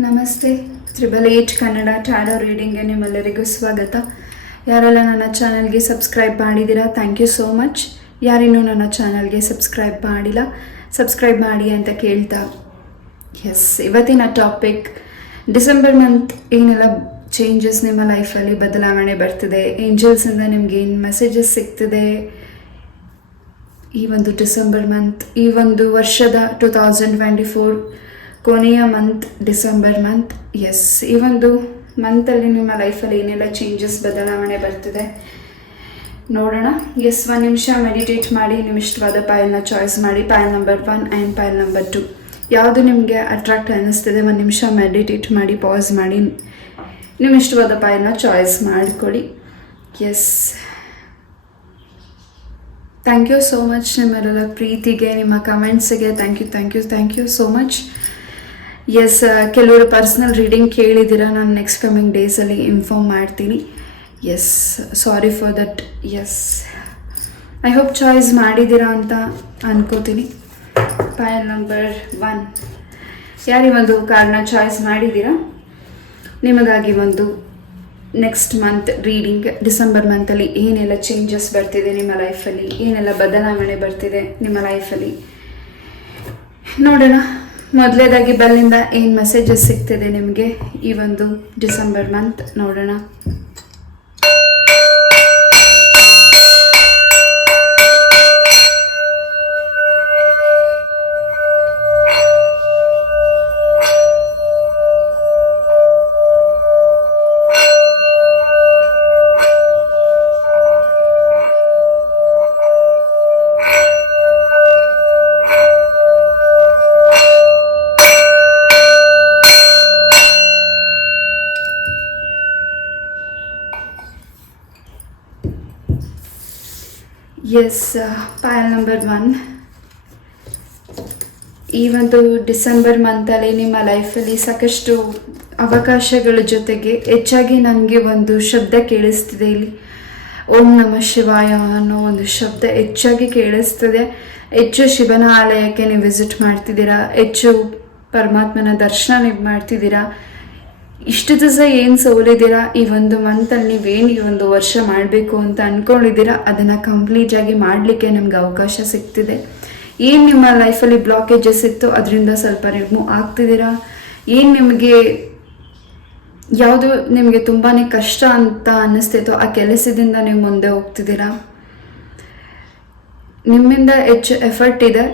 ನಮಸ್ತೆ. 888 ಕನ್ನಡ ಟ್ಯಾರೋ ರೀಡಿಂಗ್ಗೆ ನಿಮ್ಮೆಲ್ಲರಿಗೂ ಸ್ವಾಗತ. ಯಾರೆಲ್ಲ ನನ್ನ ಚಾನಲ್ಗೆ ಸಬ್ಸ್ಕ್ರೈಬ್ ಮಾಡಿದ್ದೀರಾ, ಥ್ಯಾಂಕ್ ಯು ಸೋ ಮಚ್. ಯಾರಿನ್ನೂ ನನ್ನ ಚಾನಲ್ಗೆ ಸಬ್ಸ್ಕ್ರೈಬ್ ಮಾಡಿಲ್ಲ, ಸಬ್ಸ್ಕ್ರೈಬ್ ಮಾಡಿ ಅಂತ ಕೇಳ್ತಾ, ಇವತ್ತಿನ ಟಾಪಿಕ್ ಡಿಸೆಂಬರ್ ಮಂತ್ ಏನೆಲ್ಲ ಚೇಂಜಸ್ ನಿಮ್ಮ ಲೈಫಲ್ಲಿ ಬದಲಾವಣೆ ಬರ್ತಿದೆ, ಏಂಜಲ್ಸಿಂದ ನಿಮ್ಗೆ ಏನು ಮೆಸೇಜಸ್ ಸಿಗ್ತಿದೆ ಈ ಒಂದು ಡಿಸೆಂಬರ್ ಮಂತ್, ಈ ಒಂದು ವರ್ಷದ 2024 ಕೊನೆಯ ಮಂತ್ ಡಿಸೆಂಬರ್ ಮಂತ್. ಈ ಒಂದು ಮಂತಲ್ಲಿ ನಿಮ್ಮ ಲೈಫಲ್ಲಿ ಏನೆಲ್ಲ ಚೇಂಜಸ್ ಬದಲಾವಣೆ ಬರ್ತಿದೆ ನೋಡೋಣ. ಒಂದು ನಿಮಿಷ ಮೆಡಿಟೇಟ್ ಮಾಡಿ, ನಿಮ್ಮ ಇಷ್ಟವಾದ ಪೈಲ್ನ ಚಾಯ್ಸ್ ಮಾಡಿ. ಪೈಲ್ ನಂಬರ್ 1 ಆ್ಯಂಡ್ ಪೈಲ್ ನಂಬರ್ 2 ಯಾವುದು ನಿಮಗೆ ಅಟ್ರಾಕ್ಟ್ ಅನ್ನಿಸ್ತಿದೆ ಒಂದು ನಿಮಿಷ ಮೆಡಿಟೇಟ್ ಮಾಡಿ, ಪಾಸ್ ಮಾಡಿ, ನಿಮ್ಮ ಇಷ್ಟವಾದ ಪೈಲ್ನ ಚಾಯ್ಸ್ ಮಾಡಿಕೊಡಿ. ಥ್ಯಾಂಕ್ ಯು ಸೋ ಮಚ್ ನಿಮ್ಮೆಲ್ಲ ಪ್ರೀತಿಗೆ, ನಿಮ್ಮ ಕಮೆಂಟ್ಸಿಗೆ ಥ್ಯಾಂಕ್ ಯು ಸೋ ಮಚ್. ಕೆಲವರು ಪರ್ಸ್ನಲ್ ರೀಡಿಂಗ್ ಕೇಳಿದ್ದೀರಾ, ನಾನು ನೆಕ್ಸ್ಟ್ ಕಮಿಂಗ್ ಡೇಸಲ್ಲಿ ಇನ್ಫಾರ್ಮ್ ಮಾಡ್ತೀನಿ. Sorry for that. I hope choice ಮಾಡಿದ್ದೀರಾ ಅಂತ ಅನ್ಕೋತೀನಿ. ಪೈಲ್ ನಂಬರ್ 1 ಯಾರು ಒಂದು ಕಾರ್ಡ್ನ ಚಾಯ್ಸ್ ಮಾಡಿದ್ದೀರಾ, ನಿಮಗಾಗಿ ಒಂದು ನೆಕ್ಸ್ಟ್ ಮಂತ್ ರೀಡಿಂಗ್. ಡಿಸೆಂಬರ್ ಮಂತಲ್ಲಿ ಏನೆಲ್ಲ ಚೇಂಜಸ್ ಬರ್ತಿದೆ ನಿಮ್ಮ ಲೈಫಲ್ಲಿ, ಏನೆಲ್ಲ ಬದಲಾವಣೆ ಬರ್ತಿದೆ ನಿಮ್ಮ ಲೈಫಲ್ಲಿ ನೋಡೋಣ. ಮೊದಲೇದಾಗಿ ಬೆಲ್ಲಿಂದ ಏನು ಮೆಸೇಜಸ್ ಸಿಗ್ತಿದೆ ನಿಮಗೆ ಈ ಒಂದು ಡಿಸೆಂಬರ್ ಮಂತ್ ನೋಡೋಣ. ಪೈಲ್ ನಂಬರ್ 1 ಈ ಒಂದು ಡಿಸೆಂಬರ್ ಮಂತಲ್ಲಿ ನಿಮ್ಮ ಲೈಫಲ್ಲಿ ಸಾಕಷ್ಟು ಅವಕಾಶಗಳ ಜೊತೆಗೆ ಹೆಚ್ಚಾಗಿ ನನಗೆ ಒಂದು ಶಬ್ದ ಕೇಳಿಸ್ತಿದೆ. ಇಲ್ಲಿ ಓಂ ನಮಃ ಶಿವಾಯ ಅನ್ನೋ ಒಂದು ಶಬ್ದ ಹೆಚ್ಚಾಗಿ ಕೇಳಿಸ್ತದೆ. ಹೆಚ್ಚು ಶಿವನ ಆಲಯಕ್ಕೆ ನೀವು ವಿಸಿಟ್ ಮಾಡ್ತಿದ್ದೀರಾ, ಹೆಚ್ಚು ಪರಮಾತ್ಮನ ದರ್ಶನ ನೀವು ಮಾಡ್ತಿದ್ದೀರಾ. ಇಷ್ಟು ದಿವಸ ಏನು ಸೋಲಿದ್ದೀರಾ, ಈ ಒಂದು ಮಂತಲ್ಲಿ ನೀವೇನು ಈ ಒಂದು ವರ್ಷ ಮಾಡಬೇಕು ಅಂತ ಅಂದ್ಕೊಂಡಿದ್ದೀರಾ ಅದನ್ನು ಕಂಪ್ಲೀಟಾಗಿ ಮಾಡಲಿಕ್ಕೆ ನಮ್ಗೆ ಅವಕಾಶ ಸಿಗ್ತಿದೆ. ಏನು ನಿಮ್ಮ ಲೈಫಲ್ಲಿ ಬ್ಲಾಕೇಜಸ್ ಇತ್ತು ಅದರಿಂದ ಸ್ವಲ್ಪ ರಿಮೂವ್ ಆಗ್ತಿದ್ದೀರಾ. ಏನು ಯಾವುದು ನಿಮಗೆ ತುಂಬಾ ಕಷ್ಟ ಅಂತ ಅನ್ನಿಸ್ತಿತ್ತು ಆ ಕೆಲಸದಿಂದ ನೀವು ಮುಂದೆ ಹೋಗ್ತಿದ್ದೀರಾ. ನಿಮ್ಮಿಂದ ಹೆಚ್ಚು ಎಫರ್ಟ್ ಇದೆ,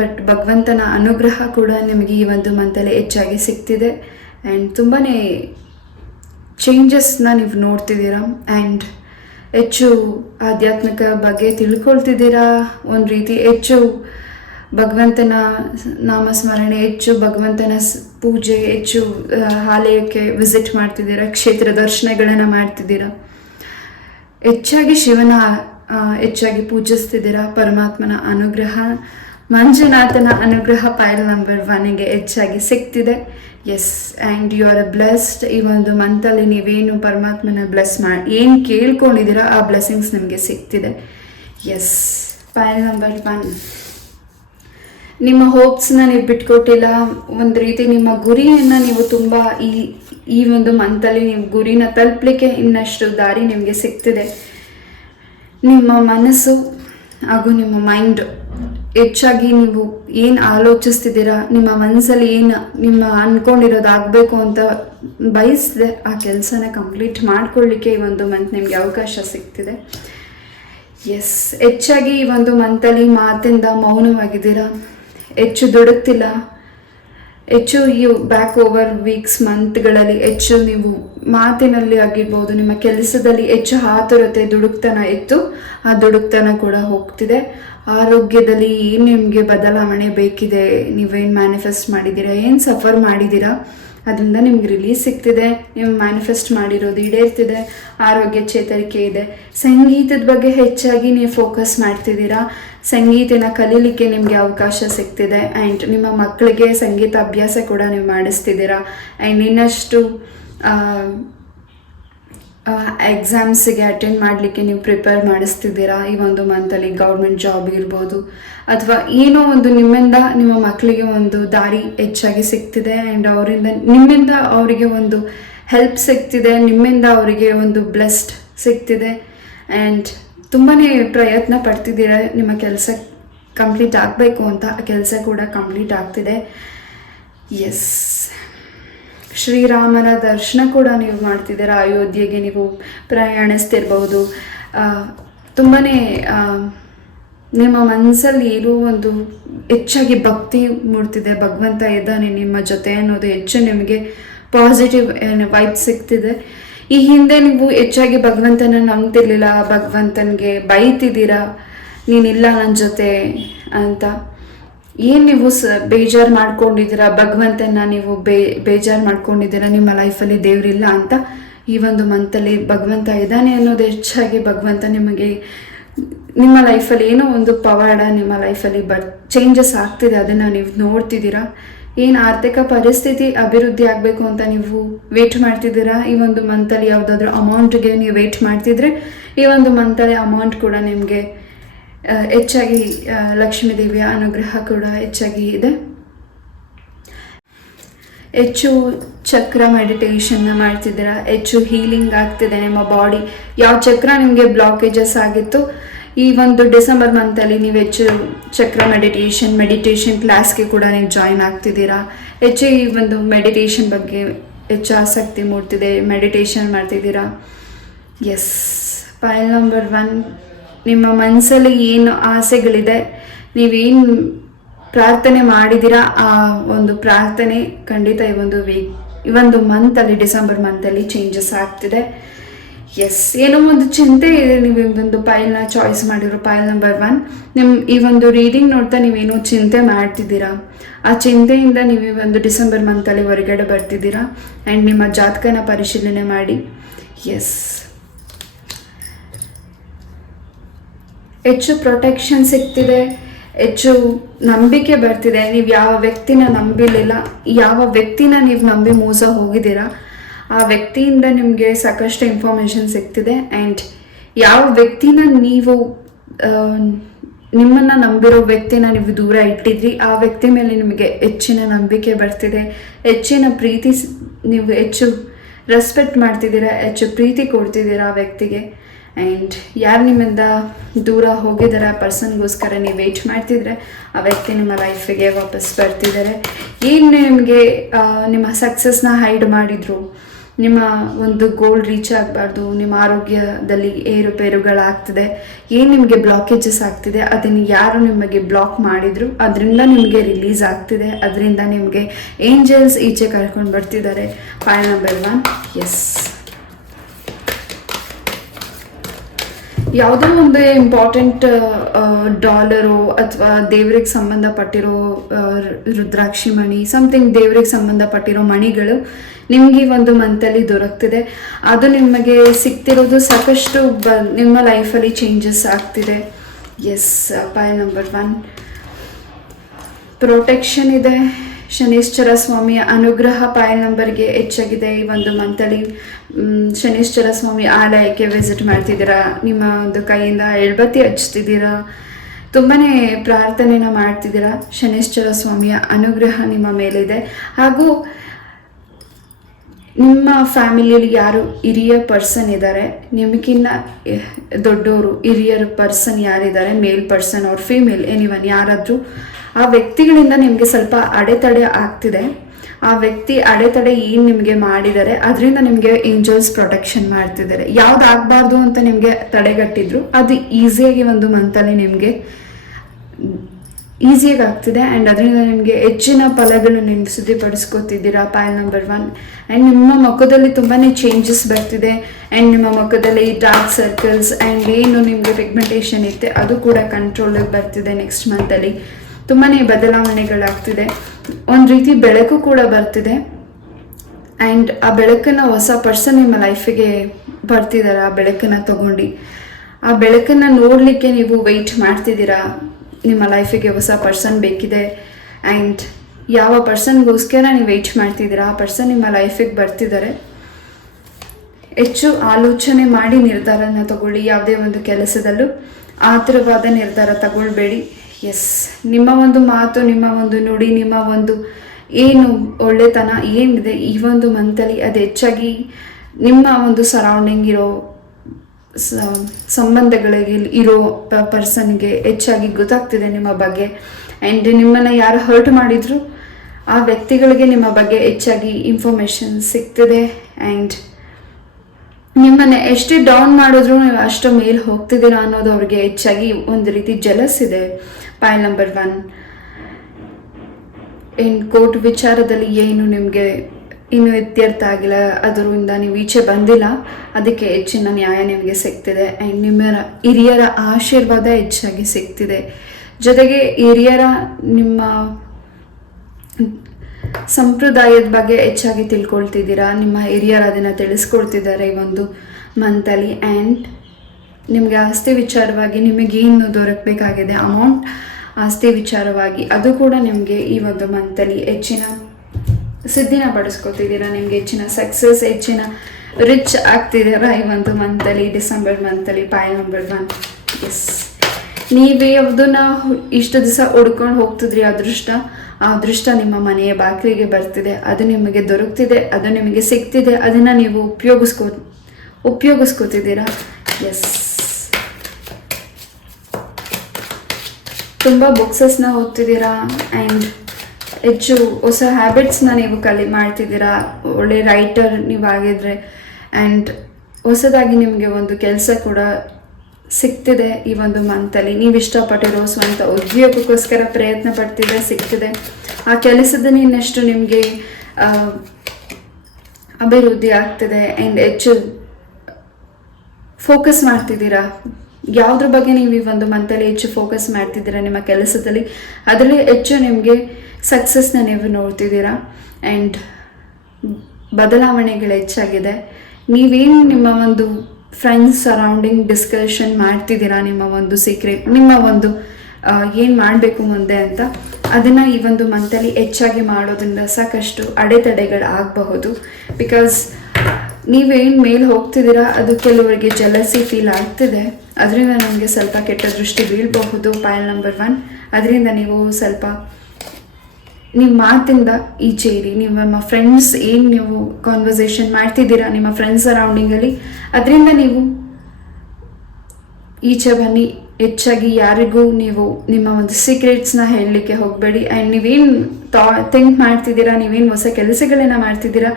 ಬಟ್ ಭಗವಂತನ ಅನುಗ್ರಹ ಕೂಡ ನಿಮಗೆ ಈ ಒಂದು ಮಂತಲ್ಲಿ ಹೆಚ್ಚಾಗಿ ಸಿಗ್ತಿದೆ. ಆ್ಯಂಡ್ ತುಂಬಾ ಚೇಂಜಸ್ನ ನೀವು ನೋಡ್ತಿದ್ದೀರಾ. ಆ್ಯಂಡ್ ಹೆಚ್ಚು ಆಧ್ಯಾತ್ಮಿಕ ಬಗ್ಗೆ ತಿಳ್ಕೊಳ್ತಿದ್ದೀರಾ. ಒಂದು ರೀತಿ ಹೆಚ್ಚು ಭಗವಂತನ ನಾಮಸ್ಮರಣೆ, ಹೆಚ್ಚು ಭಗವಂತನ ಪೂಜೆ, ಹೆಚ್ಚು ಆಲಯಕ್ಕೆ ವಿಸಿಟ್ ಮಾಡ್ತಿದ್ದೀರಾ, ಕ್ಷೇತ್ರ ದರ್ಶನಗಳನ್ನು ಮಾಡ್ತಿದ್ದೀರಾ, ಹೆಚ್ಚಾಗಿ ಶಿವನ ಹೆಚ್ಚಾಗಿ ಪೂಜಿಸ್ತಿದ್ದೀರಾ. ಪರಮಾತ್ಮನ ಅನುಗ್ರಹ, ಮಂಜುನಾಥನ ಅನುಗ್ರಹ ಪೈಲ್ ನಂಬರ್ 1ಗೆ ಹೆಚ್ಚಾಗಿ ಸಿಗ್ತಿದೆ. And you are blessed. ಈ ಒಂದು ಮಂತಲ್ಲಿ ನೀವೇನು ಪರಮಾತ್ಮನ ಬ್ಲೆಸ್ ಏನು ಕೇಳ್ಕೊಂಡಿದ್ದೀರಾ ಆ ಬ್ಲೆಸ್ಸಿಂಗ್ಸ್ ನಿಮಗೆ ಸಿಗ್ತಿದೆ. ಪೈಲ್ ನಂಬರ್ 1 ನಿಮ್ಮ ಹೋಪ್ಸ್ನ ನೀವು ಬಿಟ್ಕೊಟ್ಟಿಲ್ಲ. ಒಂದು ರೀತಿ ನಿಮ್ಮ ಗುರಿಯನ್ನು ನೀವು ತುಂಬ ಈ ಒಂದು ಮಂತಲ್ಲಿ ನೀವು ಗುರಿನ ತಲುಪಲಿಕ್ಕೆ ಇನ್ನಷ್ಟು ದಾರಿ ನಿಮಗೆ ಸಿಗ್ತಿದೆ. ನಿಮ್ಮ ಮನಸ್ಸು ಹಾಗೂ ನಿಮ್ಮ ಮೈಂಡ್ ಹೆಚ್ಚಾಗಿ ನೀವು ಏನು ಆಲೋಚಿಸ್ತಿದ್ದೀರಾ, ನಿಮ್ಮ ಮನಸ್ಸಲ್ಲಿ ಏನು ನಿಮ್ಮ ಅಂದ್ಕೊಂಡಿರೋದು ಆಗಬೇಕು ಅಂತ ಬಯಸಿದೆ ಆ ಕೆಲಸನ ಕಂಪ್ಲೀಟ್ ಮಾಡ್ಕೊಳ್ಳಿಕ್ಕೆ ಈ ಒಂದು ಮಂತ್ ನಿಮಗೆ ಅವಕಾಶ ಸಿಗ್ತಿದೆ. ಹೆಚ್ಚಾಗಿ ಈ ಒಂದು ಮಂತಲ್ಲಿ ಮಾತಿಂದ ಮೌನವಾಗಿದ್ದೀರಾ, ಹೆಚ್ಚು ದುಡುಕ್ತಿಲ್ಲ. ಹೆಚ್ಚು ಈ ಬ್ಯಾಕ್ ಓವರ್ ವೀಕ್ಸ್ ಮಂತ್ಗಳಲ್ಲಿ ಹೆಚ್ಚು ನೀವು ಮಾತಿನಲ್ಲಿ ಆಗಿರ್ಬೋದು, ನಿಮ್ಮ ಕೆಲಸದಲ್ಲಿ ಹೆಚ್ಚು ಆತುರತೆ, ದುಡುಕ್ತನ ಇತ್ತು, ಆ ದುಡುಕ್ತನ ಕೂಡ ಹೋಗ್ತಿದೆ. ಆರೋಗ್ಯದಲ್ಲಿ ಏನು ನಿಮಗೆ ಬದಲಾವಣೆ ಬೇಕಿದೆ, ನೀವೇನು ಮ್ಯಾನಿಫೆಸ್ಟ್ ಮಾಡಿದ್ದೀರಾ, ಏನು ಸಫರ್ ಮಾಡಿದ್ದೀರಾ ಅದರಿಂದ ನಿಮ್ಗೆ ರಿಲೀಸ್ ಸಿಗ್ತಿದೆ. ನೀವು ಮ್ಯಾನಿಫೆಸ್ಟ್ ಮಾಡಿರೋದು ಈಡೇರ್ತಿದೆ. ಆರೋಗ್ಯ ಚೇತರಿಕೆ ಇದೆ. ಸಂಗೀತದ ಬಗ್ಗೆ ಹೆಚ್ಚಾಗಿ ನೀವು ಫೋಕಸ್ ಮಾಡ್ತಿದ್ದೀರಾ. ಸಂಗೀತನ ಕಲೀಲಿಕ್ಕೆ ನಿಮಗೆ ಅವಕಾಶ ಸಿಗ್ತಿದೆ. ಆ್ಯಂಡ್ ನಿಮ್ಮ ಮಕ್ಕಳಿಗೆ ಸಂಗೀತ ಅಭ್ಯಾಸ ಕೂಡ ನೀವು ಮಾಡಿಸ್ತಿದ್ದೀರಾ. ಆ್ಯಂಡ್ ಇನ್ನಷ್ಟು ಎಕ್ಸಾಮ್ಸಿಗೆ ಅಟೆಂಡ್ ಮಾಡಲಿಕ್ಕೆ ನೀವು ಪ್ರಿಪೇರ್ ಮಾಡಿಸ್ತಿದ್ದೀರಾ ಈ ಒಂದು ಮಂತಲ್ಲಿ. ಗೌರ್ಮೆಂಟ್ ಜಾಬ್ ಇರ್ಬೋದು ಅಥವಾ ಏನೋ ಒಂದು ನಿಮ್ಮಿಂದ ನಿಮ್ಮ ಮಕ್ಕಳಿಗೆ ಒಂದು ದಾರಿ ಹೆಚ್ಚಾಗಿ ಸಿಗ್ತಿದೆ ಆ್ಯಂಡ್ ನಿಮ್ಮಿಂದ ಅವರಿಗೆ ಒಂದು ಹೆಲ್ಪ್ ಸಿಗ್ತಿದೆ, ನಿಮ್ಮಿಂದ ಅವರಿಗೆ ಒಂದು ಬ್ಲೆಸ್ಡ್ ಸಿಗ್ತಿದೆ ಆ್ಯಂಡ್ ತುಂಬಾ ಪ್ರಯತ್ನ ಪಡ್ತಿದ್ದೀರಾ ನಿಮ್ಮ ಕೆಲಸ ಕಂಪ್ಲೀಟ್ ಆಗಬೇಕು ಅಂತ. ಆ ಕೆಲಸ ಕೂಡ ಕಂಪ್ಲೀಟ್ ಆಗ್ತಿದೆ. ಎಸ್, ಶ್ರೀರಾಮನ ದರ್ಶನ ಕೂಡ ನೀವು ಮಾಡ್ತಿದ್ದೀರಾ. ಅಯೋಧ್ಯೆಗೆ ನೀವು ಪ್ರಯಾಣಿಸ್ತಿರ್ಬೋದು. ತುಂಬಾ ನಿಮ್ಮ ಮನಸ್ಸಲ್ಲಿ ಇರೋ ಒಂದು ಹೆಚ್ಚಾಗಿ ಭಕ್ತಿ ಮೂಡ್ತಿದೆ. ಭಗವಂತ ಇದ್ದಾನೆ ನಿಮ್ಮ ಜೊತೆ ಅನ್ನೋದು ಹೆಚ್ಚು ನಿಮಗೆ ಪಾಸಿಟಿವ್ ವೈಬ್ ಸಿಗ್ತಿದೆ. ಈ ಹಿಂದೆ ನೀವು ಹೆಚ್ಚಾಗಿ ಭಗವಂತನ ನಂಬ್ತಿರ್ಲಿಲ್ಲ, ಭಗವಂತನಿಗೆ ಬೈತಿದ್ದೀರಾ ನೀನಿಲ್ಲ ನನ್ನ ಜೊತೆ ಅಂತ. ಏನು ನೀವು ಬೇಜಾರು ಮಾಡ್ಕೊಂಡಿದ್ದೀರಾ, ಭಗವಂತನ ನೀವು ಬೇಜಾರು ಮಾಡ್ಕೊಂಡಿದ್ದೀರಾ, ನಿಮ್ಮ ಲೈಫಲ್ಲಿ ದೇವರಿಲ್ಲ ಅಂತ. ಈ ಒಂದು ಮಂತಲ್ಲಿ ಭಗವಂತ ಇದ್ದಾನೆ ಅನ್ನೋದು ಹೆಚ್ಚಾಗಿ ಭಗವಂತ ನಿಮಗೆ ನಿಮ್ಮ ಲೈಫಲ್ಲಿ ಏನೋ ಒಂದು ಪವಾಡ ನಿಮ್ಮ ಲೈಫಲ್ಲಿ ಚೇಂಜಸ್ ಆಗ್ತಿದೆ, ಅದನ್ನು ನೀವು ನೋಡ್ತಿದ್ದೀರಾ. ಏನು ಆರ್ಥಿಕ ಪರಿಸ್ಥಿತಿ ಅಭಿವೃದ್ಧಿ ಆಗಬೇಕು ಅಂತ ನೀವು ವೇಟ್ ಮಾಡ್ತಿದ್ದೀರಾ. ಈ ಒಂದು ಮಂತಲ್ಲಿ ಯಾವುದಾದ್ರೂ ಅಮೌಂಟ್ಗೆ ನೀವು ವೇಟ್ ಮಾಡ್ತಿದ್ರೆ ಈ ಒಂದು ಮಂತಲ್ಲಿ ಅಮೌಂಟ್ ಕೂಡ ನಿಮಗೆ ಹೆಚ್ಚಾಗಿ ಲಕ್ಷ್ಮೀ ದೇವಿಯ ಅನುಗ್ರಹ ಕೂಡ ಹೆಚ್ಚಾಗಿ ಇದೆ. ಹೆಚ್ಚು ಚಕ್ರ ಮೆಡಿಟೇಷನ್ನ ಮಾಡ್ತಿದ್ದೀರಾ, ಹೆಚ್ಚು ಹೀಲಿಂಗ್ ಆಗ್ತಿದೆ ನಿಮ್ಮ ಬಾಡಿ. ಯಾವ ಚಕ್ರ ನಿಮಗೆ ಬ್ಲಾಕೇಜಸ್ ಆಗಿತ್ತು ಈ ಒಂದು ಡಿಸೆಂಬರ್ ಮಂತಲ್ಲಿ ನೀವು ಹೆಚ್ಚು ಚಕ್ರ ಮೆಡಿಟೇಷನ್ ಕ್ಲಾಸ್ಗೆ ಕೂಡ ನೀವು ಜಾಯಿನ್ ಆಗ್ತಿದ್ದೀರಾ. ಹೆಚ್ಚು ಈ ಒಂದು ಮೆಡಿಟೇಷನ್ ಬಗ್ಗೆ ಹೆಚ್ಚು ಆಸಕ್ತಿ ಮೂಡ್ತಿದೆ, ಮೆಡಿಟೇಷನ್ ಮಾಡ್ತಿದ್ದೀರಾ. ಎಸ್, ಫೈಲ್ ನಂಬರ್ 1, ನಿಮ್ಮ ಮನಸ್ಸಲ್ಲಿ ಏನು ಆಸೆಗಳಿದೆ, ನೀವೇನು ಪ್ರಾರ್ಥನೆ ಮಾಡಿದ್ದೀರಾ ಆ ಒಂದು ಪ್ರಾರ್ಥನೆ ಖಂಡಿತ ಈ ಒಂದು ಮಂತಲ್ಲಿ ಡಿಸೆಂಬರ್ ಮಂತಲ್ಲಿ ಚೇಂಜಸ್ ಆಗ್ತಿದೆ. ಎಸ್, ಏನೋ ಒಂದು ಚಿಂತೆ ಇದೆ, ನೀವು ಒಂದು ಫೈಲ್ನ ಚಾಯ್ಸ್ ಮಾಡಿರೋ ಫೈಲ್ ನಂಬರ್ 1. ಈ ಒಂದು ರೀಡಿಂಗ್ ನೋಡ್ತಾ ನೀವೇನೋ ಚಿಂತೆ ಮಾಡ್ತಿದ್ದೀರಾ. ಆ ಚಿಂತೆಯಿಂದ ನೀವು ಈ ಒಂದು ಡಿಸೆಂಬರ್ ಮಂತಲ್ಲಿ ಹೊರಗಡೆ ಬರ್ತಿದ್ದೀರಾ ಆ್ಯಂಡ್ ನಿಮ್ಮ ಜಾತಕನ ಪರಿಶೀಲನೆ ಮಾಡಿ. ಎಸ್, ಹೆಚ್ಚು ಪ್ರೊಟೆಕ್ಷನ್ ಸಿಗ್ತಿದೆ, ಹೆಚ್ಚು ನಂಬಿಕೆ ಬರ್ತಿದೆ. ನೀವು ಯಾವ ವ್ಯಕ್ತಿನ ನಂಬಿರಲಿಲ್ಲ, ಯಾವ ವ್ಯಕ್ತಿನ ನೀವು ನಂಬಿ ಮೋಸ ಹೋಗಿದ್ದೀರಾ ಆ ವ್ಯಕ್ತಿಯಿಂದ ನಿಮಗೆ ಸಾಕಷ್ಟು ಇನ್ಫಾರ್ಮೇಷನ್ ಸಿಗ್ತಿದೆ. ಆ್ಯಂಡ್ ಯಾವ ವ್ಯಕ್ತಿನ ನೀವು ನಿಮ್ಮನ್ನು ನಂಬಿರೋ ವ್ಯಕ್ತಿನ ನೀವು ದೂರ ಇಟ್ಟಿದ್ರಿ ಆ ವ್ಯಕ್ತಿ ಮೇಲೆ ನಿಮಗೆ ಹೆಚ್ಚಿನ ನಂಬಿಕೆ ಬರ್ತಿದೆ, ಹೆಚ್ಚಿನ ಪ್ರೀತಿ, ನೀವು ಹೆಚ್ಚು ರೆಸ್ಪೆಕ್ಟ್ ಮಾಡ್ತಿದ್ದೀರಾ, ಹೆಚ್ಚು ಪ್ರೀತಿ ಕೊಡ್ತಿದ್ದೀರಾ ಆ ವ್ಯಕ್ತಿಗೆ. ಆ್ಯಂಡ್ ಯಾರು ನಿಮ್ಮಿಂದ ದೂರ ಹೋಗಿದ್ದಾರೆ ಆ ಪರ್ಸನ್ಗೋಸ್ಕರ ನೀವು ವೆಯ್ಟ್ ಮಾಡ್ತಿದ್ರೆ ಆ ವ್ಯಕ್ತಿ ನಿಮ್ಮ ಲೈಫಿಗೆ ವಾಪಸ್ ಬರ್ತಿದ್ದಾರೆ. ಏನು ನಿಮಗೆ ನಿಮ್ಮ ಸಕ್ಸಸ್ನ ಹೈಡ್ ಮಾಡಿದ್ರು, ನಿಮ್ಮ ಒಂದು ಗೋಲ್ ರೀಚ್ ಆಗಬಾರ್ದು, ನಿಮ್ಮ ಆರೋಗ್ಯದಲ್ಲಿ ಏರುಪೇರುಗಳಾಗ್ತಿದೆ, ಏನು ನಿಮಗೆ ಬ್ಲಾಕೇಜಸ್ ಆಗ್ತಿದೆ ಅದನ್ನು ಯಾರು ನಿಮಗೆ ಬ್ಲಾಕ್ ಮಾಡಿದ್ರು ಅದರಿಂದ ನಿಮಗೆ ರಿಲೀಸ್ ಆಗ್ತಿದೆ, ಅದರಿಂದ ನಿಮಗೆ ಏಂಜಲ್ಸ್ ಈಚೆ ಕರ್ಕೊಂಡು ಬರ್ತಿದ್ದಾರೆ. File number 1. ಎಸ್, ಯಾವುದೋ ಒಂದು ಇಂಪಾರ್ಟೆಂಟ್ ಡಾಲರು ಅಥವಾ ದೇವ್ರಿಗೆ ಸಂಬಂಧಪಟ್ಟಿರೋ ರುದ್ರಾಕ್ಷಿ ಮಣಿ, ಸಮಥಿಂಗ್ ದೇವ್ರಿಗೆ ಸಂಬಂಧಪಟ್ಟಿರೋ ಮಣಿಗಳು ನಿಮಗೆ ಒಂದು ಮಂತಲ್ಲಿ ದೊರಕ್ತಿದೆ. ಅದು ನಿಮಗೆ ಸಿಗ್ತಿರೋದು ಸಾಕಷ್ಟು ನಿಮ್ಮ ಲೈಫಲ್ಲಿ ಚೇಂಜಸ್ ಆಗ್ತಿದೆ. S, file number 1. ಪ್ರೊಟೆಕ್ಷನ್ ಇದೆ, ಶನೀಶ್ವರ ಸ್ವಾಮಿಯ ಅನುಗ್ರಹ ಫೈಲ್ ನಂಬರ್ಗೆ ಹೆಚ್ಚಾಗಿದೆ. ಈ ಒಂದು ಮಂತಲ್ಲಿ ಶನೀಶ್ವರ ಸ್ವಾಮಿ ಆಲಯಕ್ಕೆ ವಿಸಿಟ್ ಮಾಡ್ತಿದ್ದೀರಾ, ನಿಮ್ಮ ಒಂದು ಕೈಯಿಂದ ಎಳ್ಬತ್ತಿ ಹಚ್ತಿದ್ದೀರಾ, ತುಂಬಾ ಪ್ರಾರ್ಥನೆನ ಮಾಡ್ತಿದ್ದೀರಾ. ಶನೀಶ್ವರ ಸ್ವಾಮಿಯ ಅನುಗ್ರಹ ನಿಮ್ಮ ಮೇಲಿದೆ. ಹಾಗೂ ನಿಮ್ಮ ಫ್ಯಾಮಿಲಿಯಲ್ಲಿ ಯಾರು ಹಿರಿಯ ಪರ್ಸನ್ ಇದ್ದಾರೆ, ನಿಮಗಿನ್ನ ದೊಡ್ಡವರು ಹಿರಿಯರ ಪರ್ಸನ್ ಯಾರಿದ್ದಾರೆ, ಮೇಲ್ ಪರ್ಸನ್ ಅವ್ರ ಫೀಮೇಲ್ ಎನಿವನ್ ಯಾರಾದರೂ, ಆ ವ್ಯಕ್ತಿಗಳಿಂದ ನಿಮಗೆ ಸ್ವಲ್ಪ ಅಡೆತಡೆ ಆಗ್ತಿದೆ. ಆ ವ್ಯಕ್ತಿ ಅಡೆತಡೆ ಏನು ನಿಮಗೆ ಮಾಡಿದ್ದಾರೆ ಅದರಿಂದ ನಿಮಗೆ ಏಂಜಲ್ಸ್ ಪ್ರೊಟೆಕ್ಷನ್ ಮಾಡ್ತಿದ್ದಾರೆ. ಯಾವ್ದು ಆಗಬಾರ್ದು ಅಂತ ನಿಮಗೆ ತಡೆಗಟ್ಟಿದ್ರು ಅದು ಈಸಿಯಾಗಿ ಒಂದು ಮಂತಲ್ಲಿ ನಿಮಗೆ ಈಸಿಯಾಗಿ ಆಗ್ತಿದೆ. ಆ್ಯಂಡ್ ಅದರಿಂದ ನಿಮಗೆ ಹೆಚ್ಚಿನ ಫಲಗಳನ್ನು ನೀವು ಸಿದ್ಧಪಡಿಸ್ಕೊತಿದ್ದೀರಾ. File number 1. ಆ್ಯಂಡ್ ನಿಮ್ಮ ಮುಖದಲ್ಲಿ ತುಂಬಾ ಚೇಂಜಸ್ ಬರ್ತಿದೆ. ಆ್ಯಂಡ್ ನಿಮ್ಮ ಮುಖದಲ್ಲಿ ಡಾರ್ಕ್ ಸರ್ಕಲ್ಸ್ ಆ್ಯಂಡ್ ಏನು ನಿಮಗೆ ಪಿಗ್ಮೆಂಟೇಷನ್ ಇತ್ತೆ ಅದು ಕೂಡ ಕಂಟ್ರೋಲಿಗೆ ಬರ್ತಿದೆ. ನೆಕ್ಸ್ಟ್ ಮಂತಲ್ಲಿ ತುಂಬಾ ಬದಲಾವಣೆಗಳಾಗ್ತಿದೆ. ಒಂದು ರೀತಿ ಬೆಳಕು ಕೂಡ ಬರ್ತಿದೆ. ಆ್ಯಂಡ್ ಆ ಬೆಳಕನ್ನು ಹೊಸ ಪರ್ಸನ್ ನಿಮ್ಮ ಲೈಫಿಗೆ ಬರ್ತಿದ್ದಾರೆ. ಆ ಬೆಳಕನ್ನು ತಗೊಂಡು ಆ ಬೆಳಕನ್ನು ನೋಡಲಿಕ್ಕೆ ನೀವು ವೆಯ್ಟ್ ಮಾಡ್ತಿದ್ದೀರಾ. ನಿಮ್ಮ ಲೈಫಿಗೆ ಹೊಸ ಪರ್ಸನ್ ಬೇಕಿದೆ. ಆ್ಯಂಡ್ ಯಾವ ಪರ್ಸನ್ಗೋಸ್ಕರ ನೀವು ವೆಯ್ಟ್ ಮಾಡ್ತಿದ್ದೀರಾ ಆ ಪರ್ಸನ್ ನಿಮ್ಮ ಲೈಫಿಗೆ ಬರ್ತಿದ್ದಾರೆ. ಹೆಚ್ಚು ಆಲೋಚನೆ ಮಾಡಿ ನಿರ್ಧಾರನ ತಗೊಳ್ಳಿ. ಯಾವುದೇ ಒಂದು ಕೆಲಸದಲ್ಲೂ ಆತುರವಾದ ನಿರ್ಧಾರ ತಗೊಳ್ಬೇಡಿ. ಎಸ್, ನಿಮ್ಮ ಒಂದು ಮಾತು, ನಿಮ್ಮ ಒಂದು ನುಡಿ, ನಿಮ್ಮ ಒಂದು ಏನು ಒಳ್ಳೆತನ ಏನಿದೆ ಈ ಒಂದು ಮಂತಲ್ಲಿ ಅದು ಹೆಚ್ಚಾಗಿ ನಿಮ್ಮ ಒಂದು ಸರೌಂಡಿಂಗ್ ಇರೋ ಸಂಬಂಧಗಳಿಗೆ ಇರೋ ಪರ್ಸನ್ಗೆ ಹೆಚ್ಚಾಗಿ ಗೊತ್ತಾಗ್ತಿದೆ ನಿಮ್ಮ ಬಗ್ಗೆ. ಆ್ಯಂಡ್ ನಿಮ್ಮನ್ನು ಯಾರು ಹರ್ಟ್ ಮಾಡಿದ್ರು ಆ ವ್ಯಕ್ತಿಗಳಿಗೆ ನಿಮ್ಮ ಬಗ್ಗೆ ಹೆಚ್ಚಾಗಿ ಇನ್ಫಾರ್ಮೇಷನ್ ಸಿಗ್ತಿದೆ. ಆ್ಯಂಡ್ ನಿಮ್ಮನ್ನು ಎಷ್ಟೇ ಡೌನ್ ಮಾಡಿದ್ರು ನೀವು ಅಷ್ಟು ಮೇಲೆ ಹೋಗ್ತಿದ್ದೀರಾ ಅನ್ನೋದು ಅವ್ರಿಗೆ ಹೆಚ್ಚಾಗಿ ಒಂದು ರೀತಿ ಜಲಸ್ ಇದೆ. ಪಾಯಿಂಟ್ ನಂಬರ್ 1, ಇನ್ ಕೋರ್ಟ್ ವಿಚಾರದಲ್ಲಿ ಏನು ನಿಮಗೆ ಇನ್ನೂ ಇತ್ಯರ್ಥ ಆಗಿಲ್ಲ, ಅದರಿಂದ ನೀವು ಈಚೆ ಬಂದಿಲ್ಲ, ಅದಕ್ಕೆ ಹೆಚ್ಚಿನ ನ್ಯಾಯ ನಿಮಗೆ ಸಿಗ್ತಿದೆ. ಆ್ಯಂಡ್ ನಿಮ್ಮ ಹಿರಿಯರ ಆಶೀರ್ವಾದ ಹೆಚ್ಚಾಗಿ ಸಿಗ್ತಿದೆ. ಜೊತೆಗೆ ಹಿರಿಯರ ನಿಮ್ಮ ಸಂಪ್ರದಾಯದ ಬಗ್ಗೆ ಹೆಚ್ಚಾಗಿ ತಿಳ್ಕೊಳ್ತಿದ್ದೀರಾ. ನಿಮ್ಮ ಹಿರಿಯರು ಅದನ್ನು ತಿಳಿಸ್ಕೊಡ್ತಿದ್ದಾರೆ ಈ ಒಂದು ಮಂತಲ್ಲಿ. ಆ್ಯಂಡ್ ನಿಮಗೆ ಆಸ್ತಿ ವಿಚಾರವಾಗಿ ನಿಮಗೇನು ದೊರಕಬೇಕಾಗಿದೆ ಅಮೌಂಟ್, ಆಸ್ತಿ ವಿಚಾರವಾಗಿ ಅದು ಕೂಡ ನಿಮಗೆ ಈ ಒಂದು ಮಂತಲ್ಲಿ ಹೆಚ್ಚಿನ ಸಿದ್ಧಿನ ಪಡಿಸ್ಕೊತಿದ್ದೀರಾ. ನಿಮಗೆ ಹೆಚ್ಚಿನ ಸಕ್ಸಸ್, ಹೆಚ್ಚಿನ ರಿಚ್ ಆಗ್ತಿದ್ದೀರಾ ಈ ಒಂದು ಮಂತಲ್ಲಿ, ಡಿಸೆಂಬರ್ ಮಂತಲ್ಲಿ. ಪಾಯಿಂಟ್ ನಂಬರ್ 1, ಎಸ್, ನೀವೇ ಯಾವುದನ್ನ ಇಷ್ಟು ದಿವಸ ಹುಡ್ಕೊಂಡು ಹೋಗ್ತಿದ್ರಿ ಅದೃಷ್ಟ, ಆ ಅದೃಷ್ಟ ನಿಮ್ಮ ಮನೆಯ ಬಾಗಿಲಿಗೆ ಬರ್ತಿದೆ, ಅದು ನಿಮಗೆ ದೊರಕ್ತಿದೆ, ಅದು ನಿಮಗೆ ಸಿಗ್ತಿದೆ, ಅದನ್ನು ನೀವು ಉಪಯೋಗಿಸ್ಕೋತಿದ್ದೀರಾ. ಎಸ್, ತುಂಬ ಬುಕ್ಸಸ್ನ ಓದ್ತಿದ್ದೀರಾ. ಆ್ಯಂಡ್ ಹೆಚ್ಚು ಹೊಸ ಹ್ಯಾಬಿಟ್ಸ್ನ ನೀವು ಮಾಡ್ತಿದ್ದೀರಾ. ಒಳ್ಳೆ ರೈಟರ್ ನೀವು ಆಗಿದ್ರೆ. ಆ್ಯಂಡ್ ಹೊಸದಾಗಿ ನಿಮಗೆ ಒಂದು ಕೆಲಸ ಕೂಡ ಸಿಗ್ತಿದೆ ಈ ಒಂದು ಮಂತಲ್ಲಿ. ನೀವು ಇಷ್ಟಪಟ್ಟಿರೋ ಸ್ವಂತ ಉದ್ಯೋಗಕ್ಕೋಸ್ಕರ ಪ್ರಯತ್ನ ಪಡ್ತಿದ್ರೆ ಸಿಗ್ತಿದೆ. ಆ ಕೆಲಸದ ಇನ್ನಷ್ಟು ನಿಮಗೆ ಅಭಿವೃದ್ಧಿ ಆಗ್ತಿದೆ. ಆ್ಯಂಡ್ ಹೆಚ್ಚು ಫೋಕಸ್ ಮಾಡ್ತಿದ್ದೀರಾ. ಯಾವುದ್ರ ಬಗ್ಗೆ ನೀವು ಈ ಒಂದು ಮಂತಲ್ಲಿ ಹೆಚ್ಚು ಫೋಕಸ್ ಮಾಡ್ತಿದ್ದೀರಾ ನಿಮ್ಮ ಕೆಲಸದಲ್ಲಿ, ಅದರಲ್ಲಿ ಹೆಚ್ಚು ನಿಮಗೆ ಸಕ್ಸಸ್ನ ನೀವು ನೋಡ್ತಿದ್ದೀರಾ. ಆ್ಯಂಡ್ ಬದಲಾವಣೆಗಳು ಹೆಚ್ಚಾಗಿದೆ. ನೀವೇನು ನಿಮ್ಮ ಒಂದು ಫ್ರೆಂಡ್ಸ್ ಸರೌಂಡಿಂಗ್ ಡಿಸ್ಕಷನ್ ಮಾಡ್ತಿದ್ದೀರಾ, ನಿಮ್ಮ ಒಂದು ಸೀಕ್ರೆಟ್, ನಿಮ್ಮ ಒಂದು ಏನು ಮಾಡಬೇಕು ಮುಂದೆ ಅಂತ, ಅದನ್ನು ಈ ಒಂದು ಮಂತಲ್ಲಿ ಹೆಚ್ಚಾಗಿ ಮಾಡೋದ್ರಿಂದ ಸಾಕಷ್ಟು ಅಡೆತಡೆಗಳು ಆಗಬಹುದು. ಬಿಕಾಸ್ ನೀವೇನು ಮೇಲೆ ಹೋಗ್ತಿದ್ದೀರಾ ಅದು ಕೆಲವರಿಗೆ ಜಲಸಿ ಫೀಲ್ ಆಗ್ತಿದೆ, ಅದರಿಂದ ನಮಗೆ ಸ್ವಲ್ಪ ಕೆಟ್ಟ ದೃಷ್ಟಿ ಬೀಳಬಹುದು. ಪಾಯಿಂಟ್ ನಂಬರ್ 1, ಅದರಿಂದ ನೀವು ಸ್ವಲ್ಪ ನಿಮ್ಮ ಮಾತಿಂದ ಈಚೆ ಇರಿ. ನಿಮ್ಮ ಫ್ರೆಂಡ್ಸ್ ಏನು ನೀವು ಕಾನ್ವರ್ಸೇಷನ್ ಮಾಡ್ತಿದ್ದೀರಾ ನಿಮ್ಮ ಫ್ರೆಂಡ್ಸ್ ಸರೌಂಡಿಂಗಲ್ಲಿ, ಅದರಿಂದ ನೀವು ಈಚೆ ಬನ್ನಿ. ಹೆಚ್ಚಾಗಿ ಯಾರಿಗೂ ನೀವು ನಿಮ್ಮ ಒಂದು ಸೀಕ್ರೆಟ್ಸ್ನ ಹೇಳಲಿಕ್ಕೆ ಹೋಗಬೇಡಿ. ಆ್ಯಂಡ್ ನೀವೇನು ಥಿಂಕ್ ಮಾಡ್ತಿದ್ದೀರಾ, ನೀವೇನು ಹೊಸ ಕೆಲಸಗಳನ್ನ ಮಾಡ್ತಿದ್ದೀರಾ,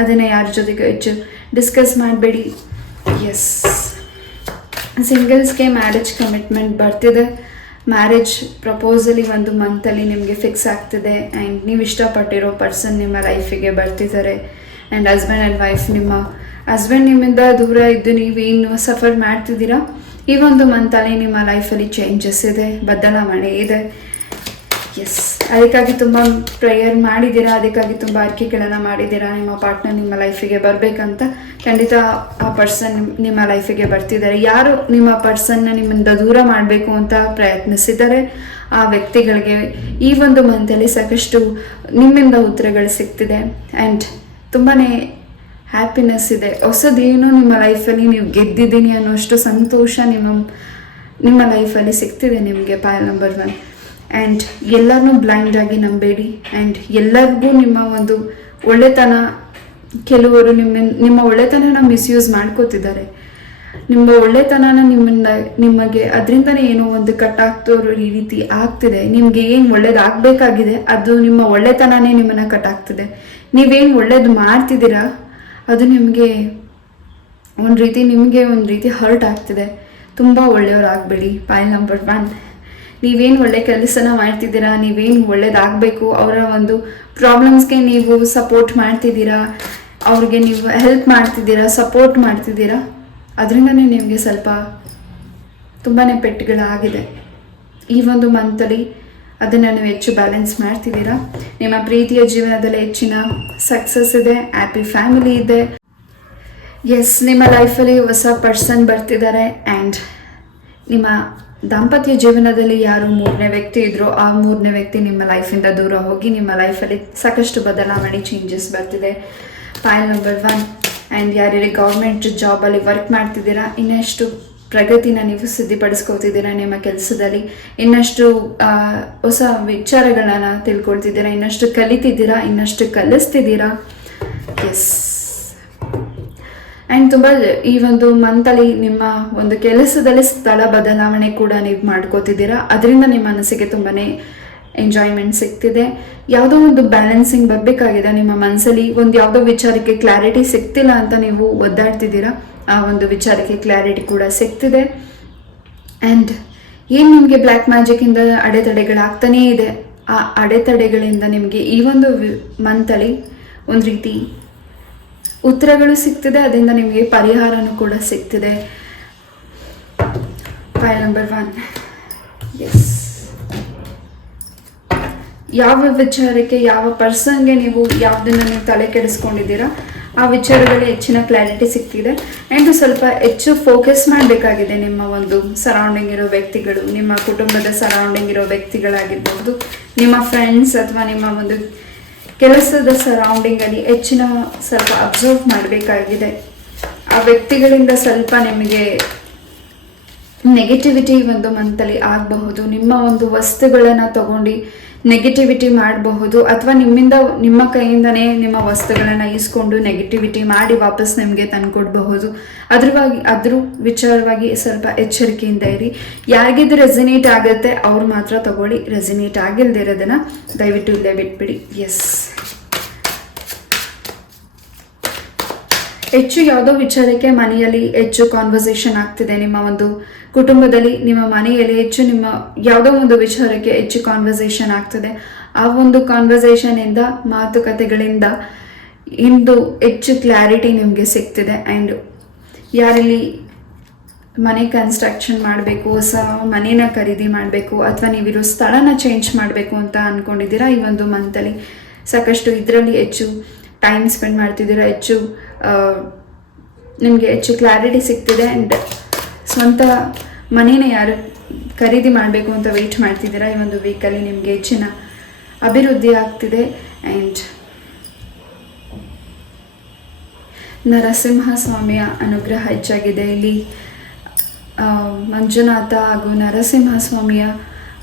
ಅದನ್ನು ಯಾರ ಜೊತೆಗೂ ಹೆಚ್ಚು ಡಿಸ್ಕಸ್ ಮಾಡಬೇಡಿ. ಎಸ್, ಸಿಂಗಲ್ಸ್ಗೆ ಮ್ಯಾರೇಜ್ ಕಮಿಟ್ಮೆಂಟ್ ಬರ್ತಿದೆ. ಮ್ಯಾರೇಜ್ ಪ್ರಪೋಸಲಿ ಒಂದು ಮಂತಲ್ಲಿ ನಿಮಗೆ ಫಿಕ್ಸ್ ಆಗ್ತಿದೆ. ಆ್ಯಂಡ್ ನೀವು ಇಷ್ಟಪಟ್ಟಿರೋ ಪರ್ಸನ್ ನಿಮ್ಮ ಲೈಫಿಗೆ ಬರ್ತಿದ್ದಾರೆ. ಆ್ಯಂಡ್ ಹಸ್ಬೆಂಡ್ ಆ್ಯಂಡ್ ವೈಫ್, ನಿಮ್ಮ ಹಸ್ಬೆಂಡ್ ನಿಮ್ಮಿಂದ ದೂರ ಇದ್ದು ನೀವೇನು ಸಫರ್ ಮಾಡ್ತಿದ್ದೀರಾ, ಈ ಒಂದು ಮಂತಲ್ಲಿ ನಿಮ್ಮ ಲೈಫಲ್ಲಿ ಚೇಂಜಸ್ ಇದೆ, ಬದಲಾವಣೆ ಇದೆ. ಎಸ್, ಅದಕ್ಕಾಗಿ ತುಂಬ ಪ್ರೇಯರ್ ಮಾಡಿದ್ದೀರಾ, ಅದಕ್ಕಾಗಿ ತುಂಬ ಆಯ್ಕೆಗಳನ್ನು ಮಾಡಿದ್ದೀರಾ. ನಿಮ್ಮ ಪಾರ್ಟ್ನರ್ ನಿಮ್ಮ ಲೈಫಿಗೆ ಬರಬೇಕಂತ ಖಂಡಿತ ಆ ಪರ್ಸನ್ ನಿಮ್ಮ ಲೈಫಿಗೆ ಬರ್ತಿದ್ದಾರೆ. ಯಾರು ನಿಮ್ಮ ಪರ್ಸನ್ನ ನಿಮ್ಮಿಂದ ದೂರ ಮಾಡಬೇಕು ಅಂತ ಪ್ರಯತ್ನಿಸಿದ್ದಾರೆ ಆ ವ್ಯಕ್ತಿಗಳಿಗೆ ಈ ಒಂದು ಮಂತಲ್ಲಿ ಸಾಕಷ್ಟು ನಿಮ್ಮಿಂದ ಉತ್ತರಗಳು ಸಿಗ್ತಿದೆ. ಆ್ಯಂಡ್ ತುಂಬಾ ಹ್ಯಾಪಿನೆಸ್ ಇದೆ. ಹೊಸದೇನು ನಿಮ್ಮ ಲೈಫಲ್ಲಿ ನೀವು ಗೆದ್ದಿದ್ದೀನಿ ಅನ್ನೋಷ್ಟು ಸಂತೋಷ ನಿಮ್ಮ ಲೈಫಲ್ಲಿ ಸಿಗ್ತಿದೆ ನಿಮಗೆ. ಪಾಯಿಂಟ್ ನಂಬರ್ 1, ಆ್ಯಂಡ್ ಎಲ್ಲರನ್ನೂ ಬ್ಲೈಂಡಾಗಿ ನಂಬೇಡಿ. ಆ್ಯಂಡ್ ಎಲ್ಲರಿಗೂ ನಿಮ್ಮ ಒಂದು ಒಳ್ಳೆತನ, ಕೆಲವರು ನಿಮ್ಮ ಒಳ್ಳೆತನನ ಮಿಸ್ಯೂಸ್ ಮಾಡ್ಕೋತಿದ್ದಾರೆ. ನಿಮ್ಮ ಒಳ್ಳೆತನನ ನಿಮಗೆ ಅದರಿಂದನೇ ಏನೋ ಒಂದು ಕಟ್ಟಾಗ್ತೋರೋ ಈ ರೀತಿ ಆಗ್ತಿದೆ. ನಿಮಗೆ ಏನು ಒಳ್ಳೇದಾಗಬೇಕಾಗಿದೆ ಅದು ನಿಮ್ಮ ಒಳ್ಳೆತನನೇ ನಿಮ್ಮನ್ನು ಕಟ್ಟಾಗ್ತಿದೆ. ನೀವೇನು ಒಳ್ಳೇದು ಮಾಡ್ತಿದ್ದೀರಾ ಅದು ನಿಮಗೆ ಒಂದು ರೀತಿ ಹರ್ಟ್ ಆಗ್ತಿದೆ. ತುಂಬ ಒಳ್ಳೆಯವರಾಗಬೇಡಿ. ಪಾಯಿಂಟ್ ನಂಬರ್ 1, ನೀವೇನು ಒಳ್ಳೆ ಕೆಲಸನ ಮಾಡ್ತಿದ್ದೀರಾ, ನೀವೇನು ಒಳ್ಳೇದಾಗಬೇಕು, ಅವರ ಒಂದು ಪ್ರಾಬ್ಲಮ್ಸ್ಗೆ ನೀವು ಸಪೋರ್ಟ್ ಮಾಡ್ತಿದ್ದೀರಾ, ಅವ್ರಿಗೆ ನೀವು ಹೆಲ್ಪ್ ಮಾಡ್ತಿದ್ದೀರಾ, ಸಪೋರ್ಟ್ ಮಾಡ್ತಿದ್ದೀರಾ, ಅದರಿಂದನೇ ನಿಮಗೆ ಸ್ವಲ್ಪ ತುಂಬಾ ಪೆಟ್ಟುಗಳಾಗಿದೆ ಈ ಒಂದು ಮಂತಲ್ಲಿ. ಅದನ್ನು ನೀವು ಹೆಚ್ಚು ಬ್ಯಾಲೆನ್ಸ್ ಮಾಡ್ತಿದ್ದೀರಾ. ನಿಮ್ಮ ಪ್ರೀತಿಯ ಜೀವನದಲ್ಲಿ ಹೆಚ್ಚಿನ ಸಕ್ಸಸ್ ಇದೆ, ಹ್ಯಾಪಿ ಫ್ಯಾಮಿಲಿ ಇದೆ. ಎಸ್, ನಿಮ್ಮ ಲೈಫಲ್ಲಿ ಹೊಸ ಪರ್ಸನ್ ಬರ್ತಿದ್ದಾರೆ. ಆ್ಯಂಡ್ ನಿಮ್ಮ ದಾಂಪತ್ಯ ಜೀವನದಲ್ಲಿ ಯಾರು 3ನೇ ವ್ಯಕ್ತಿ ಇದ್ರೋ ಆ 3ನೇ ವ್ಯಕ್ತಿ ನಿಮ್ಮ ಲೈಫಿಂದ ದೂರ ಹೋಗಿ ನಿಮ್ಮ ಲೈಫಲ್ಲಿ ಸಾಕಷ್ಟು ಬದಲಾವಣೆ, ಚೇಂಜಸ್ ಬರ್ತಿದೆ. ಪಾಯಿಂಟ್ ನಂಬರ್ 1, ಆ್ಯಂಡ್ ಯಾರ್ಯಾರಿಗೆ ಗೌರ್ಮೆಂಟ್ ಜಾಬಲ್ಲಿ ವರ್ಕ್ ಮಾಡ್ತಿದ್ದೀರಾ ಇನ್ನಷ್ಟು ಪ್ರಗತಿನ ನೀವು ಸಿದ್ಧಿಪಡಿಸ್ಕೊತಿದ್ದೀರಾ ನಿಮ್ಮ ಕೆಲಸದಲ್ಲಿ, ಇನ್ನಷ್ಟು ಹೊಸ ವಿಚಾರಗಳನ್ನ ತಿಳ್ಕೊಳ್ತಿದ್ದೀರಾ, ಇನ್ನಷ್ಟು ಕಲಿತಿದ್ದೀರಾ, ಇನ್ನಷ್ಟು ಕಲಿಸ್ತಿದ್ದೀರಾ. ಎಸ್. ಆ್ಯಂಡ್ ತುಂಬ ಈ ಒಂದು ಮಂತಲ್ಲಿ ನಿಮ್ಮ ಒಂದು ಕೆಲಸದಲ್ಲಿ ಸ್ಥಳ ಬದಲಾವಣೆ ಕೂಡ ನೀವು ಮಾಡ್ಕೋತಿದ್ದೀರಾ. ಅದರಿಂದ ನಿಮ್ಮ ಮನಸ್ಸಿಗೆ ತುಂಬಾ ಎಂಜಾಯ್ಮೆಂಟ್ ಸಿಗ್ತಿದೆ. ಯಾವುದೋ ಒಂದು ಬ್ಯಾಲೆನ್ಸಿಂಗ್ ಬರಬೇಕಾಗಿದೆ ನಿಮ್ಮ ಮನಸ್ಸಲ್ಲಿ. ಒಂದು ಯಾವುದೋ ವಿಚಾರಕ್ಕೆ ಕ್ಲಾರಿಟಿ ಸಿಗ್ತಿಲ್ಲ ಅಂತ ನೀವು ಒದ್ದಾಡ್ತಿದ್ದೀರಾ, ಆ ಒಂದು ವಿಚಾರಕ್ಕೆ ಕ್ಲಾರಿಟಿ ಕೂಡ ಸಿಗ್ತಿದೆ. ಆ್ಯಂಡ್ ಏನು ನಿಮಗೆ ಬ್ಲ್ಯಾಕ್ ಮ್ಯಾಜಿಕ್ಕಿಂದ ಅಡೆತಡೆಗಳಾಗ್ತಾನೇ ಇದೆ, ಆ ಅಡೆತಡೆಗಳಿಂದ ನಿಮಗೆ ಈ ಒಂದು ಮಂತಲ್ಲಿ ಒಂದು ರೀತಿ ಉತ್ತರಗಳು ಸಿಗ್ತಿದೆ, ಅದರಿಂದ ನಿಮಗೆ ಪರಿಹಾರನೂ ಕೂಡ ಸಿಗ್ತಿದೆ. File number 1. ಎಸ್. ಯಾವ ವಿಚಾರಕ್ಕೆ, ಯಾವ ಪರ್ಸನ್ಗೆ ನೀವು ಯಾವುದನ್ನು ನೀವು ತಲೆ ಕೆಡಿಸ್ಕೊಂಡಿದ್ದೀರಾ ಆ ವಿಚಾರದಲ್ಲಿ ಹೆಚ್ಚಿನ ಕ್ಲಾರಿಟಿ ಸಿಗ್ತಿದೆ. ಆ್ಯಂಡ್ ಸ್ವಲ್ಪ ಹೆಚ್ಚು ಫೋಕಸ್ ಮಾಡಬೇಕಾಗಿದೆ ನಿಮ್ಮ ಒಂದು ಸರೌಂಡಿಂಗ್ ಇರೋ ವ್ಯಕ್ತಿಗಳು, ನಿಮ್ಮ ಕುಟುಂಬದ ಸರೌಂಡಿಂಗ್ ಇರೋ ವ್ಯಕ್ತಿಗಳಾಗಿರ್ಬೋದು, ನಿಮ್ಮ ಫ್ರೆಂಡ್ಸ್ ಅಥವಾ ನಿಮ್ಮ ಒಂದು ಕೆಲಸದ ಸರೌಂಡಿಂಗಲ್ಲಿ ಹೆಚ್ಚಿನ ಸ್ವಲ್ಪ ಅಬ್ಸರ್ವ್ ಮಾಡಬೇಕಾಗಿದೆ. ಆ ವ್ಯಕ್ತಿಗಳಿಂದ ಸ್ವಲ್ಪ ನಿಮಗೆ ನೆಗೆಟಿವಿಟಿ ಒಂದು ಮಂತಲ್ಲಿ ಆಗಬಹುದು. ನಿಮ್ಮ ಒಂದು ವಸ್ತುಗಳನ್ನು ತಗೊಂಡು ನೆಗೆಟಿವಿಟಿ ಮಾಡಬಹುದು, ಅಥವಾ ನಿಮ್ಮ ಕೈಯಿಂದನೇ ನಿಮ್ಮ ವಸ್ತುಗಳನ್ನು ಇಸ್ಕೊಂಡು ನೆಗೆಟಿವಿಟಿ ಮಾಡಿ ವಾಪಸ್ ನಿಮಗೆ ತಂದುಕೊಡ್ಬಹುದು. ಅದ್ರ ವಿಚಾರವಾಗಿ ಸ್ವಲ್ಪ ಎಚ್ಚರಿಕೆಯಿಂದ ಇರಿ. ಯಾರಿಗಿದು ರೆಸಿನೇಟ್ ಆಗುತ್ತೆ ಅವ್ರು ಮಾತ್ರ ತಗೊಳ್ಳಿ, ರೆಸಿನೇಟ್ ಆಗಿಲ್ದಿರೋದನ್ನು ದಯವಿಟ್ಟು ಇಲ್ಲೇ ಬಿಟ್ಬಿಡಿ. ಎಸ್. ಹೆಚ್ಚು ಯಾವುದೋ ವಿಚಾರಕ್ಕೆ ಮನೆಯಲ್ಲಿ ಹೆಚ್ಚು ಕಾನ್ವರ್ಸೇಷನ್ ಆಗ್ತಿದೆ, ನಿಮ್ಮ ಒಂದು ಕುಟುಂಬದಲ್ಲಿ ನಿಮ್ಮ ಮನೆಯಲ್ಲಿ ಹೆಚ್ಚು ನಿಮ್ಮ ಯಾವುದೋ ಒಂದು ವಿಚಾರಕ್ಕೆ ಹೆಚ್ಚು ಕಾನ್ವರ್ಸೇಷನ್ ಆಗ್ತದೆ. ಆ ಒಂದು ಕಾನ್ವರ್ಸೇಷನಿಂದ, ಮಾತುಕತೆಗಳಿಂದ ಇಂದು ಹೆಚ್ಚು ಕ್ಲಾರಿಟಿ ನಿಮಗೆ ಸಿಗ್ತಿದೆ. ಆ್ಯಂಡ್ ಯಾರಲ್ಲಿ ಮನೆ ಕನ್ಸ್ಟ್ರಕ್ಷನ್ ಮಾಡಬೇಕು, ಹೊಸ ಮನೇನ ಖರೀದಿ ಮಾಡಬೇಕು, ಅಥವಾ ನೀವಿರೋ ಸ್ಥಳನ ಚೇಂಜ್ ಮಾಡಬೇಕು ಅಂತ ಅಂದ್ಕೊಂಡಿದ್ದೀರಾ, ಈ ಒಂದು ಮಂತಲ್ಲಿ ಸಾಕಷ್ಟು ಇದರಲ್ಲಿ ಹೆಚ್ಚು ಟೈಮ್ ಸ್ಪೆಂಡ್ ಮಾಡ್ತಿದ್ದೀರಾ, ಹೆಚ್ಚು ನಿಮಗೆ ಹೆಚ್ಚು ಕ್ಲಾರಿಟಿ ಸಿಗ್ತಿದೆ. ಆ್ಯಂಡ್ ಸ್ವಂತ ಮನೇನ ಯಾರು ಖರೀದಿ ಮಾಡಬೇಕು ಅಂತ ವೆಯ್ಟ್ ಮಾಡ್ತಿದ್ದೀರಾ, ಈ ಒಂದು ವೀಕಲ್ಲಿ ನಿಮಗೆ ಹೆಚ್ಚಿನ ಅಭಿವೃದ್ಧಿ ಆಗ್ತಿದೆ. ಆ್ಯಂಡ್ ನರಸಿಂಹ ಸ್ವಾಮಿಯ ಅನುಗ್ರಹ ಹೆಚ್ಚಾಗಿದೆ. ಇಲ್ಲಿ ಮಂಜುನಾಥ ಹಾಗೂ ನರಸಿಂಹ ಸ್ವಾಮಿಯ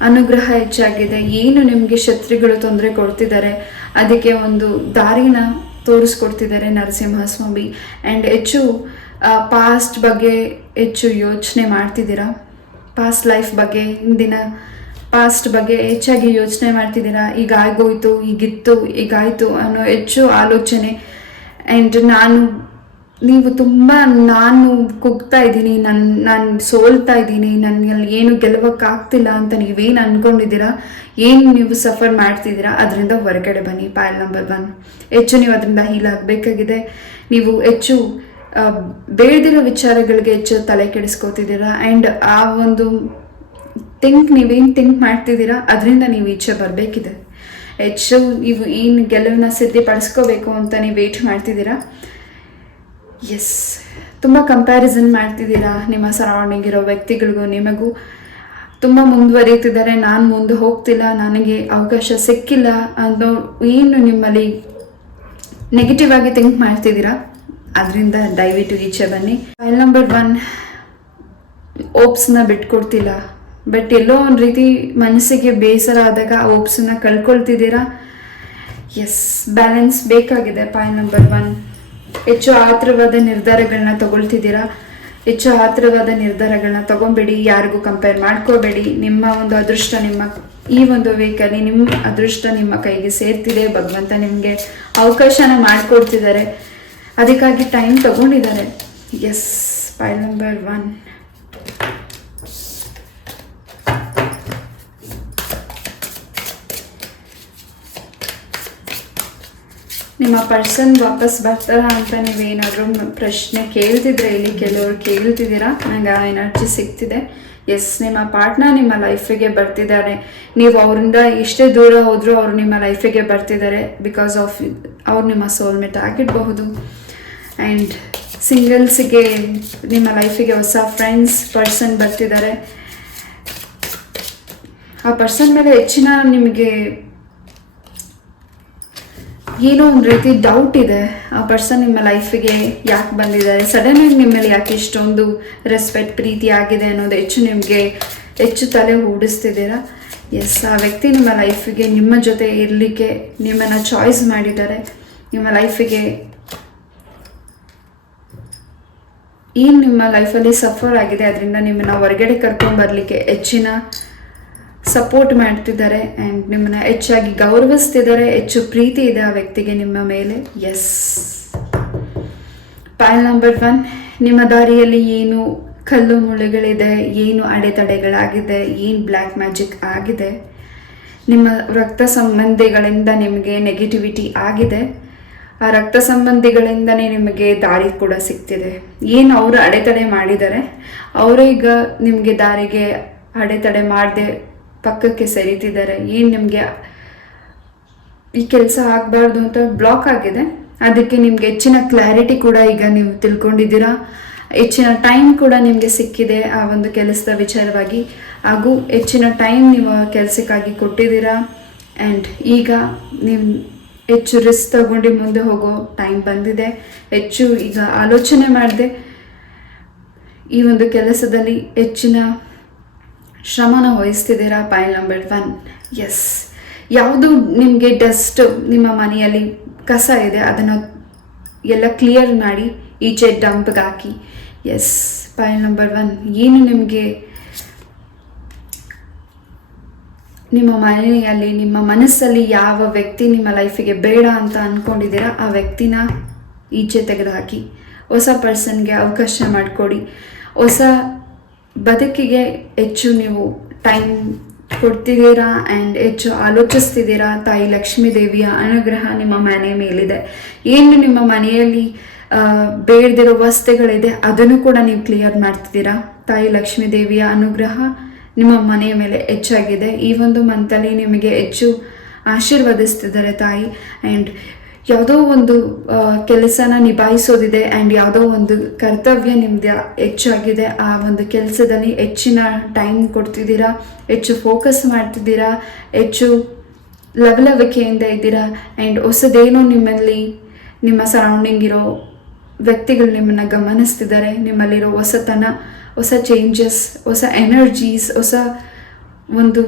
ಅನುಗ್ರಹ ಹೆಚ್ಚಾಗಿದೆ. ಏನು ನಿಮಗೆ ಶತ್ರುಗಳು ತೊಂದರೆ ಕೊಡ್ತಿದ್ದಾರೆ ಅದಕ್ಕೆ ಒಂದು ದಾರಿನ ತೋರಿಸ್ಕೊಡ್ತಿದ್ದಾರೆ ನರಸಿಂಹಸ್ವಾಮಿ. ಆ್ಯಂಡ್ ಹೆಚ್ಚು ಪಾಸ್ಟ್ ಬಗ್ಗೆ ಹೆಚ್ಚು ಯೋಚನೆ ಮಾಡ್ತಿದ್ದೀರಾ, ಪಾಸ್ಟ್ ಲೈಫ್ ಬಗ್ಗೆ, ಹಿಂದಿನ ಪಾಸ್ಟ್ ಬಗ್ಗೆ ಹೆಚ್ಚಾಗಿ ಯೋಚನೆ ಮಾಡ್ತಿದ್ದೀರಾ. ಈಗ ಆಗೋಯ್ತು, ಈಗಾಯಿತು ಅನ್ನೋ ಹೆಚ್ಚು ಆಲೋಚನೆ. ಆ್ಯಂಡ್ ನೀವು ತುಂಬ ನಾನು ಕುಗ್ತಾ ಇದ್ದೀನಿ, ನಾನು ಸೋಲ್ತಾ ಇದ್ದೀನಿ, ನನಗೆ ಏನು ಗೆಲ್ಲೋಕ್ಕಾಗ್ತಿಲ್ಲ ಅಂತ ನೀವೇನು ಅಂದ್ಕೊಂಡಿದ್ದೀರಾ, ಏನು ನೀವು ಸಫರ್ ಮಾಡ್ತಿದ್ದೀರಾ ಅದರಿಂದ ಹೊರಗಡೆ ಬನ್ನಿ. File number 1. ಹೆಚ್ಚು ನೀವು ಅದರಿಂದ ಹೀಲ್ ಆಗಬೇಕಾಗಿದೆ. ನೀವು ಹೆಚ್ಚು ಬೇಡದಿರೋ ವಿಚಾರಗಳಿಗೆ ಹೆಚ್ಚು ತಲೆ ಕೆಡಿಸ್ಕೋತಿದ್ದೀರಾ. ಆ್ಯಂಡ್ ಆ ಒಂದು ನೀವೇನು ಥಿಂಕ್ ಮಾಡ್ತಿದ್ದೀರಾ ಅದರಿಂದ ನೀವು ಈಚೆ ಬರಬೇಕಿದೆ. ಹೆಚ್ಚು ನೀವು ಏನು ಗೆಲುವನ್ನ ಸಿದ್ಧಿಪಡಿಸ್ಕೋಬೇಕು ಅಂತ ನೀವು ವೇಟ್ ಮಾಡ್ತಿದ್ದೀರಾ. ಎಸ್. ತುಂಬ ಕಂಪ್ಯಾರಿಸನ್ ಮಾಡ್ತಿದ್ದೀರಾ ನಿಮ್ಮ ಸರೌಂಡಿಂಗ್ ಇರೋ ವ್ಯಕ್ತಿಗಳಿಗೂ ನಿಮಗೂ. ತುಂಬ ಮುಂದುವರಿತಿದ್ದಾರೆ, ನಾನು ಮುಂದೆ ಹೋಗ್ತಿಲ್ಲ, ನನಗೆ ಅವಕಾಶ ಸಿಕ್ಕಿಲ್ಲ ಅನ್ನೋ ಏನು ನಿಮ್ಮಲ್ಲಿ ನೆಗೆಟಿವ್ ಆಗಿ ಥಿಂಕ್ ಮಾಡ್ತಿದ್ದೀರಾ ಅದರಿಂದ ದಯವಿಟ್ಟು ಈಚೆ ಬನ್ನಿ. File number 1. ಓಪ್ಸ್ನ ಬಿಟ್ಕೊಡ್ತಿಲ್ಲ, ಬಟ್ ಎಲ್ಲೋ ಒಂದು ರೀತಿ ಮನಸ್ಸಿಗೆ ಬೇಸರ ಆದಾಗ ಆ ಓಪ್ಸನ್ನ ಕಳ್ಕೊಳ್ತಿದ್ದೀರಾ. ಎಸ್. ಬ್ಯಾಲೆನ್ಸ್ ಬೇಕಾಗಿದೆ. File number 1. ಹೆಚ್ಚು ಆತುರವಾದ ನಿರ್ಧಾರಗಳನ್ನ ತಗೊಳ್ತಿದ್ದೀರಾ. ಹೆಚ್ಚು ಆತುರವಾದ ನಿರ್ಧಾರಗಳನ್ನ ತಗೊಂಬೇಡಿ, ಯಾರಿಗೂ ಕಂಪೇರ್ ಮಾಡ್ಕೋಬೇಡಿ. ನಿಮ್ಮ ಒಂದು ಅದೃಷ್ಟ ಈ ಒಂದು ವೀಕಲ್ಲಿ ನಿಮ್ಮ ಅದೃಷ್ಟ ನಿಮ್ಮ ಕೈಗೆ ಸೇರ್ತಿದೆ. ಭಗವಂತ ನಿಮಗೆ ಅವಕಾಶನ ಮಾಡಿಕೊಡ್ತಿದ್ದಾರೆ, ಅದಕ್ಕಾಗಿ ಟೈಮ್ ತಗೊಂಡಿದ್ದಾರೆ. ಎಸ್. File number 1. ನಿಮ್ಮ ಪರ್ಸನ್ ವಾಪಸ್ ಬರ್ತಾರಾ ಅಂತ ನೀವೇನಾದರೂ ಪ್ರಶ್ನೆ ಕೇಳ್ತಿದ್ರೆ ಇಲ್ಲಿ ಕೆಲವರು ಕೇಳ್ತಿದ್ದೀರಾ, ನನಗೆ ಆ ಎನರ್ಜಿ ಸಿಗ್ತಿದೆ. ಎಸ್. ನಿಮ್ಮ ಪಾರ್ಟ್ನರ್ ನಿಮ್ಮ ಲೈಫಿಗೆ ಬರ್ತಿದ್ದಾರೆ. ನೀವು ಅವರಿಂದ ಎಷ್ಟೇ ದೂರ ಹೋದರೂ ಅವರು ನಿಮ್ಮ ಲೈಫಿಗೆ ಬರ್ತಿದ್ದಾರೆ. ಬಿಕಾಸ್ ಆಫ್ ಅವ್ರು ನಿಮ್ಮ ಸೋಲ್ಮೇಟ್ ಆಗಿರಬಹುದು. ಆ್ಯಂಡ್ ಸಿಂಗಲ್ಸಿಗೆ ನಿಮ್ಮ ಲೈಫಿಗೆ ಹೊಸ ಫ್ರೆಂಡ್ಸ್ ಪರ್ಸನ್ ಬರ್ತಿದ್ದಾರೆ. ಆ ಪರ್ಸನ್ ಮೇಲೆ ಹೆಚ್ಚಿನ ನಿಮಗೆ ಏನೋ ಒಂದು ರೀತಿ ಡೌಟ್ ಇದೆ, ಆ ಪರ್ಸನ್ ನಿಮ್ಮ ಲೈಫಿಗೆ ಯಾಕೆ ಬಂದಿದ್ದಾರೆ, ಸಡನ್ನಾಗಿ ನಿಮ್ಮಲ್ಲಿ ಯಾಕೆ ಇಷ್ಟೊಂದು ರೆಸ್ಪೆಕ್ಟ್ ಪ್ರೀತಿ ಆಗಿದೆ ಅನ್ನೋದು ಹೆಚ್ಚು ತಲೆ ಓಡಿಸ್ತಿದ್ದೀರಾ. ಎಸ್, ಆ ವ್ಯಕ್ತಿ ನಿಮ್ಮ ಲೈಫಿಗೆ ನಿಮ್ಮ ಜೊತೆ ಇರಲಿಕ್ಕೆ ನಿಮ್ಮನ್ನು ಚಾಯ್ಸ್ ಮಾಡಿದ್ದಾರೆ. ನಿಮ್ಮ ಲೈಫಿಗೆ ಏನು ನಿಮ್ಮ ಲೈಫಲ್ಲಿ ಸಫರ್ ಆಗಿದೆ ಅದರಿಂದ ನಿಮ್ಮನ್ನು ಹೊರಗಡೆ ಕರ್ಕೊಂಡು ಬರಲಿಕ್ಕೆ ಹೆಚ್ಚಿನ ಸಪೋರ್ಟ್ ಮಾಡ್ತಿದ್ದಾರೆ ಆ್ಯಂಡ್ ನಿಮ್ಮನ್ನು ಹೆಚ್ಚಾಗಿ ಗೌರವಿಸ್ತಿದ್ದಾರೆ. ಹೆಚ್ಚು ಪ್ರೀತಿ ಇದೆ ಆ ವ್ಯಕ್ತಿಗೆ ನಿಮ್ಮ ಮೇಲೆ. ಎಸ್, ಪೈಲ್ ನಂಬರ್ 1, ನಿಮ್ಮ ದಾರಿಯಲ್ಲಿ ಏನು ಕಲ್ಲು ಮುಳ್ಳುಗಳಿದೆ, ಏನು ಅಡೆತಡೆಗಳಾಗಿದೆ, ಏನು ಬ್ಲ್ಯಾಕ್ ಮ್ಯಾಜಿಕ್ ಆಗಿದೆ, ನಿಮ್ಮ ರಕ್ತ ಸಂಬಂಧಿಗಳಿಂದ ನಿಮಗೆ ನೆಗೆಟಿವಿಟಿ ಆಗಿದೆ. ಆ ರಕ್ತ ಸಂಬಂಧಿಗಳಿಂದನೇ ನಿಮಗೆ ದಾರಿ ಕೂಡ ಸಿಗ್ತಿದೆ. ಏನು ಅವರು ಅಡೆತಡೆ ಮಾಡಿದ್ದಾರೆ, ಅವರೇ ಈಗ ನಿಮಗೆ ದಾರಿಗೆ ಅಡೆತಡೆ ಮಾಡದೆ ಪಕ್ಕಕ್ಕೆ ಸರಿತಿದ್ದಾರೆ. ಏನು ನಿಮಗೆ ಈ ಕೆಲಸ ಆಗಬಾರ್ದು ಅಂತ ಬ್ಲಾಕ್ ಆಗಿದೆ, ಅದಕ್ಕೆ ನಿಮಗೆ ಹೆಚ್ಚಿನ ಕ್ಲಾರಿಟಿ ಕೂಡ ಈಗ ನೀವು ತಿಳ್ಕೊಂಡಿದ್ದೀರಾ. ಹೆಚ್ಚಿನ ಟೈಮ್ ಕೂಡ ನಿಮಗೆ ಸಿಕ್ಕಿದೆ ಆ ಒಂದು ಕೆಲಸದ ವಿಚಾರವಾಗಿ, ಹಾಗೂ ಹೆಚ್ಚಿನ ಟೈಮ್ ನೀವು ಕೆಲಸಕ್ಕಾಗಿ ಕೊಟ್ಟಿದ್ದೀರಾ. ಆ್ಯಂಡ್ ಈಗ ನೀವು ಹೆಚ್ಚು ರಿಸ್ಕ್ ತಗೊಂಡು ಮುಂದೆ ಹೋಗೋ ಟೈಮ್ ಬಂದಿದೆ. ಹೆಚ್ಚು ಈಗ ಆಲೋಚನೆ ಮಾಡದೆ ಈ ಒಂದು ಕೆಲಸದಲ್ಲಿ ಹೆಚ್ಚಿನ ಶ್ರಮನ ವಹಿಸ್ತಿದ್ದೀರಾ. ಪೈಲ್ ನಂಬರ್ 1. ಎಸ್, ಯಾವುದು ನಿಮಗೆ ಡಸ್ಟ್, ನಿಮ್ಮ ಮನೆಯಲ್ಲಿ ಕಸ ಇದೆ ಅದನ್ನು ಎಲ್ಲ ಕ್ಲಿಯರ್ ಮಾಡಿ ಈಚೆ ಡಂಪ್ಗೆ ಹಾಕಿ. ಎಸ್, ಪೈಲ್ ನಂಬರ್ 1, ಏನು ನಿಮಗೆ ನಿಮ್ಮ ಮನೆಯಲ್ಲಿ ನಿಮ್ಮ ಮನಸ್ಸಲ್ಲಿ ಯಾವ ವ್ಯಕ್ತಿ ನಿಮ್ಮ ಲೈಫಿಗೆ ಬೇಡ ಅಂತ ಅಂದ್ಕೊಂಡಿದ್ದೀರಾ ಆ ವ್ಯಕ್ತಿನ ಈಚೆ ತೆಗೆದುಹಾಕಿ. ಹೊಸ ಪರ್ಸನ್ಗೆ ಅವಕಾಶ ಮಾಡಿಕೊಡಿ. ಹೊಸ ಬದುಕಿಗೆ ಹೆಚ್ಚು ನೀವು ಟೈಮ್ ಕೊಡ್ತಿದ್ದೀರಾ ಆ್ಯಂಡ್ ಹೆಚ್ಚು ಆಲೋಚಿಸ್ತಿದ್ದೀರಾ. ತಾಯಿ ಲಕ್ಷ್ಮೀ ದೇವಿಯ ಅನುಗ್ರಹ ನಿಮ್ಮ ಮನೆ ಮೇಲಿದೆ. ಏನು ನಿಮ್ಮ ಮನೆಯಲ್ಲಿ ಬೇಡದಿರೋ ವಸ್ತುಗಳಿದೆ ಅದನ್ನು ಕೂಡ ನೀವು ಕ್ಲಿಯರ್ ಮಾಡ್ತಿದ್ದೀರಾ. ತಾಯಿ ಲಕ್ಷ್ಮೀ ದೇವಿಯ ಅನುಗ್ರಹ ನಿಮ್ಮ ಮನೆಯ ಮೇಲೆ ಹೆಚ್ಚಾಗಿದೆ. ಈ ಒಂದು ಮಂತಲ್ಲಿ ನಿಮಗೆ ಹೆಚ್ಚು ಆಶೀರ್ವದಿಸ್ತಿದ್ದಾರೆ ತಾಯಿ. ಆ್ಯಂಡ್ ಯಾವುದೋ ಒಂದು ಕೆಲಸನ ನಿಭಾಯಿಸೋದಿದೆ ಆ್ಯಂಡ್ ಯಾವುದೋ ಒಂದು ಕರ್ತವ್ಯ ನಿಮ್ಮದು ಹೆಚ್ಚಾಗಿದೆ. ಆ ಒಂದು ಕೆಲಸದಲ್ಲಿ ಹೆಚ್ಚಿನ ಟೈಮ್ ಕೊಡ್ತಿದ್ದೀರಾ, ಹೆಚ್ಚು ಫೋಕಸ್ ಮಾಡ್ತಿದ್ದೀರಾ, ಹೆಚ್ಚು ಲವಲವಿಕೆಯಿಂದ ಇದ್ದೀರಾ. ಆ್ಯಂಡ್ ಹೊಸದೇನೋ ನಿಮ್ಮಲ್ಲಿ ನಿಮ್ಮ ಸರೌಂಡಿಂಗ್ ಇರೋ ವ್ಯಕ್ತಿಗಳು ನಿಮ್ಮನ್ನು ಗಮನಿಸ್ತಿದ್ದಾರೆ. ನಿಮ್ಮಲ್ಲಿರೋ ಹೊಸತನ, ಹೊಸ ಚೇಂಜಸ್, ಹೊಸ ಎನರ್ಜೀಸ್, ಹೊಸ ಒಂದು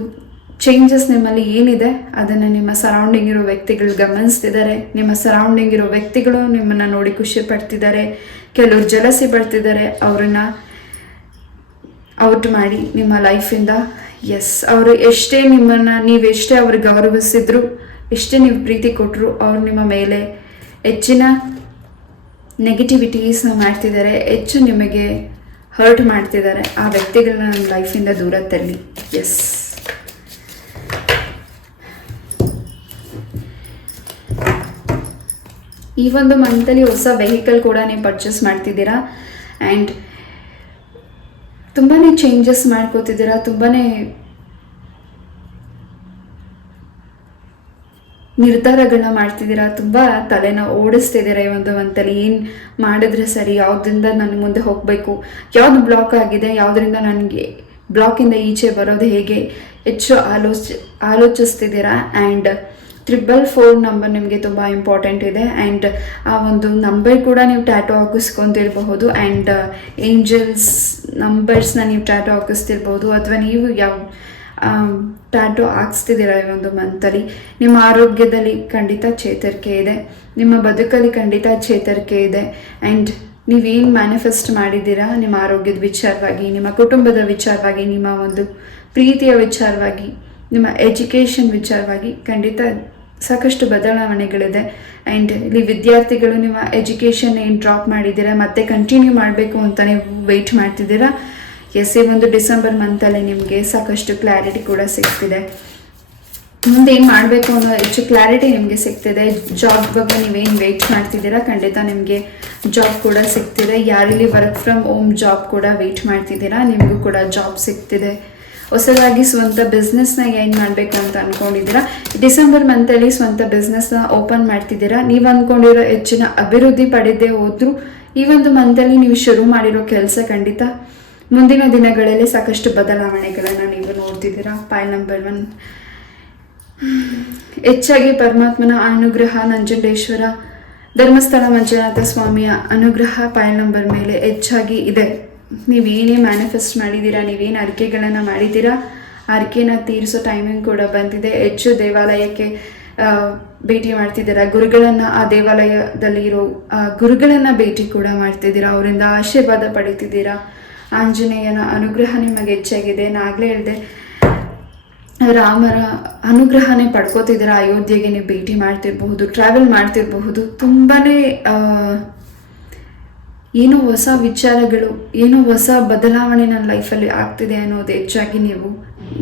ಚೇಂಜಸ್ ನಿಮ್ಮಲ್ಲಿ ಏನಿದೆ ಅದನ್ನು ನಿಮ್ಮ ಸರೌಂಡಿಂಗ್ ಇರೋ ವ್ಯಕ್ತಿಗಳು ಗಮನಿಸ್ತಿದ್ದಾರೆ. ನಿಮ್ಮ ಸರೌಂಡಿಂಗ್ ಇರೋ ವ್ಯಕ್ತಿಗಳು ನಿಮ್ಮನ್ನು ನೋಡಿ ಖುಷಿ ಪಡ್ತಿದ್ದಾರೆ. ಕೆಲವರು ಜಲಸಿ ಪಡ್ತಿದ್ದಾರೆ. ಅವರನ್ನು ಔಟ್ ಮಾಡಿ ನಿಮ್ಮ ಲೈಫಿಂದ. ಎಸ್, ಅವರು ಎಷ್ಟೇ ನೀವೆಷ್ಟೇ ಅವ್ರಿಗೆ ಗೌರವಿಸಿದ್ರು, ಎಷ್ಟೇ ನೀವು ಪ್ರೀತಿ ಕೊಟ್ಟರು, ಅವ್ರು ನಿಮ್ಮ ಮೇಲೆ ಹೆಚ್ಚಿನ ನೆಗೆಟಿವಿಟೀಸ್ನ ಮಾಡ್ತಿದ್ದಾರೆ. ಹೆಚ್ಚು ನಿಮಗೆ ಹರ್ಟ್ ಮಾಡ್ತಿದ್ದಾರೆ. ಆ ವ್ಯಕ್ತಿಗಳನ್ನ ನಮ್ಮ ಲೈಫಿಂದ ದೂರ ತರಲಿ. ಎಸ್, ಈ ಒಂದು ಮಂತಲ್ಲಿ ಹೊಸ ವೆಹಿಕಲ್ ಕೂಡ ನೀವು ಪರ್ಚೇಸ್ ಮಾಡ್ತಿದ್ದೀರಾ ಆ್ಯಂಡ್ ತುಂಬಾ ಚೇಂಜಸ್ ಮಾಡ್ಕೋತಿದ್ದೀರಾ. ತುಂಬಾ ನಿರ್ಧಾರಗಳನ್ನ ಮಾಡ್ತಿದ್ದೀರಾ. ತುಂಬ ತಲೆನ ಓಡಿಸ್ತಿದ್ದೀರಾ ಈ ಒಂದು ಮಂತಲ್ಲಿ. ಏನು ಮಾಡಿದ್ರೆ ಸರಿ, ಯಾವುದರಿಂದ ನಾನು ಮುಂದೆ ಹೋಗಬೇಕು, ಯಾವುದು ಬ್ಲಾಕ್ ಆಗಿದೆ, ಯಾವುದರಿಂದ ನನಗೆ ಬ್ಲಾಕಿಂದ ಈಚೆ ಬರೋದು ಹೇಗೆ, ಹೆಚ್ಚು ಆಲೋಚಿಸ್ತಿದ್ದೀರಾ. ಆ್ಯಂಡ್ 444 ನಂಬರ್ ನಿಮಗೆ ತುಂಬ ಇಂಪಾರ್ಟೆಂಟ್ ಇದೆ. ಆ್ಯಂಡ್ ಆ ಒಂದು ನಂಬರ್ ಕೂಡ ನೀವು ಟ್ಯಾಟೋ ಹಾಕಿಸ್ಕೊತಿರ್ಬಹುದು. ಆ್ಯಂಡ್ ಏಂಜಲ್ಸ್ ನಂಬರ್ಸ್ನ ನೀವು ಟ್ಯಾಟೋ ಹಾಕಿಸ್ತಿರ್ಬೋದು, ಅಥವಾ ನೀವು ಯಾವ ಟ್ಯಾಟೋ ಹಾಕ್ಸ್ತಿದ್ದೀರಾ ಈ ಒಂದು ಮಂತಲ್ಲಿ. ನಿಮ್ಮ ಆರೋಗ್ಯದಲ್ಲಿ ಖಂಡಿತ ಚೇತರಿಕೆ ಇದೆ. ನಿಮ್ಮ ಬದುಕಲ್ಲಿ ಖಂಡಿತ ಚೇತರಿಕೆ ಇದೆ. ಆ್ಯಂಡ್ ನೀವೇನು ಮ್ಯಾನಿಫೆಸ್ಟ್ ಮಾಡಿದ್ದೀರಾ ನಿಮ್ಮ ಆರೋಗ್ಯದ ವಿಚಾರವಾಗಿ, ನಿಮ್ಮ ಕುಟುಂಬದ ವಿಚಾರವಾಗಿ, ನಿಮ್ಮ ಒಂದು ಪ್ರೀತಿಯ ವಿಚಾರವಾಗಿ, ನಿಮ್ಮ ಎಜುಕೇಷನ್ ವಿಚಾರವಾಗಿ ಖಂಡಿತ ಸಾಕಷ್ಟು ಬದಲಾವಣೆಗಳಿದೆ. ಆ್ಯಂಡ್ ಇಲ್ಲಿ ವಿದ್ಯಾರ್ಥಿಗಳು ನಿಮ್ಮ ಎಜುಕೇಷನ್ ಏನು ಡ್ರಾಪ್ ಮಾಡಿದ್ದೀರಾ ಮತ್ತೆ ಕಂಟಿನ್ಯೂ ಮಾಡಬೇಕು ಅಂತ ನೀವು ವೆಯ್ಟ್ ಮಾಡ್ತಿದ್ದೀರಾ. ಎಸ್, ಈ ಒಂದು ಡಿಸೆಂಬರ್ ಮಂತಲ್ಲಿ ನಿಮಗೆ ಸಾಕಷ್ಟು ಕ್ಲಾರಿಟಿ ಕೂಡ ಸಿಗ್ತಿದೆ. ಮುಂದೆ ಏನು ಮಾಡಬೇಕು ಅನ್ನೋ ಹೆಚ್ಚು ಕ್ಲಾರಿಟಿ ನಿಮಗೆ ಸಿಗ್ತಿದೆ. ಜಾಬ್ ಬಗ್ಗೆ ನೀವೇನು ವೆಯ್ಟ್ ಮಾಡ್ತಿದ್ದೀರಾ ಖಂಡಿತ ನಿಮಗೆ ಜಾಬ್ ಕೂಡ ಸಿಗ್ತಿದೆ. ಯಾರಲ್ಲಿ ವರ್ಕ್ ಫ್ರಮ್ ಹೋಮ್ ಜಾಬ್ ಕೂಡ ವೆಯ್ಟ್ ಮಾಡ್ತಿದ್ದೀರಾ ನಿಮಗೂ ಕೂಡ ಜಾಬ್ ಸಿಗ್ತಿದೆ. ಹೊಸದಾಗಿ ಸ್ವಂತ ಬಿಸ್ನೆಸ್ನ ಏನು ಮಾಡಬೇಕು ಅಂತ ಅಂದ್ಕೊಂಡಿದ್ದೀರಾ, ಡಿಸೆಂಬರ್ ಮಂತಲ್ಲಿ ಸ್ವಂತ ಬಿಸ್ನೆಸ್ನ ಓಪನ್ ಮಾಡ್ತಿದ್ದೀರಾ. ನೀವು ಅಂದ್ಕೊಂಡಿರೋ ಹೆಚ್ಚಿನ ಅಭಿವೃದ್ಧಿ ಪಡೆದೇ ಹೋದರೂ ಈ ಒಂದು ಮಂತಲ್ಲಿ ನೀವು ಶುರು ಮಾಡಿರೋ ಕೆಲಸ ಖಂಡಿತ ಮುಂದಿನ ದಿನಗಳಲ್ಲಿ ಸಾಕಷ್ಟು ಬದಲಾವಣೆಗಳನ್ನು ನೀವು ನೋಡ್ತಿದ್ದೀರಾ. ಪೈಲ್ ನಂಬರ್ 1. ಹೆಚ್ಚಾಗಿ ಪರಮಾತ್ಮನ ಅನುಗ್ರಹ, ನಂಜುಂಡೇಶ್ವರ ಧರ್ಮಸ್ಥಳ ಮಂಜುನಾಥ ಸ್ವಾಮಿಯ ಅನುಗ್ರಹ ಫೈಲ್ ನಂಬರ್ ಮೇಲೆ ಹೆಚ್ಚಾಗಿ ಇದೆ. ನೀವೇನೇ ಮ್ಯಾನಿಫೆಸ್ಟ್ ಮಾಡಿದ್ದೀರಾ, ನೀವೇನು ಅರಿಕೆಗಳನ್ನು ಮಾಡಿದ್ದೀರಾ, ಅರಿಕೆನ ತೀರಿಸೋ ಟೈಮಿಂಗ್ ಕೂಡ ಬಂದಿದೆ. ಹೆಚ್ಚು ದೇವಾಲಯಕ್ಕೆ ಭೇಟಿ ಮಾಡ್ತಿದ್ದೀರಾ, ಗುರುಗಳನ್ನು, ಆ ದೇವಾಲಯದಲ್ಲಿ ಇರೋ ಗುರುಗಳನ್ನು ಭೇಟಿ ಕೂಡ ಮಾಡ್ತಿದ್ದೀರಾ, ಅವರಿಂದ ಆಶೀರ್ವಾದ ಪಡಿತಿದ್ದೀರಾ. ಆಂಜನೇಯನ ಅನುಗ್ರಹ ನಿಮಗೆ ಹೆಚ್ಚಾಗಿದೆ. ನಾಗಲೇ ಹೇಳಿದೆ, ರಾಮರ ಅನುಗ್ರಹನೇ ಪಡ್ಕೋತಿದ್ದೀರಾ. ಅಯೋಧ್ಯೆಗೆ ನೀವು ಭೇಟಿ ಮಾಡ್ತಿರಬಹುದು, ಟ್ರಾವೆಲ್ ಮಾಡ್ತಿರಬಹುದು. ತುಂಬಾ ಏನೋ ಹೊಸ ವಿಚಾರಗಳು, ಏನೋ ಹೊಸ ಬದಲಾವಣೆ ನನ್ನ ಲೈಫಲ್ಲಿ ಆಗ್ತಿದೆ ಅನ್ನೋದು ಹೆಚ್ಚಾಗಿ ನೀವು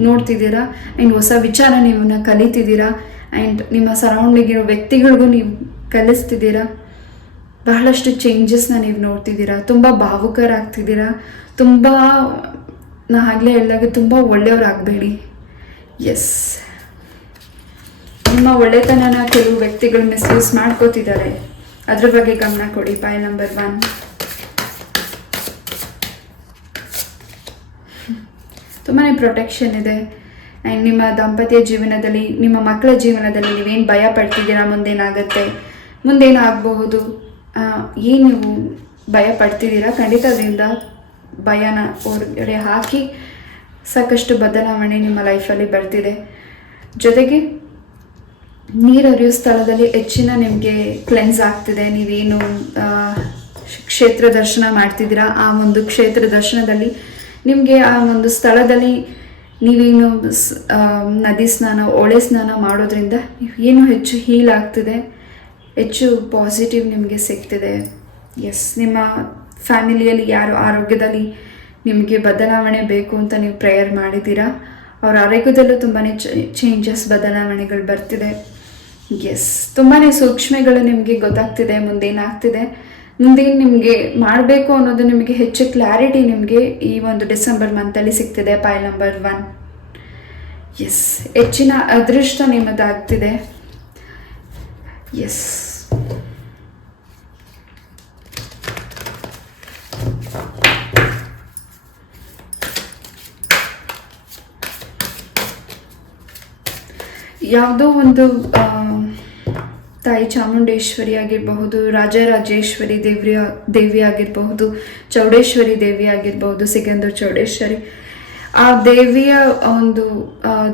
ನೋಡ್ತಿದ್ದೀರಾ. ಆ್ಯಂಡ್ ಹೊಸ ವಿಚಾರ ನೀವನ್ನ ಕಲಿತಿದ್ದೀರಾ. ಆ್ಯಂಡ್ ನಿಮ್ಮ ಸರೌಂಡಿಂಗ್ ಇರೋ ವ್ಯಕ್ತಿಗಳಿಗೂ ನೀವು ಕಲಿಸ್ತಿದ್ದೀರಾ. ಬಹಳಷ್ಟು ಚೇಂಜಸ್ನ ನೀವು ನೋಡ್ತಿದ್ದೀರಾ. ತುಂಬ ಭಾವುಕರಾಗ್ತಿದ್ದೀರಾ. ತುಂಬ, ನಾ ಆಗಲೇ ಹೇಳಿದಾಗ, ತುಂಬ ಒಳ್ಳೆಯವರಾಗಬೇಡಿ. ಎಸ್, ನಿಮ್ಮ ಒಳ್ಳೆತನನ ಕೆಲವು ವ್ಯಕ್ತಿಗಳು ಮಿಸ್ಯೂಸ್ ಮಾಡ್ಕೋತಿದ್ದಾರೆ. ಅದ್ರ ಬಗ್ಗೆ ಗಮನ ಕೊಡಿ. ಪಾಯ್ ನಂಬರ್ 1. ತುಂಬಾ ಪ್ರೊಟೆಕ್ಷನ್ ಇದೆ. ಆ್ಯಂಡ್ ನಿಮ್ಮ ದಾಂಪತ್ಯ ಜೀವನದಲ್ಲಿ, ನಿಮ್ಮ ಮಕ್ಕಳ ಜೀವನದಲ್ಲಿ ನೀವೇನು ಭಯ ಪಡ್ತಿದ್ದೀರಾ, ಮುಂದೇನಾಗಬಹುದು, ಏನು ನೀವು ಭಯ ಪಡ್ತಿದ್ದೀರಾ, ಖಂಡಿತ ಅದರಿಂದ ಭಯನ ಹೊರಗಡೆ ಹಾಕಿ ಸಾಕಷ್ಟು ಬದಲಾವಣೆ ನಿಮ್ಮ ಲೈಫಲ್ಲಿ ಬರ್ತಿದೆ. ಜೊತೆಗೆ ನೀರು ಹರಿಯೋ ಸ್ಥಳದಲ್ಲಿ ಹೆಚ್ಚಿನ ನಿಮಗೆ ಕ್ಲೆನ್ಸ್ ಆಗ್ತಿದೆ. ನೀವೇನು ಕ್ಷೇತ್ರ ದರ್ಶನ ಮಾಡ್ತಿದ್ದೀರಾ, ಆ ಒಂದು ಕ್ಷೇತ್ರ ದರ್ಶನದಲ್ಲಿ ನಿಮಗೆ ಆ ಒಂದು ಸ್ಥಳದಲ್ಲಿ ನೀವೇನು ನದಿ ಸ್ನಾನ, ಹೊಳೆ ಸ್ನಾನ ಮಾಡೋದ್ರಿಂದ ಏನು ಹೆಚ್ಚು ಹೀಲ್ ಆಗ್ತಿದೆ, ಹೆಚ್ಚು ಪಾಸಿಟಿವ್ ನಿಮಗೆ ಸಿಗ್ತಿದೆ. ಎಸ್, ನಿಮ್ಮ ಫ್ಯಾಮಿಲಿಯಲ್ಲಿ ಯಾರು ಆರೋಗ್ಯದಲ್ಲಿ ನಿಮಗೆ ಬದಲಾವಣೆ ಬೇಕು ಅಂತ ನೀವು ಪ್ರೇಯರ್ ಮಾಡಿದ್ದೀರಾ, ಅವ್ರ ಆರೋಗ್ಯದಲ್ಲೂ ತುಂಬಾ ಚೇಂಜಸ್, ಬದಲಾವಣೆಗಳು ಬರ್ತಿದೆ. ಎಸ್, ತುಂಬಾ ಸೂಕ್ಷ್ಮಗಳು ನಿಮಗೆ ಗೊತ್ತಾಗ್ತಿದೆ. ಮುಂದೇನಾಗ್ತಿದೆ, ಮುಂದೇನು ನಿಮಗೆ ಮಾಡಬೇಕು ಅನ್ನೋದು ನಿಮಗೆ ಹೆಚ್ಚು ಕ್ಲಾರಿಟಿ ನಿಮಗೆ ಈ ಒಂದು ಡಿಸೆಂಬರ್ ಮಂತಲ್ಲಿ ಸಿಗ್ತಿದೆ. ಪಾಯ್ ನಂಬರ್ 1. ಎಸ್, ಹೆಚ್ಚಿನ ಅದೃಷ್ಟ ನಿಮ್ಮದಾಗ್ತಿದೆ. ಎಸ್, ಯಾವುದೋ ಒಂದು ತಾಯಿ ಚಾಮುಂಡೇಶ್ವರಿ ಆಗಿರಬಹುದು, ರಾಜರಾಜೇಶ್ವರಿ ದೇವಿ ಆಗಿರಬಹುದು, ಚೌಡೇಶ್ವರಿ ದೇವಿ ಆಗಿರಬಹುದು, ಸಿಗಂದೂರು ಚೌಡೇಶ್ವರಿ, ಆ ದೇವಿಯ ಒಂದು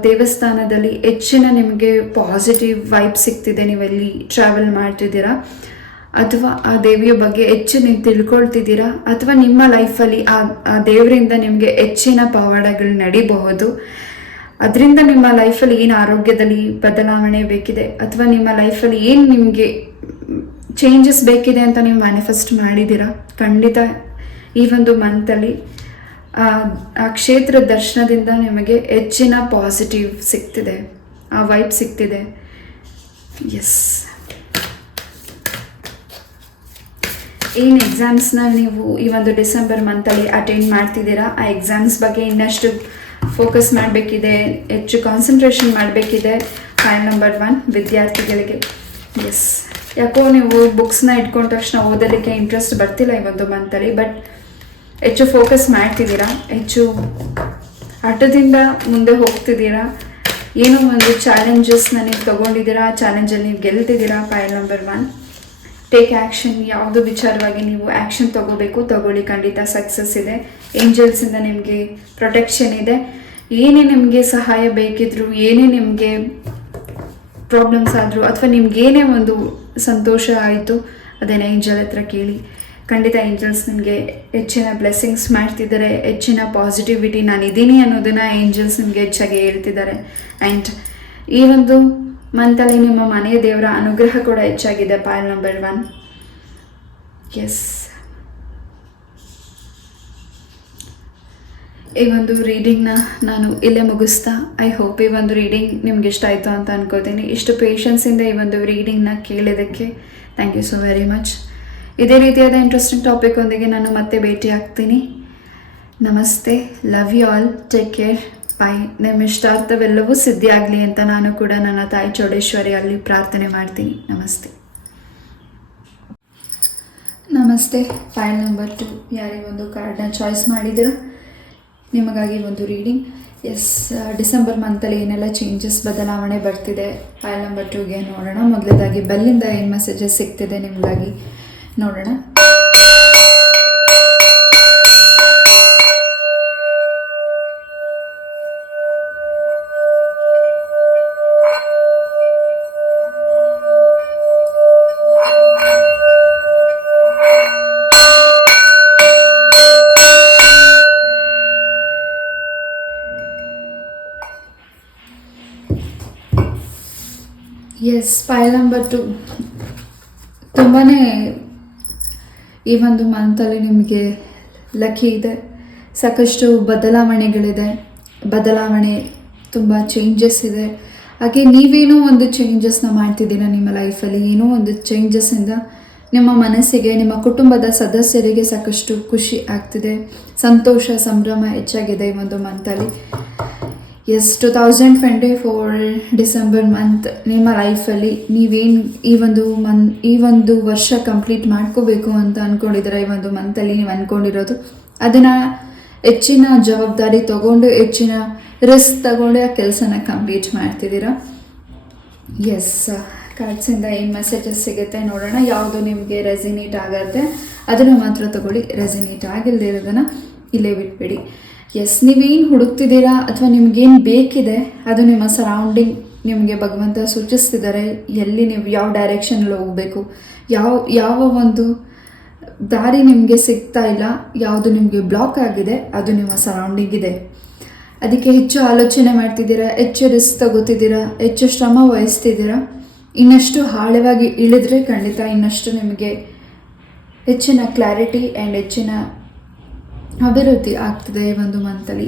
ದೇವಸ್ಥಾನದಲ್ಲಿ ಹೆಚ್ಚಿನ ನಿಮಗೆ ಪಾಸಿಟಿವ್ ವೈಬ್ ಸಿಗ್ತಿದೆ. ನೀವೆಲ್ಲಿ ಟ್ರಾವೆಲ್ ಮಾಡ್ತಿದ್ದೀರಾ ಅಥವಾ ಆ ದೇವಿಯ ಬಗ್ಗೆ ಹೆಚ್ಚು ನೀವು ತಿಳ್ಕೊಳ್ತಿದ್ದೀರಾ, ಅಥವಾ ನಿಮ್ಮ ಲೈಫಲ್ಲಿ ಆ ದೇವರಿಂದ ನಿಮಗೆ ಹೆಚ್ಚಿನ ಪವಾಡಗಳು ನಡೀಬಹುದು. ಅದರಿಂದ ನಿಮ್ಮ ಲೈಫಲ್ಲಿ ಏನು ಆರೋಗ್ಯದಲ್ಲಿ ಬದಲಾವಣೆ ಬೇಕಿದೆ, ಅಥವಾ ನಿಮ್ಮ ಲೈಫಲ್ಲಿ ಏನು ನಿಮಗೆ ಚೇಂಜಸ್ ಬೇಕಿದೆ ಅಂತ ನೀವು ಮ್ಯಾನಿಫೆಸ್ಟ್ ಮಾಡಿದ್ದೀರಾ, ಖಂಡಿತ ಈ ಒಂದು ಮಂತಲ್ಲಿ ಆ ಕ್ಷೇತ್ರ ದರ್ಶನದಿಂದ ನಿಮಗೆ ಹೆಚ್ಚಿನ ಪಾಸಿಟಿವ್ ಸಿಗ್ತಿದೆ, ಆ ವೈಬ್ ಸಿಗ್ತಿದೆ. ಎಸ್, ಏನು ಎಕ್ಸಾಮ್ಸ್ನ ನೀವು ಈ ಒಂದು ಡಿಸೆಂಬರ್ ಮಂತಲ್ಲಿ ಅಟೆಂಡ್ ಮಾಡ್ತಿದ್ದೀರಾ, ಆ ಎಕ್ಸಾಮ್ಸ್ ಬಗ್ಗೆ ಇನ್ನಷ್ಟು ಫೋಕಸ್ ಮಾಡಬೇಕಿದೆ, ಹೆಚ್ಚು ಕಾನ್ಸಂಟ್ರೇಷನ್ ಮಾಡಬೇಕಿದೆ. ಫೈಲ್ ನಂಬರ್ 1 ವಿದ್ಯಾರ್ಥಿಗಳಿಗೆ. ಎಸ್, ಯಾಕೋ ನೀವು ಬುಕ್ಸ್ನ ಇಟ್ಕೊಂಡ ತಕ್ಷಣ ಓದೋದಕ್ಕೆ ಇಂಟ್ರೆಸ್ಟ್ ಬರ್ತಿಲ್ಲ ಈ ಒಂದು ಮಂತಲ್ಲಿ, ಬಟ್ ಹೆಚ್ಚು ಫೋಕಸ್ ಮಾಡ್ತಿದ್ದೀರಾ, ಹೆಚ್ಚು ಹಠದಿಂದ ಮುಂದೆ ಹೋಗ್ತಿದ್ದೀರಾ. ಏನೋ ಒಂದು ಚಾಲೆಂಜಸ್ನ ನೀವು ತೊಗೊಂಡಿದ್ದೀರಾ, ಆ ಚಾಲೆಂಜಲ್ಲಿ ನೀವು ಗೆಲ್ತಿದ್ದೀರಾ. Pile number 1. Take action. ಯಾವುದು ವಿಚಾರವಾಗಿ ನೀವು ಆ್ಯಕ್ಷನ್ ತಗೊಳ್ಳಿ, ಖಂಡಿತ ಸಕ್ಸಸ್ ಇದೆ. ಏಂಜಲ್ಸಿಂದ ನಿಮಗೆ ಪ್ರೊಟೆಕ್ಷನ್ ಇದೆ. ಏನೇ ನಿಮಗೆ ಸಹಾಯ ಬೇಕಿದ್ರು, ಏನೇ ನಿಮಗೆ ಪ್ರಾಬ್ಲಮ್ಸ್ ಆದರೂ, ಅಥವಾ ನಿಮ್ಗೇನೇ ಒಂದು ಸಂತೋಷ ಆಯಿತು, ಅದನ್ನು ಏಂಜಲ್ ಹತ್ರ ಕೇಳಿ. ಖಂಡಿತ ಏಂಜಲ್ಸ್ ನಿಮಗೆ ಹೆಚ್ಚಿನ ಬ್ಲೆಸ್ಸಿಂಗ್ಸ್ ಮಾಡ್ತಿದ್ದಾರೆ, ಹೆಚ್ಚಿನ ಪಾಸಿಟಿವಿಟಿ ನಾನಿದ್ದೀನಿ ಅನ್ನೋದನ್ನು ಏಂಜಲ್ಸ್ ನಿಮಗೆ ಹೆಚ್ಚಾಗಿ ಹೇಳ್ತಿದ್ದಾರೆ. ಆ್ಯಂಡ್ ಈ ಒಂದು ಮಂತಲ್ಲಿ ನಿಮ್ಮ ಮನೆಯ ದೇವರ ಅನುಗ್ರಹ ಕೂಡ ಹೆಚ್ಚಾಗಿದೆ. ಪಾಯಲ್ ನಂಬರ್ 1. ಎಸ್, ಈ ಒಂದು ರೀಡಿಂಗ್ನ ನಾನು ಇಲ್ಲೇ ಮುಗಿಸ್ತಾ, ಐ ಹೋಪ್ ಈ ಒಂದು ರೀಡಿಂಗ್ ನಿಮ್ಗೆ ಇಷ್ಟ ಆಯಿತು ಅಂತ ಅನ್ಕೋತೀನಿ. ಇಷ್ಟು ಪೇಷನ್ಸಿಂದ ಈ ಒಂದು ರೀಡಿಂಗ್ನ ಕೇಳಿದ್ದಕ್ಕೆ thank you so very much. ಇದೇ ರೀತಿಯಾದ ಇಂಟ್ರೆಸ್ಟಿಂಗ್ ಟಾಪಿಕ್ ಒಂದಿಗೆ ನಾನು ಮತ್ತೆ ಭೇಟಿ ಆಗ್ತೀನಿ. ನಮಸ್ತೆ, love you all, take care, bye. ನಿಮ್ಮ ಇಷ್ಟಾರ್ಥವೆಲ್ಲವೂ ಸಿದ್ಧಿ ಆಗಲಿ ಅಂತ ನಾನು ಕೂಡ ನನ್ನ ತಾಯಿ ಚೌಡೇಶ್ವರಿಯಲ್ಲಿ ಪ್ರಾರ್ಥನೆ ಮಾಡ್ತೀನಿ. ನಮಸ್ತೆ. ನಮಸ್ತೆ. ಫೈಲ್ ನಂಬರ್ 2 ಯಾರೇ ಒಂದು ಕಾರ್ಡ್ನ ಚಾಯ್ಸ್ ಮಾಡಿದ್ದೀರಾ, ನಿಮಗಾಗಿ ಒಂದು ರೀಡಿಂಗ್. ಎಸ್, ಡಿಸೆಂಬರ್ ಮಂತಲ್ಲಿ ಏನೆಲ್ಲ ಚೇಂಜಸ್ ಬದಲಾವಣೆ ಬರ್ತಿದೆ ಫೈಲ್ ನಂಬರ್ 2ಗೆ ನೋಡೋಣ. ಮೊದಲದಾಗಿ ಬೆಲ್ಲಿಂದ ಏನು ಮೆಸೇಜಸ್ ಸಿಗ್ತಿದೆ ನಿಮಗಾಗಿ ನೋಡೋಣ. ಎಸ್, ಫೈಲ್ ನಂಬರ್ 2 ತುಂಬಾ ಈ ಒಂದು ಮಂತಲ್ಲಿ ನಿಮಗೆ ಲಕ್ಕಿ ಇದೆ. ಸಾಕಷ್ಟು ಬದಲಾವಣೆ ತುಂಬ ಚೇಂಜಸ್ ಇದೆ. ಹಾಗೆ ನೀವೇನೋ ಒಂದು ಚೇಂಜಸ್ನ ಮಾಡ್ತಿದ್ದೀರ ನಿಮ್ಮ ಲೈಫಲ್ಲಿ. ಏನೋ ಒಂದು ಚೇಂಜಸ್ಸಿಂದ ನಿಮ್ಮ ಮನಸ್ಸಿಗೆ, ನಿಮ್ಮ ಕುಟುಂಬದ ಸದಸ್ಯರಿಗೆ ಸಾಕಷ್ಟು ಖುಷಿ ಆಗ್ತಿದೆ, ಸಂತೋಷ ಸಂಭ್ರಮ ಹೆಚ್ಚಾಗಿದೆ ಈ ಒಂದು ಮಂತಲ್ಲಿ. ಎಸ್, 2024 ಡಿಸೆಂಬರ್ ಮಂತ್ ನಿಮ್ಮ ಲೈಫಲ್ಲಿ ನೀವೇನು ಈ ಒಂದು ವರ್ಷ ಕಂಪ್ಲೀಟ್ ಮಾಡ್ಕೋಬೇಕು ಅಂತ ಅಂದ್ಕೊಂಡಿದ್ದೀರ. ಈ ಒಂದು ಮಂತಲ್ಲಿ ನೀವು ಅಂದ್ಕೊಂಡಿರೋದು ಅದನ್ನು ಹೆಚ್ಚಿನ ಜವಾಬ್ದಾರಿ ತಗೊಂಡು, ಹೆಚ್ಚಿನ ರಿಸ್ಕ್ ತಗೊಂಡು ಆ ಕೆಲಸನ ಕಂಪ್ಲೀಟ್ ಮಾಡ್ತಿದ್ದೀರಾ. ಎಸ್, ಕಾರ್ಡ್ಸಿಂದ ಏನು ಮೆಸೇಜಸ್ ಸಿಗುತ್ತೆ ನೋಡೋಣ. ಯಾವುದು ನಿಮಗೆ ರೆಸಿನೇಟ್ ಆಗುತ್ತೆ ಅದನ್ನು ಮಾತ್ರ ತಗೊಳ್ಳಿ, ರೆಸಿನೇಟ್ ಆಗಿಲ್ಲದಿರೋದನ್ನು ಇಲ್ಲೇ ಬಿಟ್ಬಿಡಿ. ಎಸ್, ನೀವೇನು ಹುಡುಕ್ತಿದ್ದೀರಾ ಅಥವಾ ನಿಮಗೇನು ಬೇಕಿದೆ ಅದು ನಿಮ್ಮ ಸರೌಂಡಿಂಗ್ ನಿಮಗೆ ಭಗವಂತ ಸೂಚಿಸ್ತಿದ್ದಾರೆ. ಎಲ್ಲಿ ನೀವು ಯಾವ ಡೈರೆಕ್ಷನಲ್ಲಿ ಹೋಗಬೇಕು, ಯಾವ ಒಂದು ದಾರಿ ನಿಮಗೆ ಸಿಗ್ತಾ ಇಲ್ಲ, ಯಾವುದು ನಿಮಗೆ ಬ್ಲಾಕ್ ಆಗಿದೆ ಅದು ನಿಮ್ಮ ಸರೌಂಡಿಂಗ್ ಇದೆ. ಅದಕ್ಕೆ ಹೆಚ್ಚು ಆಲೋಚನೆ ಮಾಡ್ತಿದ್ದೀರಾ, ಹೆಚ್ಚು ರಿಸ್ಕ್ ತಗೋತಿದ್ದೀರಾ, ಹೆಚ್ಚು ಶ್ರಮ ವಹಿಸ್ತಿದ್ದೀರಾ. ಇನ್ನಷ್ಟು ಆಳವಾಗಿ ಇಳಿದ್ರೆ ಖಂಡಿತ ಇನ್ನಷ್ಟು ನಿಮಗೆ ಹೆಚ್ಚಿನ ಕ್ಲಾರಿಟಿ ಆ್ಯಂಡ್ ಹೆಚ್ಚಿನ ಅಭಿವೃದ್ಧಿ ಆಗ್ತದೆ ಈ ಒಂದು ಮಂತಲ್ಲಿ.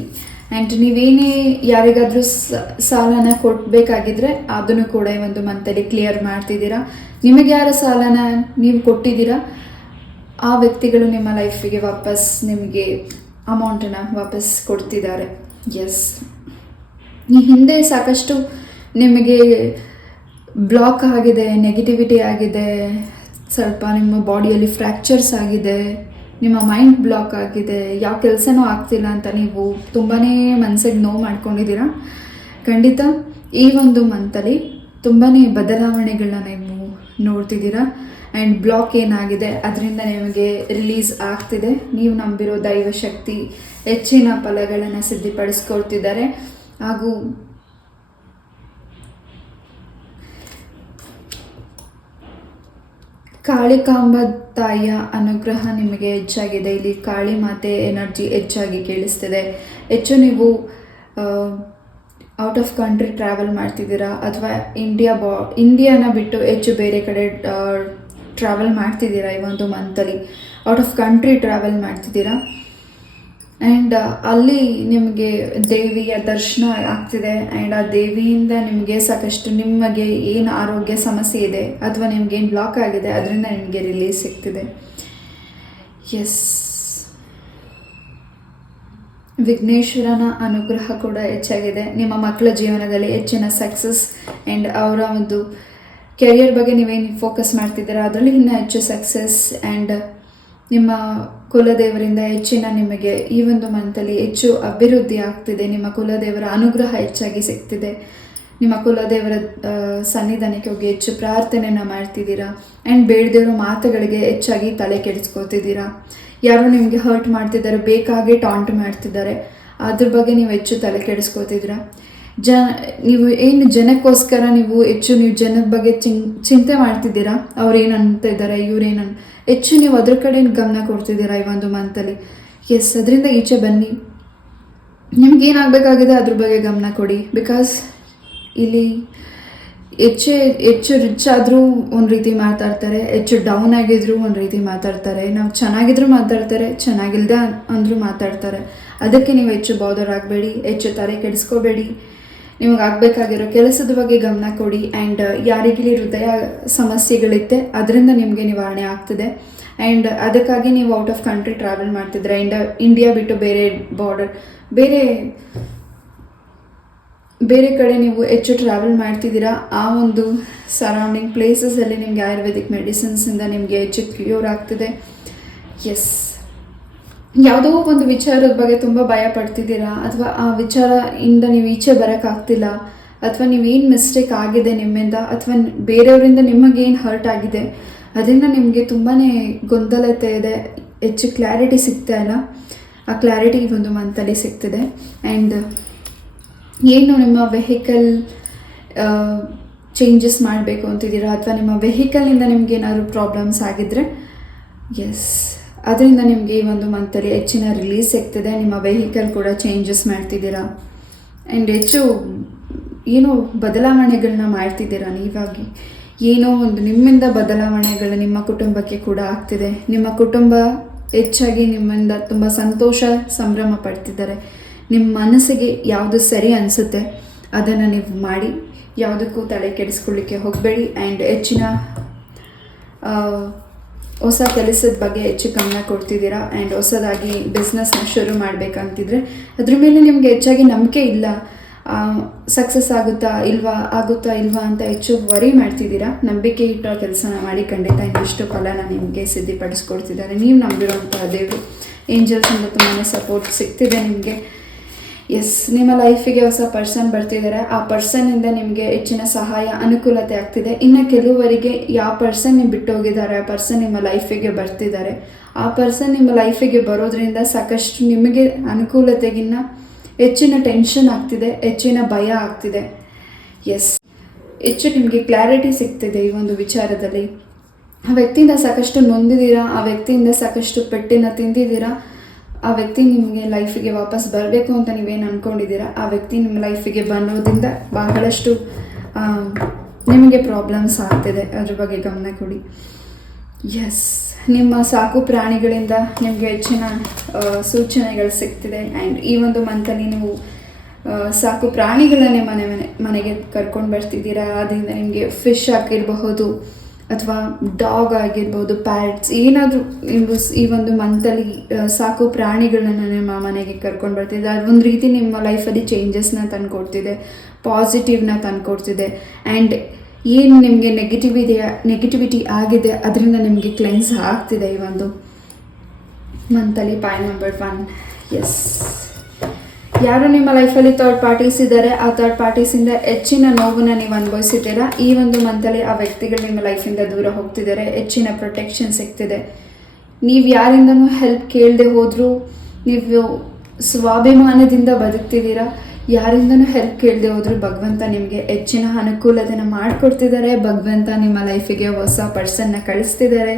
ಆ್ಯಂಡ್ ನೀವೇನೇ ಯಾರಿಗಾದರೂ ಸಾಲನ ಕೊಡಬೇಕಾಗಿದ್ರೆ ಅದನ್ನು ಕೂಡ ಈ ಒಂದು ಮಂತಲ್ಲಿ ಕ್ಲಿಯರ್ ಮಾಡ್ತಿದ್ದೀರಾ. ನಿಮಗೆ ಯಾರ ಸಾಲನ ನೀವು ಕೊಟ್ಟಿದ್ದೀರಾ ಆ ವ್ಯಕ್ತಿಗಳು ನಿಮ್ಮ ಲೈಫಿಗೆ ವಾಪಸ್ ನಿಮಗೆ ಅಮೌಂಟನ್ನು ವಾಪಸ್ ಕೊಡ್ತಿದ್ದಾರೆ. ಎಸ್, ಈ ಹಿಂದೆ ಸಾಕಷ್ಟು ನಿಮಗೆ ಬ್ಲಾಕ್ ಆಗಿದೆ, ನೆಗೆಟಿವಿಟಿ ಆಗಿದೆ, ಸ್ವಲ್ಪ ನಿಮ್ಮ ಬಾಡಿಯಲ್ಲಿ ಫ್ರ್ಯಾಕ್ಚರ್ಸ್ ಆಗಿದೆ, ನಿಮ್ಮ ಮೈಂಡ್ ಬ್ಲಾಕ್ ಆಗಿದೆ, ಯಾವ ಕೆಲಸನೂ ಆಗ್ತಿಲ್ಲ ಅಂತ ನೀವು ತುಂಬಾ ಮನಸ್ಸಿಗೆ ನೋವು ಮಾಡ್ಕೊಂಡಿದ್ದೀರಾ. ಖಂಡಿತ ಈ ಒಂದು ಮಂತಲ್ಲಿ ತುಂಬಾ ಬದಲಾವಣೆಗಳನ್ನ ನೀವು ನೋಡ್ತಿದ್ದೀರಾ. ಆ್ಯಂಡ್ ಬ್ಲಾಕ್ ಏನಾಗಿದೆ ಅದರಿಂದ ನಿಮಗೆ ರಿಲೀಸ್ ಆಗ್ತಿದೆ. ನೀವು ನಂಬಿರೋ ದೈವಶಕ್ತಿ ಹೆಚ್ಚಿನ ಫಲಗಳನ್ನು ಸಿದ್ಧಪಡಿಸ್ಕೊಳ್ತಿದ್ದಾರೆ. ಹಾಗೂ ಕಾಳಿಕಾಂಬ ತಾಯಿಯ ಅನುಗ್ರಹ ನಿಮಗೆ ಹೆಚ್ಚಾಗಿದೆ. ಇಲ್ಲಿ ಕಾಳಿ ಮಾತೆ ಎನರ್ಜಿ ಹೆಚ್ಚಾಗಿ ಕೇಳಿಸ್ತಿದೆ. ಹೆಚ್ಚು ನೀವು ಔಟ್ ಆಫ್ ಕಂಟ್ರಿ ಟ್ರಾವೆಲ್ ಮಾಡ್ತಿದ್ದೀರಾ ಅಥವಾ ಇಂಡಿಯಾನ ಬಿಟ್ಟು ಹೆಚ್ಚು ಬೇರೆ ಕಡೆ ಟ್ರಾವೆಲ್ ಮಾಡ್ತಿದ್ದೀರಾ. ಈ ಒಂದು ಮಂತಲ್ಲಿ ಔಟ್ ಆಫ್ ಕಂಟ್ರಿ ಟ್ರಾವೆಲ್ ಮಾಡ್ತಿದ್ದೀರಾ. ಆ್ಯಂಡ್ ಅಲ್ಲಿ ನಿಮಗೆ ದೇವಿಯ ದರ್ಶನ ಆಗ್ತಿದೆ. ಆ್ಯಂಡ್ ಆ ದೇವಿಯಿಂದ ನಿಮಗೆ ಸಾಕಷ್ಟು ನಿಮಗೆ ಏನು ಆರೋಗ್ಯ ಸಮಸ್ಯೆ ಇದೆ ಅಥವಾ ನಿಮಗೇನು ಬ್ಲಾಕ್ ಆಗಿದೆ ಅದರಿಂದ ನಿಮಗೆ ರಿಲೀಸ್ ಸಿಗ್ತಿದೆ. ಎಸ್, ವಿಘ್ನೇಶ್ವರನ ಅನುಗ್ರಹ ಕೂಡ ಹೆಚ್ಚಾಗಿದೆ. ನಿಮ್ಮ ಮಕ್ಕಳ ಜೀವನದಲ್ಲಿ ಹೆಚ್ಚಿನ ಸಕ್ಸಸ್ ಆ್ಯಂಡ್ ಅವರ ಒಂದು ಕೆರಿಯರ್ ಬಗ್ಗೆ ನೀವೇನು ಫೋಕಸ್ ಮಾಡ್ತಿದ್ದೀರಾ ಅದರಲ್ಲಿ ಇನ್ನೂ ಹೆಚ್ಚು ಸಕ್ಸಸ್. ಆ್ಯಂಡ್ ನಿಮ್ಮ ಕುಲದೇವರಿಂದ ಹೆಚ್ಚಿನ ನಿಮಗೆ ಈ ಒಂದು ಮಂತಲ್ಲಿ ಹೆಚ್ಚು ಅಭಿವೃದ್ಧಿ ಆಗ್ತಿದೆ. ನಿಮ್ಮ ಕುಲದೇವರ ಅನುಗ್ರಹ ಹೆಚ್ಚಾಗಿ ಸಿಗ್ತಿದೆ. ನಿಮ್ಮ ಕುಲದೇವರ ಸನ್ನಿಧಾನಕ್ಕೆ ಹೋಗಿ ಹೆಚ್ಚು ಪ್ರಾರ್ಥನೆಯನ್ನು ಮಾಡ್ತಿದ್ದೀರಾ. ಆ್ಯಂಡ್ ಬೇಡದಿರೋ ಮಾತುಗಳಿಗೆ ಹೆಚ್ಚಾಗಿ ತಲೆ ಕೆಡಿಸ್ಕೋತಿದ್ದೀರಾ. ಯಾರು ನಿಮಗೆ ಹರ್ಟ್ ಮಾಡ್ತಿದ್ದಾರೆ, ಬೇಕಾಗಿ ಟಾಂಟ್ ಮಾಡ್ತಿದ್ದಾರೆ, ಅದ್ರ ಬಗ್ಗೆ ನೀವು ಹೆಚ್ಚು ತಲೆ ಕೆಡಿಸ್ಕೋತಿದ್ದೀರಾ. ನೀವು ಏನು ಜನಕ್ಕೋಸ್ಕರ ನೀವು ಜನದ ಬಗ್ಗೆ ಚಿಂತೆ ಮಾಡ್ತಿದ್ದೀರಾ. ಅವ್ರು ಏನು ಅಂತ ಇದ್ದಾರೆ, ಹೆಚ್ಚು ನೀವು ಅದ್ರ ಕಡೆ ಗಮನ ಕೊಡ್ತಿದ್ದೀರಾ ಈ ಒಂದು ಮಂತಲ್ಲಿ. ಎಸ್, ಅದರಿಂದ ಈಚೆ ಬನ್ನಿ. ನಿಮ್ಗೇನಾಗಬೇಕಾಗಿದೆ ಅದ್ರ ಬಗ್ಗೆ ಗಮನ ಕೊಡಿ. ಬಿಕಾಸ್ ಇಲ್ಲಿ ಹೆಚ್ಚು ರಿಚ್ ಆದರೂ ಒಂದು ರೀತಿ ಮಾತಾಡ್ತಾರೆ, ಹೆಚ್ಚು ಡೌನ್ ಆಗಿದ್ರು ಒಂದು ರೀತಿ ಮಾತಾಡ್ತಾರೆ, ನಾವು ಚೆನ್ನಾಗಿದ್ರು ಮಾತಾಡ್ತಾರೆ, ಚೆನ್ನಾಗಿಲ್ದ ಅಂದರೂ ಮಾತಾಡ್ತಾರೆ. ಅದಕ್ಕೆ ನೀವು ಹೆಚ್ಚು ಬಾದರಾಗಬೇಡಿ, ಹೆಚ್ಚು ತಲೆ ಕೆಡಿಸ್ಕೋಬೇಡಿ. ನಿಮಗೆ ಆಗಬೇಕಾಗಿರೋ ಕೆಲಸದ ಬಗ್ಗೆ ಗಮನ ಕೊಡಿ. ಆ್ಯಂಡ್ ಯಾರಿಗಿಲ್ಲಿ ಹೃದಯ ಸಮಸ್ಯೆಗಳಿತ್ತೆ ಅದರಿಂದ ನಿಮಗೆ ನಿವಾರಣೆ ಆಗ್ತಿದೆ. ಆ್ಯಂಡ್ ಅದಕ್ಕಾಗಿ ನೀವು ಔಟ್ ಆಫ್ ಕಂಟ್ರಿ ಟ್ರಾವೆಲ್ ಮಾಡ್ತಿದ್ರೆ, ಇಂಡಿಯಾ ಬಿಟ್ಟು ಬೇರೆ ಕಡೆ ನೀವು ಹೆಚ್ಚು ಟ್ರಾವೆಲ್ ಮಾಡ್ತಿದ್ದೀರಾ. ಆ ಒಂದು ಸರೌಂಡಿಂಗ್ ಪ್ಲೇಸಸಲ್ಲಿ ನಿಮಗೆ ಆಯುರ್ವೇದಿಕ್ ಮೆಡಿಸಿನ್ಸಿಂದ ನಿಮಗೆ ಹೆಚ್ಚು ಕ್ಯೂರ್ ಆಗ್ತಿದೆ. ಎಸ್, ಯಾವುದೋ ಒಂದು ವಿಚಾರದ ಬಗ್ಗೆ ತುಂಬ ಭಯ ಪಡ್ತಿದ್ದೀರಾ, ಅಥವಾ ಆ ವಿಚಾರದಿಂದ ನೀವು ಈಚೆ ಬರೋಕ್ಕಾಗ್ತಿಲ್ಲ, ಅಥವಾ ನೀವೇನು ಮಿಸ್ಟೇಕ್ ಆಗಿದೆ ನಿಮ್ಮಿಂದ, ಅಥವಾ ಬೇರೆಯವರಿಂದ ನಿಮಗೇನು ಹರ್ಟ್ ಆಗಿದೆ ಅದರಿಂದ ನಿಮಗೆ ತುಂಬಾ ಗೊಂದಲತೆ ಇದೆ, ಹೆಚ್ಚು ಕ್ಲಾರಿಟಿ ಸಿಗ್ತಾ ಇಲ್ಲ. ಆ ಕ್ಲಾರಿಟಿ ಈ ಒಂದು ಮಂತಲ್ಲಿ ಸಿಗ್ತಿದೆ. ಆ್ಯಂಡ್ ಏನು ನಿಮ್ಮ ವೆಹಿಕಲ್ ಚೇಂಜಸ್ ಮಾಡಬೇಕು ಅಂತಿದ್ದೀರಾ, ಅಥವಾ ನಿಮ್ಮ ವೆಹಿಕಲ್ನಿಂದ ನಿಮ್ಗೆ ಏನಾದರೂ ಪ್ರಾಬ್ಲಮ್ಸ್ ಆಗಿದ್ದರೆ ಎಸ್ ಅದರಿಂದ ನಿಮಗೆ ಈ ಒಂದು ಮಂತಲ್ಲಿ ಹೆಚ್ಚಿನ ರಿಲೀಸ್ ಸಿಗ್ತಿದೆ. ನಿಮ್ಮ ವೆಹಿಕಲ್ ಕೂಡ ಚೇಂಜಸ್ ಮಾಡ್ತಿದ್ದೀರಾ ಆ್ಯಂಡ್ ಹೆಚ್ಚು ಏನೋ ಬದಲಾವಣೆಗಳನ್ನ ಮಾಡ್ತಿದ್ದೀರಾ. ನೀವಾಗಿ ಏನೋ ಒಂದು ನಿಮ್ಮಿಂದ ಬದಲಾವಣೆಗಳು ನಿಮ್ಮ ಕುಟುಂಬಕ್ಕೆ ಕೂಡ ಆಗ್ತಿದೆ. ನಿಮ್ಮ ಕುಟುಂಬ ಹೆಚ್ಚಾಗಿ ನಿಮ್ಮಿಂದ ತುಂಬ ಸಂತೋಷ ಸಂಭ್ರಮ ಪಡ್ತಿದ್ದಾರೆ. ನಿಮ್ಮ ಮನಸ್ಸಿಗೆ ಯಾವುದು ಸರಿ ಅನಿಸುತ್ತೆ ಅದನ್ನು ನೀವು ಮಾಡಿ, ಯಾವುದಕ್ಕೂ ತಲೆ ಕೆಡಿಸ್ಕೊಳ್ಳಿಕ್ಕೆ ಹೋಗಬೇಡಿ. ಆ್ಯಂಡ್ ಹೆಚ್ಚಿನ ಹೊಸ ಕೆಲಸದ ಬಗ್ಗೆ ಹೆಚ್ಚು ಗಮನ ಕೊಡ್ತಿದ್ದೀರಾ. ಆ್ಯಂಡ್ ಹೊಸದಾಗಿ ಬಿಸ್ನೆಸ್ನ ಶುರು ಮಾಡಬೇಕಂತಿದ್ರೆ ಅದ್ರ ಮೇಲೆ ನಿಮಗೆ ಹೆಚ್ಚಾಗಿ ನಂಬಿಕೆ ಇಲ್ಲ. ಸಕ್ಸಸ್ ಆಗುತ್ತಾ ಇಲ್ವಾ ಅಂತ ಹೆಚ್ಚು ವರಿ ಮಾಡ್ತಿದ್ದೀರಾ. ನಂಬಿಕೆ ಇಟ್ಟೋ ಕೆಲಸನ ಮಾಡಿ ಖಂಡಿತ ಇನ್ನಷ್ಟು ಫಲನ ನಿಮಗೆ ಸಿದ್ಧಪಡಿಸ್ಕೊಡ್ತಿದ್ದಾರೆ. ನೀವು ನಂಬಿರುವಂತಹ ದೇವರು ಏಂಜಲ್ಸಿಂದ ತುಂಬಾ ಸಪೋರ್ಟ್ ಸಿಗ್ತಿದೆ ನಿಮಗೆ. ಎಸ್, ನಿಮ್ಮ ಲೈಫಿಗೆ ಹೊಸ ಪರ್ಸನ್ ಬರ್ತಿದ್ದಾರೆ. ಆ ಪರ್ಸನ್ನಿಂದ ನಿಮಗೆ ಹೆಚ್ಚಿನ ಸಹಾಯ ಅನುಕೂಲತೆ ಆಗ್ತಿದೆ. ಇನ್ನು ಕೆಲವರಿಗೆ ಯಾವ ಪರ್ಸನ್ ನೀವು ಬಿಟ್ಟೋಗಿದ್ದಾರೆ ಆ ಪರ್ಸನ್ ನಿಮ್ಮ ಲೈಫಿಗೆ ಬರ್ತಿದ್ದಾರೆ. ಆ ಪರ್ಸನ್ ನಿಮ್ಮ ಲೈಫಿಗೆ ಬರೋದ್ರಿಂದ ಸಾಕಷ್ಟು ನಿಮಗೆ ಅನುಕೂಲತೆಗಿನ್ನ ಹೆಚ್ಚಿನ ಟೆನ್ಷನ್ ಆಗ್ತಿದೆ, ಹೆಚ್ಚಿನ ಭಯ ಆಗ್ತಿದೆ. ಎಸ್, ಹೆಚ್ಚು ನಿಮಗೆ ಕ್ಲಾರಿಟಿ ಸಿಗ್ತಿದೆ ಈ ಒಂದು ವಿಚಾರದಲ್ಲಿ. ಆ ವ್ಯಕ್ತಿಯಿಂದ ಸಾಕಷ್ಟು ನೊಂದಿದ್ದೀರಾ, ಆ ವ್ಯಕ್ತಿಯಿಂದ ಸಾಕಷ್ಟು ಪೆಟ್ಟಿನ ತಿಂದಿದ್ದೀರಾ. ಆ ವ್ಯಕ್ತಿ ನಿಮಗೆ ಲೈಫಿಗೆ ವಾಪಸ್ ಬರಬೇಕು ಅಂತ ನೀವೇನು ಅಂದ್ಕೊಂಡಿದ್ದೀರಾ, ಆ ವ್ಯಕ್ತಿ ನಿಮ್ಮ ಲೈಫಿಗೆ ಬರೋದ್ರಿಂದ ಬಹಳಷ್ಟು ನಿಮಗೆ ಪ್ರಾಬ್ಲಮ್ಸ್ ಆಗ್ತಿದೆ. ಅದ್ರ ಬಗ್ಗೆ ಗಮನ ಕೊಡಿ. ಎಸ್, ನಿಮ್ಮ ಸಾಕು ಪ್ರಾಣಿಗಳಿಂದ ನಿಮಗೆ ಹೆಚ್ಚಿನ ಸೂಚನೆಗಳು ಸಿಗ್ತಿದೆ. ಆ್ಯಂಡ್ ಈ ಒಂದು ಮಂತಲ್ಲಿ ನೀವು ಸಾಕು ಪ್ರಾಣಿಗಳನ್ನೇ ಮನೆಗೆ ಕರ್ಕೊಂಡು ಬರ್ತಿದ್ದೀರಾ. ಅದರಿಂದ ನಿಮಗೆ ಫಿಶ್ ಆಗಿರಬಹುದು ಅಥವಾ ಡಾಗ್ ಆಗಿರ್ಬೋದು, ಪ್ಯಾಟ್ಸ್, ಏನಾದರೂ ಈ ಒಂದು ಮಂತಲ್ಲಿ ಸಾಕು ಪ್ರಾಣಿಗಳನ್ನ ನಿಮ್ಮ ಮನೆಗೆ ಕರ್ಕೊಂಡು ಬರ್ತಿದೆ. ಅದೊಂದು ರೀತಿ ನಿಮ್ಮ ಲೈಫಲ್ಲಿ ಚೇಂಜಸ್ನ ತಂದುಕೊಡ್ತಿದೆ, ಪಾಸಿಟಿವ್ನ ತಂದುಕೊಡ್ತಿದೆ. ಆ್ಯಂಡ್ ಏನು ನಿಮಗೆ ನೆಗೆಟಿವಿಟಿ ಆಗಿದೆ ಅದರಿಂದ ನಿಮಗೆ ಕ್ಲೆನ್ಸ್ ಆಗ್ತಿದೆ ಈ ಒಂದು ಮಂತಲ್ಲಿ. ಪಾಯಿಂಟ್ ನಂಬರ್ 1, ಎಸ್, ಯಾರು ನಿಮ್ಮ ಲೈಫಲ್ಲಿ ಥರ್ಡ್ ಪಾರ್ಟೀಸ್ ಇದ್ದಾರೆ ಆ ಥರ್ಡ್ ಪಾರ್ಟೀಸಿಂದ ಹೆಚ್ಚಿನ ನೋವನ್ನು ನೀವು ಅನುಭವಿಸಿದ್ದೀರಾ. ಈ ಒಂದು ಮಂತಲ್ಲಿ ಆ ವ್ಯಕ್ತಿಗಳು ನಿಮ್ಮ ಲೈಫಿಂದ ದೂರ ಹೋಗ್ತಿದ್ದಾರೆ, ಹೆಚ್ಚಿನ ಪ್ರೊಟೆಕ್ಷನ್ ಸಿಗ್ತಿದೆ. ನೀವು ಯಾರಿಂದನೂ ಹೆಲ್ಪ್ ಕೇಳದೆ ಹೋದರೂ ನೀವು ಸ್ವಾಭಿಮಾನದಿಂದ ಬದುಕ್ತಿದ್ದೀರಾ. ಯಾರಿಂದನೂ ಹೆಲ್ಪ್ ಕೇಳದೆ ಹೋದರೂ ಭಗವಂತ ನಿಮಗೆ ಹೆಚ್ಚಿನ ಅನುಕೂಲತೆನ ಮಾಡಿಕೊಡ್ತಿದ್ದಾರೆ. ಭಗವಂತ ನಿಮ್ಮ ಲೈಫಿಗೆ ಹೊಸ ಪರ್ಸನ್ನ ಕಳಿಸ್ತಿದ್ದಾರೆ.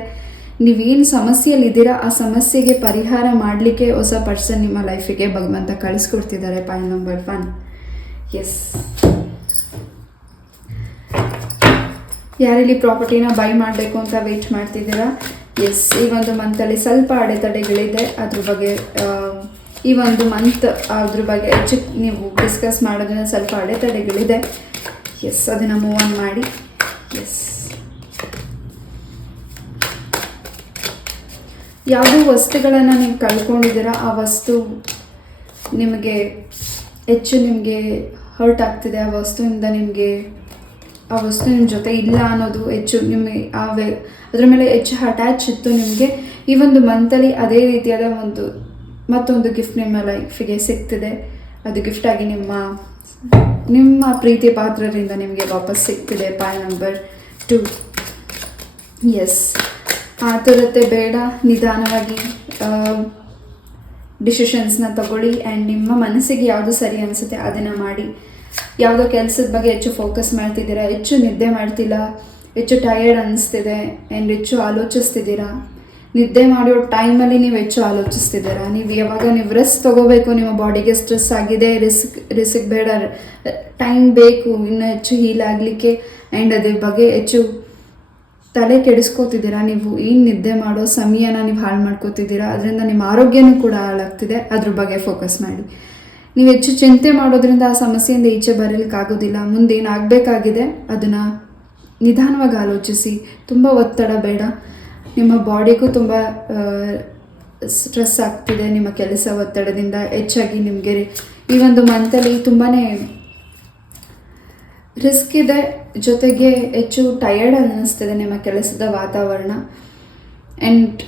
ನೀವೇನು ಸಮಸ್ಯೆಯಲ್ಲಿದ್ದೀರಾ ಆ ಸಮಸ್ಯೆಗೆ ಪರಿಹಾರ ಮಾಡಲಿಕ್ಕೆ ಹೊಸ ಪರ್ಸನ್ ನಿಮ್ಮ ಲೈಫಿಗೆ ಭಗವಂತ ಕಳಿಸ್ಕೊಡ್ತಿದ್ದಾರೆ. Point number 1, S. ಯಾರಲ್ಲಿ ಪ್ರಾಪರ್ಟಿನ ಬೈ ಮಾಡಬೇಕು ಅಂತ ವೆಯ್ಟ್ ಮಾಡ್ತಿದ್ದೀರಾ, ಎಸ್, ಈ ಒಂದು ಮಂತಲ್ಲಿ ಸ್ವಲ್ಪ ಅಡೆತಡೆಗಳಿದೆ. ಅದ್ರ ಬಗ್ಗೆ ಈ ಒಂದು ಮಂತ್ ಅದ್ರ ಬಗ್ಗೆ ಹೆಚ್ಚು ನೀವು ಡಿಸ್ಕಸ್ ಮಾಡೋದ್ರಿಂದ ಸ್ವಲ್ಪ ಅಡೆತಡೆಗಳಿದೆ. ಎಸ್, ಅದನ್ನು ಮೂವ್ ಆನ್ ಮಾಡಿ. ಎಸ್, ಯಾವುದೋ ವಸ್ತುಗಳನ್ನು ನೀವು ಕಳ್ಕೊಂಡಿದ್ದೀರಾ, ಆ ವಸ್ತು ನಿಮಗೆ ಹೆಚ್ಚು ಹರ್ಟ್ ಆಗ್ತಿದೆ. ಆ ವಸ್ತುವಿಂದ ಆ ವಸ್ತು ನಿಮ್ಮ ಜೊತೆ ಇಲ್ಲ ಅನ್ನೋದು ಹೆಚ್ಚು ನಿಮಗೆ ಅದ್ರ ಮೇಲೆ ಹೆಚ್ಚು ಅಟ್ಯಾಚ್ ಇತ್ತು ನಿಮಗೆ. ಈ ಒಂದು ಮಂತಲ್ಲಿ ಅದೇ ರೀತಿಯಾದ ಮತ್ತೊಂದು ಗಿಫ್ಟ್ ನಿಮ್ಮ ಲೈಫಿಗೆ ಸಿಗ್ತಿದೆ. ಅದು ಗಿಫ್ಟಾಗಿ ನಿಮ್ಮ ಪ್ರೀತಿ ಪಾತ್ರರಿಂದ ನಿಮಗೆ ವಾಪಸ್ ಸಿಗ್ತಿದೆ. ಪಾಯಿಂಟ್ ನಂಬರ್ 2, ಎಸ್, ಆತುರತೆ ಬೇಡ, ನಿಧಾನವಾಗಿ ಡಿಸಿಷನ್ಸ್ನ ತಗೊಳ್ಳಿ. ಆ್ಯಂಡ್ ನಿಮ್ಮ ಮನಸ್ಸಿಗೆ ಯಾವುದು ಸರಿ ಅನಿಸುತ್ತೆ ಅದನ್ನು ಮಾಡಿ. ಯಾವುದೋ ಕೆಲಸದ ಬಗ್ಗೆ ಹೆಚ್ಚು ಫೋಕಸ್ ಮಾಡ್ತಿದ್ದೀರಾ, ಹೆಚ್ಚು ನಿದ್ದೆ ಮಾಡ್ತಿಲ್ಲ, ಹೆಚ್ಚು ಟಯರ್ಡ್ ಅನ್ನಿಸ್ತಿದೆ ಆ್ಯಂಡ್ ಹೆಚ್ಚು ಆಲೋಚಿಸ್ತಿದ್ದೀರಾ. ನಿದ್ದೆ ಮಾಡೋ ಟೈಮಲ್ಲಿ ನೀವು ಹೆಚ್ಚು ಆಲೋಚಿಸ್ತಿದ್ದೀರಾ. ನೀವು ರೆಸ್ಟ್ ತೊಗೋಬೇಕು, ನಿಮ್ಮ ಬಾಡಿಗೆ ಸ್ಟ್ರೆಸ್ ಆಗಿದೆ, ರಿಸ್ಕ್ ಬೇಡ, ಟೈಮ್ ಬೇಕು ಇನ್ನೂ ಹೆಚ್ಚು ಹೀಲ್ ಆಗಲಿಕ್ಕೆ. ಆ್ಯಂಡ್ ಅದ್ರ ಬಗ್ಗೆ ಹೆಚ್ಚು ತಲೆ ಕೆಡಿಸ್ಕೋತಿದ್ದೀರಾ. ನೀವು ಏನು ನಿದ್ದೆ ಮಾಡೋ ಸಮಯನ ನೀವು ಹಾಳು ಮಾಡ್ಕೋತಿದ್ದೀರಾ, ಅದರಿಂದ ನಿಮ್ಮ ಆರೋಗ್ಯನೂ ಕೂಡ ಹಾಳಾಗ್ತಿದೆ. ಅದ್ರ ಬಗ್ಗೆ ಫೋಕಸ್ ಮಾಡಿ. ನೀವು ಹೆಚ್ಚು ಚಿಂತೆ ಮಾಡೋದ್ರಿಂದ ಆ ಸಮಸ್ಯೆಯಿಂದ ಈಚೆ ಬರಲಿಕ್ಕಾಗೋದಿಲ್ಲ. ಮುಂದೇನಾಗಬೇಕಾಗಿದೆ ಅದನ್ನು ನಿಧಾನವಾಗಿ ಆಲೋಚಿಸಿ. ತುಂಬ ಒತ್ತಡ ಬೇಡ. ನಿಮ್ಮ ಬಾಡಿಗೂ ತುಂಬ ಸ್ಟ್ರೆಸ್ ಆಗ್ತಿದೆ ನಿಮ್ಮ ಕೆಲಸ ಒತ್ತಡದಿಂದ. ಹೆಚ್ಚಾಗಿ ನಿಮಗೆ ಈ ಒಂದು ಮಂತಲ್ಲಿ ತುಂಬಾ ರಿಸ್ಕ್ ಇದೆ, ಜೊತೆಗೆ ಹೆಚ್ಚು ಟಯರ್ಡ್ ಅನ್ನಿಸ್ತಿದೆ ನಿಮ್ಮ ಕೆಲಸದ ವಾತಾವರಣ. ಆ್ಯಂಡ್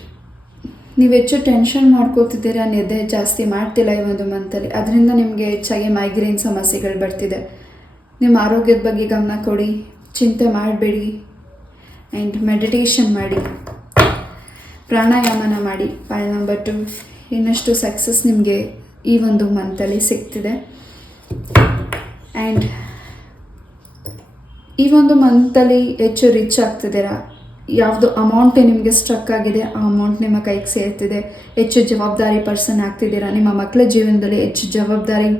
ನೀವು ಹೆಚ್ಚು ಟೆನ್ಷನ್ ಮಾಡ್ಕೋತಿದ್ದೀರಾ, ನಿದ್ದೆ ಜಾಸ್ತಿ ಮಾಡ್ತಿಲ್ಲ ಈ ಒಂದು ಮಂತಲ್ಲಿ. ಅದರಿಂದ ನಿಮಗೆ ಹೆಚ್ಚಾಗಿ ಮೈಗ್ರೇನ್ ಸಮಸ್ಯೆಗಳು ಬರ್ತಿದೆ. ನಿಮ್ಮ ಆರೋಗ್ಯದ ಬಗ್ಗೆ ಗಮನ ಕೊಡಿ, ಚಿಂತೆ ಮಾಡಬೇಡಿ. ಆ್ಯಂಡ್ ಮೆಡಿಟೇಷನ್ ಮಾಡಿ, ಪ್ರಾಣಾಯಾಮನ ಮಾಡಿ. ಪಾಯಿಂಟ್ ನಂಬರ್ 2, ಇನ್ನಷ್ಟು ಸಕ್ಸಸ್ ನಿಮಗೆ ಈ ಒಂದು ಮಂತಲ್ಲಿ ಸಿಗ್ತಿದೆ. ಆ್ಯಂಡ್ ಈ ಒಂದು ಮಂತಲ್ಲಿ ಹೆಚ್ಚು ರಿಚ್ ಆಗ್ತಿದ್ದೀರಾ. ಯಾವುದು ಅಮೌಂಟ್ ನಿಮಗೆ ಸ್ಟ್ರಕ್ ಆಗಿದೆ ಆ ಅಮೌಂಟ್ ನಿಮ್ಮ ಕೈಗೆ ಸೇರ್ತಿದೆ. ಹೆಚ್ಚು ಜವಾಬ್ದಾರಿ ಪರ್ಸನ್ ಆಗ್ತಿದ್ದೀರಾ. ನಿಮ್ಮ ಮಕ್ಕಳ ಜೀವನದಲ್ಲಿ ಹೆಚ್ಚು ಜವಾಬ್ದಾರಿ,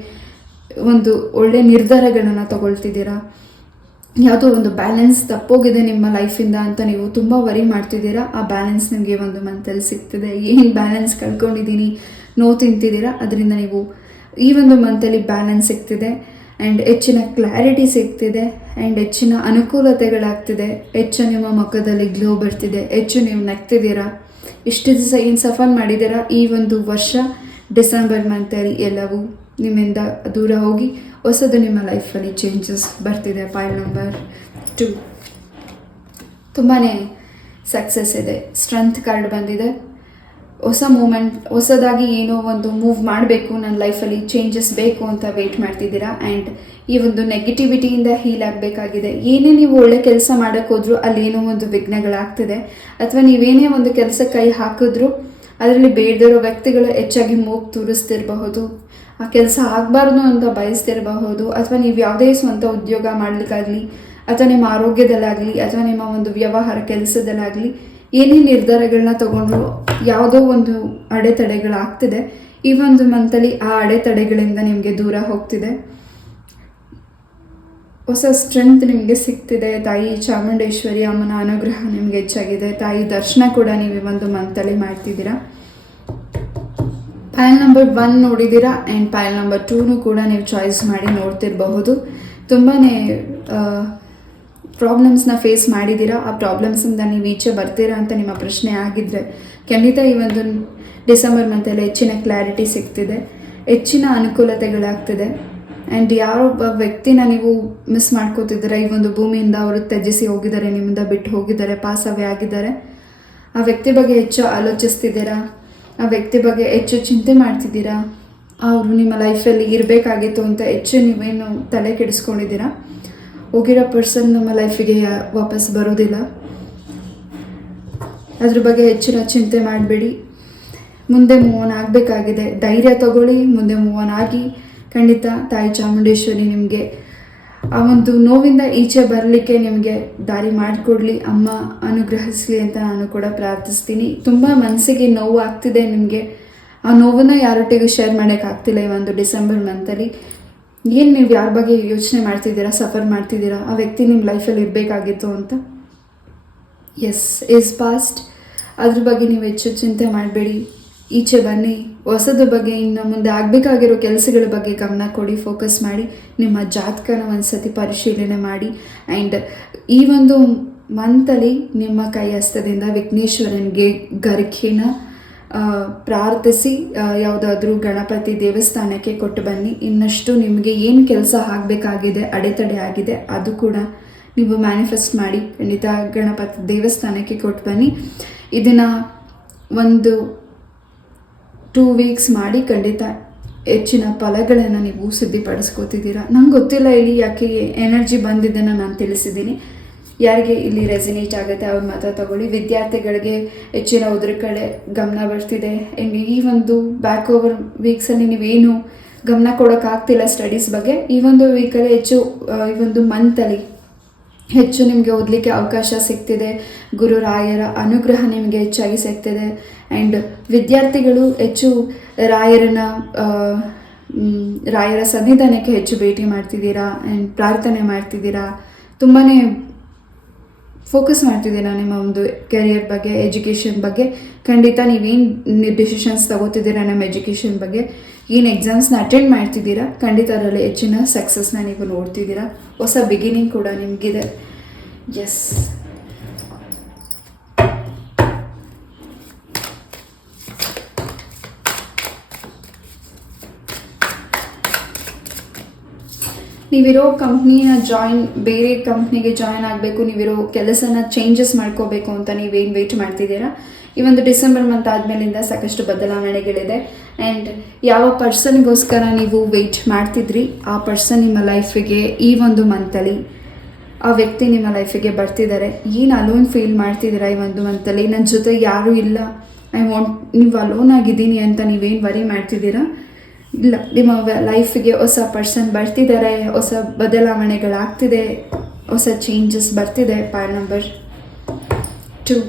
ಒಂದು ಒಳ್ಳೆಯ ನಿರ್ಧಾರಗಳನ್ನು ತಗೊಳ್ತಿದ್ದೀರಾ. ಯಾವುದೋ ಒಂದು ಬ್ಯಾಲೆನ್ಸ್ ತಪ್ಪೋಗಿದೆ ನಿಮ್ಮ ಲೈಫಿಂದ ಅಂತ ನೀವು ತುಂಬ ವರಿ ಮಾಡ್ತಿದ್ದೀರಾ. ಆ ಬ್ಯಾಲೆನ್ಸ್ ನಿಮಗೆ ಒಂದು ಮಂತಲ್ಲಿ ಸಿಗ್ತಿದೆ. ಏನು ಬ್ಯಾಲೆನ್ಸ್ ಕಳ್ಕೊಂಡಿದ್ದೀನಿ, ನೋವು ತಿಂತಿದ್ದೀರಾ, ಅದರಿಂದ ನೀವು ಈ ಒಂದು ಮಂತಲ್ಲಿ ಬ್ಯಾಲೆನ್ಸ್ ಸಿಗ್ತಿದೆ. ಆ್ಯಂಡ್ ಹೆಚ್ಚಿನ ಕ್ಲಾರಿಟಿ ಸಿಗ್ತಿದೆ. ಆ್ಯಂಡ್ ಹೆಚ್ಚಿನ ಅನುಕೂಲತೆಗಳಾಗ್ತಿದೆ. ಹೆಚ್ಚು ನಿಮ್ಮ ಮುಖದಲ್ಲಿ ಗ್ಲೋ ಬರ್ತಿದೆ. ಹೆಚ್ಚು ನೀವು ನಗ್ತಿದ್ದೀರಾ. ಇಷ್ಟು ದಿವಸ ಏನು ಸಫರ್ ಮಾಡಿದ್ದೀರಾ, ಈ ಒಂದು ವರ್ಷ ಡಿಸೆಂಬರ್ ಮಂತಲ್ಲಿ ಎಲ್ಲವೂ ನಿಮ್ಮಿಂದ ದೂರ ಹೋಗಿ ಹೊಸದು ನಿಮ್ಮ ಲೈಫಲ್ಲಿ ಚೇಂಜಸ್ ಬರ್ತಿದೆ. ಪಾಯಿಂಟ್ ನಂಬರ್ 2, ತುಂಬಾ ಸಕ್ಸಸ್ ಇದೆ. ಸ್ಟ್ರೆಂತ್ ಕಾರ್ಡ್ ಬಂದಿದೆ. ಹೊಸ ಮೂಮೆಂಟ್, ಹೊಸದಾಗಿ ಏನೋ ಒಂದು ಮೂವ್ ಮಾಡಬೇಕು, ನನ್ನ ಲೈಫಲ್ಲಿ ಚೇಂಜಸ್ ಬೇಕು ಅಂತ ವೆಯ್ಟ್ ಮಾಡ್ತಿದ್ದೀರಾ. ಆ್ಯಂಡ್ ಈ ಒಂದು ನೆಗೆಟಿವಿಟಿಯಿಂದ ಹೀಲ್ ಆಗಬೇಕಾಗಿದೆ. ಏನೇ ನೀವು ಒಳ್ಳೆ ಕೆಲಸ ಮಾಡೋಕ್ಕೆ ಹೋದ್ರೂ ಅಲ್ಲೇನೋ ಒಂದು ವಿಘ್ನಗಳಾಗ್ತಿದೆ. ಅಥವಾ ನೀವೇನೇ ಒಂದು ಕೆಲಸ ಕೈ ಹಾಕಿದ್ರೂ ಅದರಲ್ಲಿ ಬೇಡದಿರೋ ವ್ಯಕ್ತಿಗಳು ಹೆಚ್ಚಾಗಿ ಮೂಗು ತೂರಿಸ್ತಿರಬಹುದು. ಆ ಕೆಲಸ ಆಗಬಾರ್ದು ಅಂತ ಬಯಸ್ತಿರಬಹುದು. ಅಥವಾ ನೀವು ಯಾವುದೇ ಸ್ವಂತ ಉದ್ಯೋಗ ಮಾಡಲಿಕ್ಕಾಗಲಿ, ಅಥವಾ ನಿಮ್ಮ ಆರೋಗ್ಯದಲ್ಲಾಗಲಿ, ಅಥವಾ ನಿಮ್ಮ ಒಂದು ವ್ಯವಹಾರ ಕೆಲಸದಲ್ಲಾಗಲಿ ಏನೇ ನಿರ್ಧಾರಗಳನ್ನ ತಗೊಂಡ್ರು ಯಾವುದೋ ಒಂದು ಅಡೆತಡೆಗಳಾಗ್ತಿದೆ. ಈ ಒಂದು ಮಂತಲ್ಲಿ ಆ ಅಡೆತಡೆಗಳಿಂದ ನಿಮಗೆ ದೂರ ಹೋಗ್ತಿದೆ. ಹೊಸ ಸ್ಟ್ರೆಂತ್ ನಿಮಗೆ ಸಿಗ್ತಿದೆ. ತಾಯಿ ಚಾಮುಂಡೇಶ್ವರಿ ಅಮ್ಮನ ಅನುಗ್ರಹ ನಿಮಗೆ ಹೆಚ್ಚಾಗಿದೆ. ತಾಯಿ ದರ್ಶನ ಕೂಡ ನೀವು ಈ ಒಂದು ಮಂತಲ್ಲಿ ಮಾಡ್ತಿದ್ದೀರಾ. ಪಾಯಿಂಟ್ ನಂಬರ್ 1 ನೋಡಿದ್ದೀರಾ. ಆ್ಯಂಡ್ ಪಾಯಿಂಟ್ ನಂಬರ್ 2 ಕೂಡ ನೀವು ಚಾಯ್ಸ್ ಮಾಡಿ ನೋಡ್ತಿರಬಹುದು. ತುಂಬಾ ಪ್ರಾಬ್ಲಮ್ಸ್ನ ಫೇಸ್ ಮಾಡಿದ್ದೀರಾ. ಆ ಪ್ರಾಬ್ಲಮ್ಸಿಂದ ನೀವು ಈಚೆ ಬರ್ತೀರಾ ಅಂತ ನಿಮ್ಮ ಪ್ರಶ್ನೆ ಆಗಿದ್ದರೆ ಖಂಡಿತ ಈ ಒಂದು ಡಿಸೆಂಬರ್ ಮಂತಲ್ಲಿ ಹೆಚ್ಚಿನ ಕ್ಲಾರಿಟಿ ಸಿಗ್ತಿದೆ. ಹೆಚ್ಚಿನ ಅನುಕೂಲತೆಗಳಾಗ್ತಿದೆ. ಆ್ಯಂಡ್ ಯಾರೊಬ್ಬ ವ್ಯಕ್ತಿನ ನೀವು ಮಿಸ್ ಮಾಡ್ಕೋತಿದ್ದೀರಾ ಈ ಒಂದು ಭೂಮಿಯಿಂದ, ಅವರು ತ್ಯಜಿಸಿ ಹೋಗಿದ್ದಾರೆ, ನಿಮ್ಮಿಂದ ಬಿಟ್ಟು ಹೋಗಿದ್ದಾರೆ, ಪಾಸ್ ಅವೇ ಆಗಿದ್ದಾರೆ. ಆ ವ್ಯಕ್ತಿ ಬಗ್ಗೆ ಹೆಚ್ಚು ಆಲೋಚಿಸ್ತಿದ್ದೀರಾ. ಆ ವ್ಯಕ್ತಿ ಬಗ್ಗೆ ಹೆಚ್ಚು ಚಿಂತೆ ಮಾಡ್ತಿದ್ದೀರಾ. ಅವರು ನಿಮ್ಮ ಲೈಫಲ್ಲಿ ಇರಬೇಕಾಗಿತ್ತು ಅಂತ ಹೆಚ್ಚು ನೀವೇನು ತಲೆ ಕೆಡಿಸ್ಕೊಂಡಿದ್ದೀರಾ. ಹೋಗಿರೋ ಪರ್ಸನ್ ನಮ್ಮ ಲೈಫಿಗೆ ವಾಪಸ್ ಬರೋದಿಲ್ಲ. ಅದ್ರ ಬಗ್ಗೆ ಹೆಚ್ಚಿನ ಚಿಂತೆ ಮಾಡಬೇಡಿ. ಮುಂದೆ ಮೂವ್ ಆನ್ ಆಗಬೇಕಾಗಿದೆ. ಧೈರ್ಯ ತಗೊಳ್ಳಿ, ಮುಂದೆ ಮೂವ್ ಆನ್ ಆಗಿ. ಖಂಡಿತ ತಾಯಿ ಚಾಮುಂಡೇಶ್ವರಿ ನಿಮಗೆ ಆ ಒಂದು ನೋವಿಂದ ಈಚೆ ಬರಲಿಕ್ಕೆ ನಿಮಗೆ ದಾರಿ ಮಾಡಿಕೊಡ್ಲಿ, ಅಮ್ಮ ಅನುಗ್ರಹಿಸಲಿ ಅಂತ ನಾನು ಕೂಡ ಪ್ರಾರ್ಥಿಸ್ತೀನಿ. ತುಂಬ ಮನಸ್ಸಿಗೆ ನೋವು ಆಗ್ತಿದೆ ನಿಮಗೆ. ಆ ನೋವನ್ನು ಯಾರೊಟ್ಟಿಗೂ ಶೇರ್ ಮಾಡೋಕ್ಕಾಗ್ತಿಲ್ಲ ಈ ಒಂದು ಡಿಸೆಂಬರ್ ಮಂತಲ್ಲಿ. ಏನು ನೀವು ಯಾರ ಬಗ್ಗೆ ಯೋಚನೆ ಮಾಡ್ತಿದ್ದೀರಾ, ಸಫರ್ ಮಾಡ್ತಿದ್ದೀರಾ, ಆ ವ್ಯಕ್ತಿ ನಿಮ್ಮ ಲೈಫಲ್ಲಿ ಇರಬೇಕಾಗಿತ್ತು ಅಂತ. Is past. ಅದ್ರ ಬಗ್ಗೆ ನೀವು ಹೆಚ್ಚು ಚಿಂತೆ ಮಾಡಬೇಡಿ. ಈಚೆ ಬನ್ನಿ. ಹೊಸದ ಬಗ್ಗೆ, ಇನ್ನು ಮುಂದೆ ಆಗಬೇಕಾಗಿರೋ ಕೆಲಸಗಳ ಬಗ್ಗೆ ಗಮನ ಕೊಡಿ, ಫೋಕಸ್ ಮಾಡಿ. ನಿಮ್ಮ ಜಾತಕನ ಒಂದು ಸತಿ ಪರಿಶೀಲನೆ ಮಾಡಿ. ಆ್ಯಂಡ್ ಈ ಒಂದು ಮಂತಲ್ಲಿ ನಿಮ್ಮ ಕೈ ಹಸ್ತದಿಂದ ವಿಘ್ನೇಶ್ವರನಿಗೆ ಗರಿಕೆನ ಪ್ರಾರ್ಥಿಸಿ ಯಾವುದಾದ್ರೂ ಗಣಪತಿ ದೇವಸ್ಥಾನಕ್ಕೆ ಕೊಟ್ಟು ಬನ್ನಿ. ಇನ್ನಷ್ಟು ನಿಮಗೆ ಏನು ಕೆಲಸ ಆಗಬೇಕಾಗಿದೆ, ಅಡೆತಡೆ ಆಗಿದೆ, ಅದು ಕೂಡ ನೀವು ಮ್ಯಾನಿಫೆಸ್ಟ್ ಮಾಡಿ ಖಂಡಿತ ಗಣಪತಿ ದೇವಸ್ಥಾನಕ್ಕೆ ಕೊಟ್ಟು ಬನ್ನಿ. ಇದನ್ನು ಒಂದು 2 ವೀಕ್ಸ್ ಮಾಡಿ ಖಂಡಿತ ಹೆಚ್ಚಿನ ಫಲಗಳನ್ನು ನೀವು ಸಿದ್ಧಿಪಡಿಸ್ಕೋತಿದ್ದೀರಾ. ನಂಗೆ ಗೊತ್ತಿಲ್ಲ ಇಲ್ಲಿ ಯಾಕೆ ಎನರ್ಜಿ ಬಂದಿದ್ದನ್ನು ನಾನು ತಿಳಿಸಿದ್ದೀನಿ. ಯಾರಿಗೆ ಇಲ್ಲಿ ರೆಸಿನೇಟ್ ಆಗುತ್ತೆ ಅವ್ರ ಮಾತ್ರ ತಗೊಳ್ಳಿ. ವಿದ್ಯಾರ್ಥಿಗಳಿಗೆ ಹೆಚ್ಚಿನ ಉದ್ರ ಕಡೆ ಗಮನ ಬರ್ತಿದೆ. ಈ ಒಂದು ಬ್ಯಾಕ್ ಓವರ್ ವೀಕ್ಸಲ್ಲಿ ನೀವೇನು ಗಮನ ಕೊಡೋಕ್ಕಾಗ್ತಿಲ್ಲ ಸ್ಟಡೀಸ್ ಬಗ್ಗೆ, ಈ ಒಂದು ವೀಕಲ್ಲಿ ಹೆಚ್ಚು, ಈ ಒಂದು ಮಂತಲ್ಲಿ ಹೆಚ್ಚು ನಿಮಗೆ ಓದಲಿಕ್ಕೆ ಅವಕಾಶ ಸಿಗ್ತಿದೆ. ಗುರುರಾಯರ ಅನುಗ್ರಹ ನಿಮಗೆ ಹೆಚ್ಚಾಗಿ ಸಿಗ್ತಿದೆ. ಆ್ಯಂಡ್ ವಿದ್ಯಾರ್ಥಿಗಳು ಹೆಚ್ಚು ರಾಯರ ಸನ್ನಿಧಾನಕ್ಕೆ ಹೆಚ್ಚು ಭೇಟಿ ಮಾಡ್ತಿದ್ದೀರಾ. ಆ್ಯಂಡ್ ಪ್ರಾರ್ಥನೆ ಮಾಡ್ತಿದ್ದೀರಾ. ತುಂಬಾ ಫೋಕಸ್ ಮಾಡ್ತಿದ್ದೀರಾ ನಿಮ್ಮ ಒಂದು ಕೆರಿಯರ್ ಬಗ್ಗೆ, ಎಜುಕೇಷನ್ ಬಗ್ಗೆ. ಖಂಡಿತ ನೀವೇನು ಡಿಸಿಷನ್ಸ್ ತಗೋತಿದ್ದೀರಾ ನಮ್ಮ ಎಜುಕೇಷನ್ ಬಗ್ಗೆ, ಏನು ಎಕ್ಸಾಮ್ಸ್ನ ಅಟೆಂಡ್ ಮಾಡ್ತಿದ್ದೀರಾ, ಖಂಡಿತ ಅದರಲ್ಲಿ ಹೆಚ್ಚಿನ ಸಕ್ಸಸ್ನ ನೀವು ನೋಡ್ತಿದ್ದೀರಾ. ಹೊಸ ಬಿಗಿನಿಂಗ್ ಕೂಡ ನಿಮಗಿದೆ. ಎಸ್, ನೀವಿರೋ ಕಂಪ್ನಿನ ಬೇರೆ ಕಂಪ್ನಿಗೆ ಜಾಯಿನ್ ಆಗಬೇಕು, ನೀವಿರೋ ಕೆಲಸನ ಚೇಂಜಸ್ ಮಾಡ್ಕೋಬೇಕು ಅಂತ ನೀವೇನು ವೆಯ್ಟ್ ಮಾಡ್ತಿದ್ದೀರಾ, ಈ ಒಂದು ಡಿಸೆಂಬರ್ ಮಂತ್ ಆದಮೇಲಿಂದ ಸಾಕಷ್ಟು ಬದಲಾವಣೆಗಳಿದೆ. ಆ್ಯಂಡ್ ಯಾವ ಪರ್ಸನ್ಗೋಸ್ಕರ ನೀವು ವೆಯ್ಟ್ ಮಾಡ್ತಿದ್ರಿ ಆ ಪರ್ಸನ್ ನಿಮ್ಮ ಲೈಫಿಗೆ ಈ ಒಂದು ಮಂತಲ್ಲಿ, ಆ ವ್ಯಕ್ತಿ ನಿಮ್ಮ ಲೈಫಿಗೆ ಬರ್ತಿದ್ದಾರೆ. ಏನು ಅಲೋನ್ ಫೀಲ್ ಮಾಡ್ತಿದ್ದೀರಾ ಈ ಒಂದು ಮಂತಲ್ಲಿ, ನನ್ನ ಜೊತೆ ಯಾರೂ ಇಲ್ಲ, ನೀವು ಅಲೋನ್ ಆಗಿದ್ದೀನಿ ಅಂತ ನೀವೇನು ವರಿ ಮಾಡ್ತಿದ್ದೀರಾ, ಇಲ್ಲ, ನಿಮ್ಮ ಲೈಫಿಗೆ ಹೊಸ ಪರ್ಸನ್ ಬರ್ತಿದ್ದಾರೆ, ಹೊಸ ಬದಲಾವಣೆಗಳಾಗ್ತಿದೆ, ಹೊಸ ಚೇಂಜಸ್ ಬರ್ತಿದೆ. Pile number 2.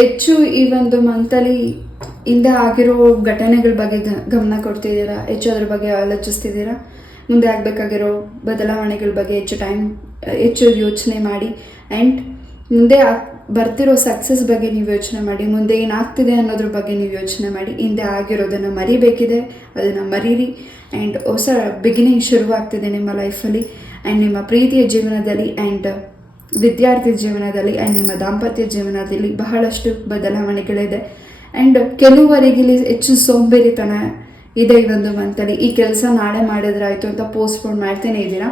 ಹೆಚ್ಚು ಈ ಒಂದು ಮಂತಲ್ಲಿ ಹಿಂದೆ ಆಗಿರೋ ಘಟನೆಗಳ ಬಗ್ಗೆ ಗಮನ ಕೊಡ್ತಿದ್ದೀರಾ, ಹೆಚ್ಚು ಅದ್ರ ಬಗ್ಗೆ ಆಲೋಚಿಸ್ತಿದ್ದೀರಾ, ಮುಂದೆ ಆಗಬೇಕಾಗಿರೋ ಬದಲಾವಣೆಗಳ ಬಗ್ಗೆ ಹೆಚ್ಚು ಯೋಚನೆ ಮಾಡಿ. ಆ್ಯಂಡ್ ಮುಂದೆ ಬರ್ತಿರೋ ಸಕ್ಸಸ್ ಬಗ್ಗೆ ನೀವು ಯೋಚನೆ ಮಾಡಿ, ಮುಂದೆ ಏನಾಗ್ತಿದೆ ಅನ್ನೋದ್ರ ಬಗ್ಗೆ ನೀವು ಯೋಚನೆ ಮಾಡಿ. ಹಿಂದೆ ಆಗಿರೋದನ್ನು ಮರಿಬೇಕಿದೆ, ಅದನ್ನು ಮರೀರಿ. ಆ್ಯಂಡ್ ಹೊಸ ಬಿಗಿನಿಂಗ್ ಶುರುವಾಗ್ತಿದೆ ನಿಮ್ಮ ಲೈಫಲ್ಲಿ, ಆ್ಯಂಡ್ ನಿಮ್ಮ ಪ್ರೀತಿಯ ಜೀವನದಲ್ಲಿ, ಆ್ಯಂಡ್ ವಿದ್ಯಾರ್ಥಿ ಜೀವನದಲ್ಲಿ, ಆ್ಯಂಡ್ ನಿಮ್ಮ ದಾಂಪತ್ಯ ಜೀವನದಲ್ಲಿ ಬಹಳಷ್ಟು ಬದಲಾವಣೆಗಳಿದೆ. ಆ್ಯಂಡ್ ಕೆಲವರಿಗೆ ಹೆಚ್ಚು ಸೋಂಬೇರಿತನ ಇದೆ ಈ ಒಂದು ಮಂತಲ್ಲಿ. ಈ ಕೆಲಸ ನಾಳೆ ಮಾಡಿದ್ರಾಯ್ತು ಅಂತ ಪೋಸ್ಟ್ಪೋನ್ ಮಾಡ್ತಾನೆ ಇದ್ದೀರಾ.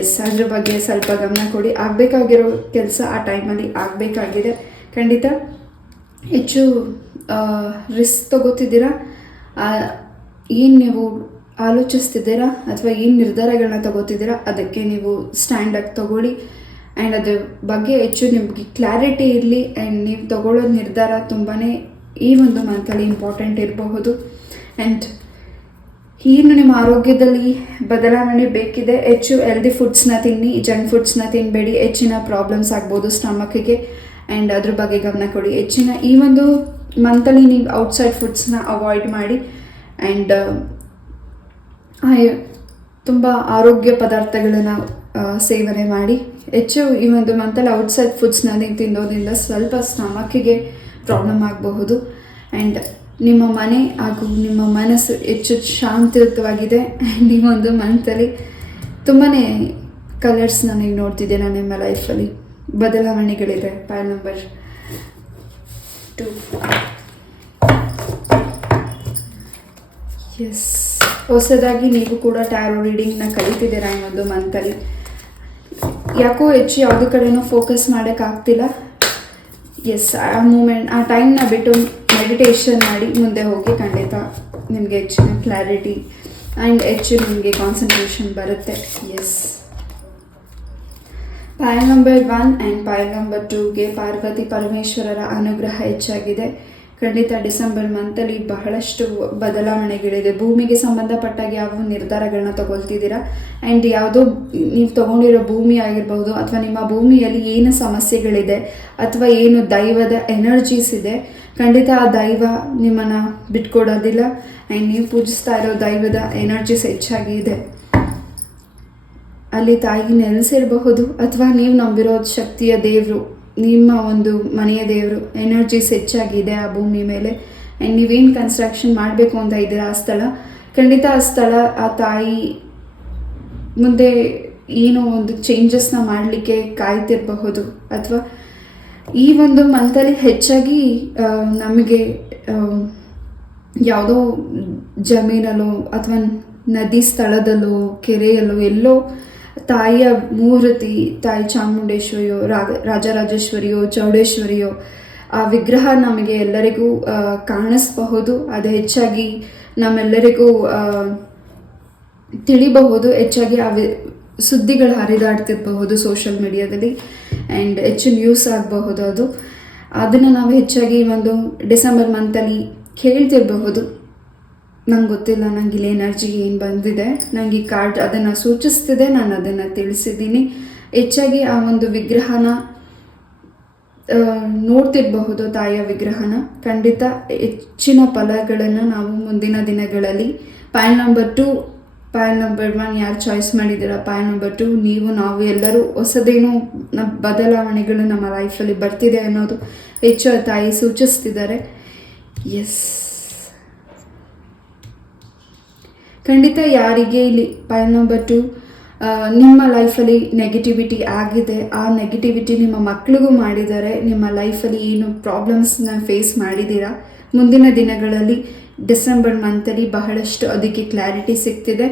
ಎಸ್, ಅದ್ರ ಬಗ್ಗೆ ಸ್ವಲ್ಪ ಗಮನ ಕೊಡಿ. ಆಗಬೇಕಾಗಿರೋ ಕೆಲಸ ಆ ಟೈಮಲ್ಲಿ ಆಗಬೇಕಾಗಿದೆ. ಖಂಡಿತ ಹೆಚ್ಚು ರಿಸ್ಕ್ ತಗೋತಿದ್ದೀರಾ, ಏನು ನೀವು ಆಲೋಚಿಸ್ತಿದ್ದೀರಾ ಅಥವಾ ಏನು ನಿರ್ಧಾರಗಳನ್ನ ತಗೋತಿದ್ದೀರಾ ಅದಕ್ಕೆ ನೀವು ಸ್ಟ್ಯಾಂಡಾಗಿ ತಗೊಳ್ಳಿ. ಆ್ಯಂಡ್ ಅದ್ರ ಬಗ್ಗೆ ಹೆಚ್ಚು ನಿಮಗೆ ಕ್ಲಾರಿಟಿ ಇರಲಿ. ಆ್ಯಂಡ್ ನೀವು ತಗೊಳ್ಳೋ ನಿರ್ಧಾರ ತುಂಬಾ ಈ ಒಂದು ಮಂತಲ್ಲಿ ಇಂಪಾರ್ಟೆಂಟ್ ಇರಬಹುದು. ಆ್ಯಂಡ್ ಏನು ನಿಮ್ಮ ಆರೋಗ್ಯದಲ್ಲಿ ಬದಲಾವಣೆ ಬೇಕಿದೆ, ಹೆಚ್ಚು ಹೆಲ್ದಿ ಫುಡ್ಸ್ನ ತಿನ್ನಿ, ಜಂಕ್ ಫುಡ್ಸ್ನ ತಿನ್ನಬೇಡಿ. ಹೆಚ್ಚಿನ ಪ್ರಾಬ್ಲಮ್ಸ್ ಆಗ್ಬೋದು ಸ್ಟಮಕ್ಕಿಗೆ, ಆ್ಯಂಡ್ ಅದ್ರ ಬಗ್ಗೆ ಗಮನ ಕೊಡಿ. ಈ ಒಂದು ಮಂತಲ್ಲಿ ನೀವು ಔಟ್ಸೈಡ್ ಫುಡ್ಸ್ನ ಅವಾಯ್ಡ್ ಮಾಡಿ. ಆ್ಯಂಡ್ ತುಂಬ ಆರೋಗ್ಯ ಪದಾರ್ಥಗಳನ್ನು ಸೇವನೆ ಮಾಡಿ. ಹೆಚ್ಚು ಈ ಒಂದು ಮಂತಲ್ಲಿ ಔಟ್ಸೈಡ್ ಫುಡ್ಸ್ನ ನೀವು ತಿನ್ನೋದ್ರಿಂದ ಸ್ವಲ್ಪ ಸ್ಟಮಕ್ಕಿಗೆ ಪ್ರಾಬ್ಲಮ್ ಆಗಬಹುದು. ಆ್ಯಂಡ್ ನಿಮ್ಮ ಮನೆ ಹಾಗೂ ನಿಮ್ಮ ಮನಸ್ಸು ಹೆಚ್ಚು ಶಾಂತಿಯುತವಾಗಿದೆ. ಆ್ಯಂಡ್ ಈ ಒಂದು ಮಂತಲ್ಲಿ ತುಂಬಾ ಕಲರ್ಸ್ನ ನೀವು ನೋಡ್ತಿದ್ದೀರಾ, ನಿಮ್ಮ ಲೈಫಲ್ಲಿ ಬದಲಾವಣೆಗಳಿದೆ. Pile number 2. ಎಸ್, ಹೊಸದಾಗಿ ನೀವು ಕೂಡ ಟ್ಯಾರೋ ರೀಡಿಂಗ್ನ ಕಲಿತಿದ್ದೀರಾ ಈ ಒಂದು ಮಂತಲ್ಲಿ. ಯಾಕೋ ಹೆಚ್ಚು ಯಾವುದೇ ಕಡೆನೂ ಫೋಕಸ್ ಮಾಡೋಕ್ಕಾಗ್ತಿಲ್ಲ. ಎಸ್, ಆ ಟೈಮ್ನ ಬಿಟ್ಟು ಮೆಡಿಟೇಷನ್ ಮಾಡಿ ಮುಂದೆ ಹೋಗಿ. ಖಂಡಿತ ನಿಮಗೆ ಹೆಚ್ಚಿನ ಕ್ಲಾರಿಟಿ ಆ್ಯಂಡ್ ಹೆಚ್ಚು ನಿಮಗೆ ಕಾನ್ಸಂಟ್ರೇಷನ್ ಬರುತ್ತೆ. Yes, pile number 1 and pile number 2ಗೆ ಪಾರ್ವತಿ ಪರಮೇಶ್ವರರ ಅನುಗ್ರಹ ಹೆಚ್ಚಾಗಿದೆ. ಖಂಡಿತ ಡಿಸೆಂಬರ್ ಮಂತಲ್ಲಿ ಬಹಳಷ್ಟು ಬದಲಾವಣೆಗಳಿದೆ. ಭೂಮಿಗೆ ಸಂಬಂಧಪಟ್ಟಾಗ ಯಾವ ನಿರ್ಧಾರಗಳನ್ನ ತಗೊಳ್ತಿದ್ದೀರಾ, ಆ್ಯಂಡ್ ಯಾವುದೋ ನೀವು ತೊಗೊಂಡಿರೋ ಭೂಮಿ ಆಗಿರ್ಬೋದು ಅಥವಾ ನಿಮ್ಮ ಭೂಮಿಯಲ್ಲಿ ಏನು ಸಮಸ್ಯೆಗಳಿದೆ ಅಥವಾ ಏನು ದೈವದ ಎನರ್ಜೀಸ್ ಇದೆ, ಖಂಡಿತ ಆ ದೈವ ನಿಮ್ಮನ್ನು ಬಿಟ್ಕೊಡೋದಿಲ್ಲ. ಆ್ಯಂಡ್ ನೀವು ಪೂಜಿಸ್ತಾ ಇರೋ ದೈವದ ಎನರ್ಜೀಸ್ ಹೆಚ್ಚಾಗಿ ಇದೆ. ಅಲ್ಲಿ ತಾಯಿ ನೆಲೆಸಿರಬಹುದು ಅಥವಾ ನೀವು ನಂಬಿರೋ ಶಕ್ತಿಯ ದೇವರು, ನಿಮ್ಮ ಒಂದು ಮನೆಯ ದೇವರು ಎನರ್ಜೀಸ್ ಹೆಚ್ಚಾಗಿದೆ ಆ ಭೂಮಿ ಮೇಲೆ. ಆ್ಯಂಡ್ ನೀವೇನು ಕನ್ಸ್ಟ್ರಕ್ಷನ್ ಮಾಡಬೇಕು ಅಂತ ಇದ್ದೀರಾ ಆ ಸ್ಥಳ, ಖಂಡಿತ ಆ ಸ್ಥಳ ಆ ತಾಯಿ ಮುಂದೆ ಏನೋ ಒಂದು ಚೇಂಜಸ್ನ ಮಾಡಲಿಕ್ಕೆ ಕಾಯ್ತಿರಬಹುದು. ಅಥವಾ ಈ ಒಂದು ಮಂತಲ್ಲಿ ಹೆಚ್ಚಾಗಿ ನಮಗೆ ಯಾವುದೋ ಜಮೀನಲ್ಲೋ ಅಥವಾ ನದಿ ಸ್ಥಳದಲ್ಲೋ ಕೆರೆಯಲ್ಲೋ ಎಲ್ಲೋ ತಾಯಿಯ ಮೂರ್ತಿ, ತಾಯಿ ಚಾಮುಂಡೇಶ್ವರಿಯೋ ರಾಜರಾಜೇಶ್ವರಿಯೋ ಚೌಡೇಶ್ವರಿಯೋ ಆ ವಿಗ್ರಹ ನಮಗೆ ಎಲ್ಲರಿಗೂ ಕಾಣಿಸಬಹುದು. ಅದು ಹೆಚ್ಚಾಗಿ ನಮ್ಮೆಲ್ಲರಿಗೂ ತಿಳಿಬಹುದು. ಹೆಚ್ಚಾಗಿ ಆ ಸುದ್ದಿಗಳು ಹರಿದಾಡ್ತಿರಬಹುದು ಸೋಷಿಯಲ್ ಮೀಡಿಯಾದಲ್ಲಿ, ಆ್ಯಂಡ್ ಹೆಚ್ಚು ನ್ಯೂಸ್ ಆಗಬಹುದು. ಅದನ್ನು ನಾವು ಹೆಚ್ಚಾಗಿ ಒಂದು ಡಿಸೆಂಬರ್ ಮಂತಲ್ಲಿ ಕೇಳ್ತಿರಬಹುದು. ನಂಗೆ ಗೊತ್ತಿಲ್ಲ, ನಂಗೆ ಇಲ್ಲಿ ಎನರ್ಜಿ ಏನು ಬಂದಿದೆ, ನಂಗೆ ಈ ಕಾರ್ಡ್ ಅದನ್ನು ಸೂಚಿಸ್ತಿದೆ, ನಾನು ಅದನ್ನು ತಿಳಿಸಿದ್ದೀನಿ. ಹೆಚ್ಚಾಗಿ ಆ ಒಂದು ವಿಗ್ರಹನ ನೋಡ್ತಿರಬಹುದು, ತಾಯಿಯ ವಿಗ್ರಹನ. ಖಂಡಿತ ಹೆಚ್ಚಿನ ಫಲಗಳನ್ನು ನಾವು ಮುಂದಿನ ದಿನಗಳಲ್ಲಿ ಪಾಯಲ್ ನಂಬರ್ 2, ಪಾಯಲ್ ನಂಬರ್ 1 ಯಾರು ಚಾಯ್ಸ್ ಮಾಡಿದ್ದೀರಾ, ಪಾಯಲ್ ನಂಬರ್ 2 ನಾವು ಎಲ್ಲರೂ ಹೊಸದೇನೋ ಬದಲಾವಣೆಗಳು ನಮ್ಮ ಲೈಫಲ್ಲಿ ಬರ್ತಿದೆ ಅನ್ನೋದು ಹೆಚ್ಚು ತಾಯಿ ಸೂಚಿಸ್ತಿದ್ದಾರೆ. ಎಸ್, ಖಂಡಿತ ಯಾರಿಗೆ ಇಲ್ಲಿ ಪಾಯಿಂಟ್ ನಂಬರ್ 2 ನಿಮ್ಮ ಲೈಫಲ್ಲಿ ನೆಗೆಟಿವಿಟಿ ಆಗಿದೆ, ಆ ನೆಗೆಟಿವಿಟಿ ನಿಮ್ಮ ಮಕ್ಕಳಿಗೂ ಮಾಡಿದ್ದಾರೆ, ನಿಮ್ಮ ಲೈಫಲ್ಲಿ ಏನು ಪ್ರಾಬ್ಲಮ್ಸ್ನ ಫೇಸ್ ಮಾಡಿದ್ದೀರಾ, ಮುಂದಿನ ದಿನಗಳಲ್ಲಿ ಡಿಸೆಂಬರ್ ಮಂತಲ್ಲಿ ಬಹಳಷ್ಟು ಅದಕ್ಕೆ ಕ್ಲಾರಿಟಿ ಸಿಗ್ತಿದೆ.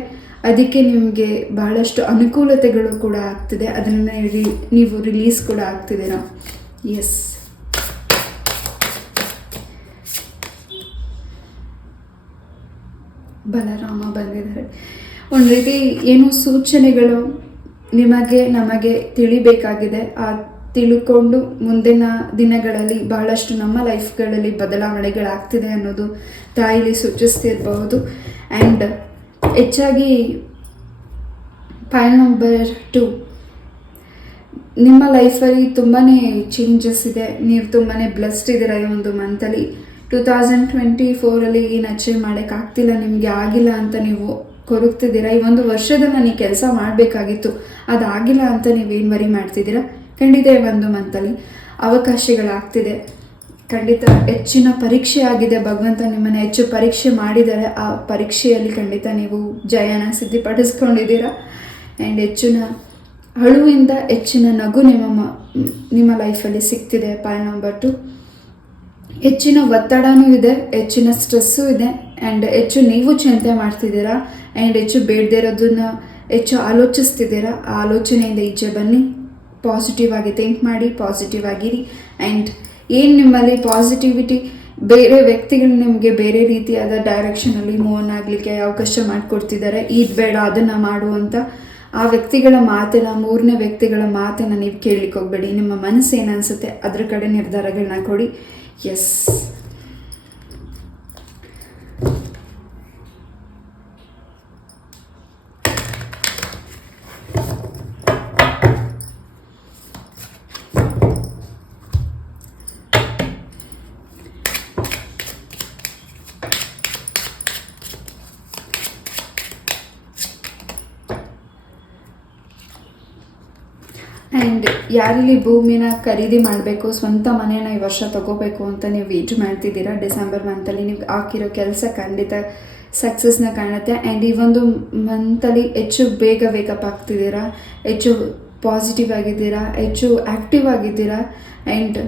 ಅದಕ್ಕೆ ನಿಮಗೆ ಬಹಳಷ್ಟು ಅನುಕೂಲತೆಗಳು ಕೂಡ ಆಗ್ತಿದೆ, ಅದನ್ನು ನೀವು ರಿಲೀಸ್ ಕೂಡ ಆಗ್ತಿದ್ದೀರಾ. ಎಸ್, ಬಲರಾಮ ಬಂದಿದ್ದಾರೆ. ಒಂದು ರೀತಿ ಏನು ಸೂಚನೆಗಳು ನಮಗೆ ತಿಳಿಬೇಕಾಗಿದೆ. ಆ ತಿಳ್ಕೊಂಡು ಮುಂದಿನ ದಿನಗಳಲ್ಲಿ ಬಹಳಷ್ಟು ನಮ್ಮ ಲೈಫ್ಗಳಲ್ಲಿ ಬದಲಾವಣೆಗಳಾಗ್ತಿದೆ ಅನ್ನೋದು ತಾಯಿಲಿ ಸೂಚಿಸ್ತಿರಬಹುದು. ಆ್ಯಂಡ್ ಹೆಚ್ಚಾಗಿ ಪಾಯಿಂಟ್ ನಂಬರ್ 2, ನಿಮ್ಮ ಲೈಫಲ್ಲಿ ತುಂಬಾ ಚೇಂಜಸ್ ಇದೆ, ನೀವು ತುಂಬಾ ಬ್ಲೆಸ್ಡ್ ಇದ್ದೀರಾ. ಈ ಒಂದು ಮಂತಲ್ಲಿ 2024 ಏನು ಅಚೀವ್ ಮಾಡೋಕ್ಕಾಗ್ತಿಲ್ಲ, ನಿಮಗೆ ಆಗಿಲ್ಲ ಅಂತ ನೀವು ಕೊರಗ್ತಿದ್ದೀರಾ. ಈ ಒಂದು ವರ್ಷದಲ್ಲಿ ನನಗೆ ಕೆಲಸ ಮಾಡಬೇಕಾಗಿತ್ತು, ಅದಾಗಿಲ್ಲ ಅಂತ ನೀವೇನು ವರಿ ಮಾಡ್ತಿದ್ದೀರಾ. ಖಂಡಿತ ಈ ಒಂದು ಮಂತಲ್ಲಿ ಅವಕಾಶಗಳಾಗ್ತಿದೆ. ಖಂಡಿತ ಹೆಚ್ಚಿನ ಪರೀಕ್ಷೆ ಆಗಿದೆ, ಭಗವಂತ ನಿಮ್ಮನ್ನು ಹೆಚ್ಚು ಪರೀಕ್ಷೆ ಮಾಡಿದ್ದಾರೆ. ಆ ಪರೀಕ್ಷೆಯಲ್ಲಿ ಖಂಡಿತ ನೀವು ಜಯನ ಸಿದ್ಧಿಪಡಿಸ್ಕೊಂಡಿದ್ದೀರಾ. ಆ್ಯಂಡ್ ಹೆಚ್ಚಿನ ಅಳುವಿಂದ ಹೆಚ್ಚಿನ ನಗು ನಿಮ್ಮ ಲೈಫಲ್ಲಿ ಸಿಗ್ತಿದೆ. ಪಾಯಿಂಟ್ ನಂಬರ್ 2, ಹೆಚ್ಚಿನ ಒತ್ತಡನೂ ಇದೆ, ಹೆಚ್ಚಿನ ಸ್ಟ್ರೆಸ್ಸು ಇದೆ. ಆ್ಯಂಡ್ ಹೆಚ್ಚು ನೀವು ಚಿಂತೆ ಮಾಡ್ತಿದ್ದೀರಾ. ಆ್ಯಂಡ್ ಹೆಚ್ಚು ಬೇಡದೇ ಇರೋದನ್ನ ಹೆಚ್ಚು ಆಲೋಚಿಸ್ತಿದ್ದೀರಾ. ಆ ಆಲೋಚನೆಯಿಂದ ಈಚೆ ಬನ್ನಿ, ಪಾಸಿಟಿವ್ ಆಗಿ ಥಿಂಕ್ ಮಾಡಿ, ಪಾಸಿಟಿವ್ ಆಗಿರಿ. ಆ್ಯಂಡ್ ಏನು ನಿಮ್ಮಲ್ಲಿ ಪಾಸಿಟಿವಿಟಿ, ಬೇರೆ ವ್ಯಕ್ತಿಗಳು ನಿಮಗೆ ಬೇರೆ ರೀತಿಯಾದ ಡೈರೆಕ್ಷನಲ್ಲಿ ಮೂವ್ ಆಗಲಿಕ್ಕೆ ಅವಕಾಶ ಮಾಡಿಕೊಡ್ತಿದ್ದಾರೆ. ಇದು ಬೇಡ ಅದನ್ನು ಮಾಡು ಅಂತ ಆ ವ್ಯಕ್ತಿಗಳ ಮಾತನ್ನ, ಮೂರನೇ ವ್ಯಕ್ತಿಗಳ ಮಾತನ್ನು ನೀವು ಕೇಳಲಿಕ್ಕೆ ಹೋಗಬೇಡಿ. ನಿಮ್ಮ ಮನಸ್ಸು ಏನು ಅನಿಸುತ್ತೆ ಅದ್ರ ಕಡೆ ನಿರ್ಧಾರಗಳನ್ನ ಕೊಡಿ. ಎಸ್, ಆ್ಯಂಡ್ ಯಾರಲ್ಲಿ ಭೂಮಿನ ಖರೀದಿ ಮಾಡಬೇಕು, ಸ್ವಂತ ಮನೆಯನ್ನು ಈ ವರ್ಷ ತಗೋಬೇಕು ಅಂತ ನೀವು ವೇಟ್ ಮಾಡ್ತಿದ್ದೀರಾ, ಡಿಸೆಂಬರ್ ಮಂತಲ್ಲಿ ನೀವು ಹಾಕಿರೋ ಕೆಲಸ ಖಂಡಿತ ಸಕ್ಸಸ್ನ ಕಾಣುತ್ತೆ. ಆ್ಯಂಡ್ ಈ ಒಂದು ಮಂತಲ್ಲಿ ಹೆಚ್ಚು ಬೇಗ ವೇಕಪ್ ಆಗ್ತಿದ್ದೀರಾ, ಹೆಚ್ಚು ಪಾಸಿಟಿವ್ ಆಗಿದ್ದೀರಾ, ಹೆಚ್ಚು ಆ್ಯಕ್ಟಿವ್ ಆಗಿದ್ದೀರಾ. ಆ್ಯಂಡ್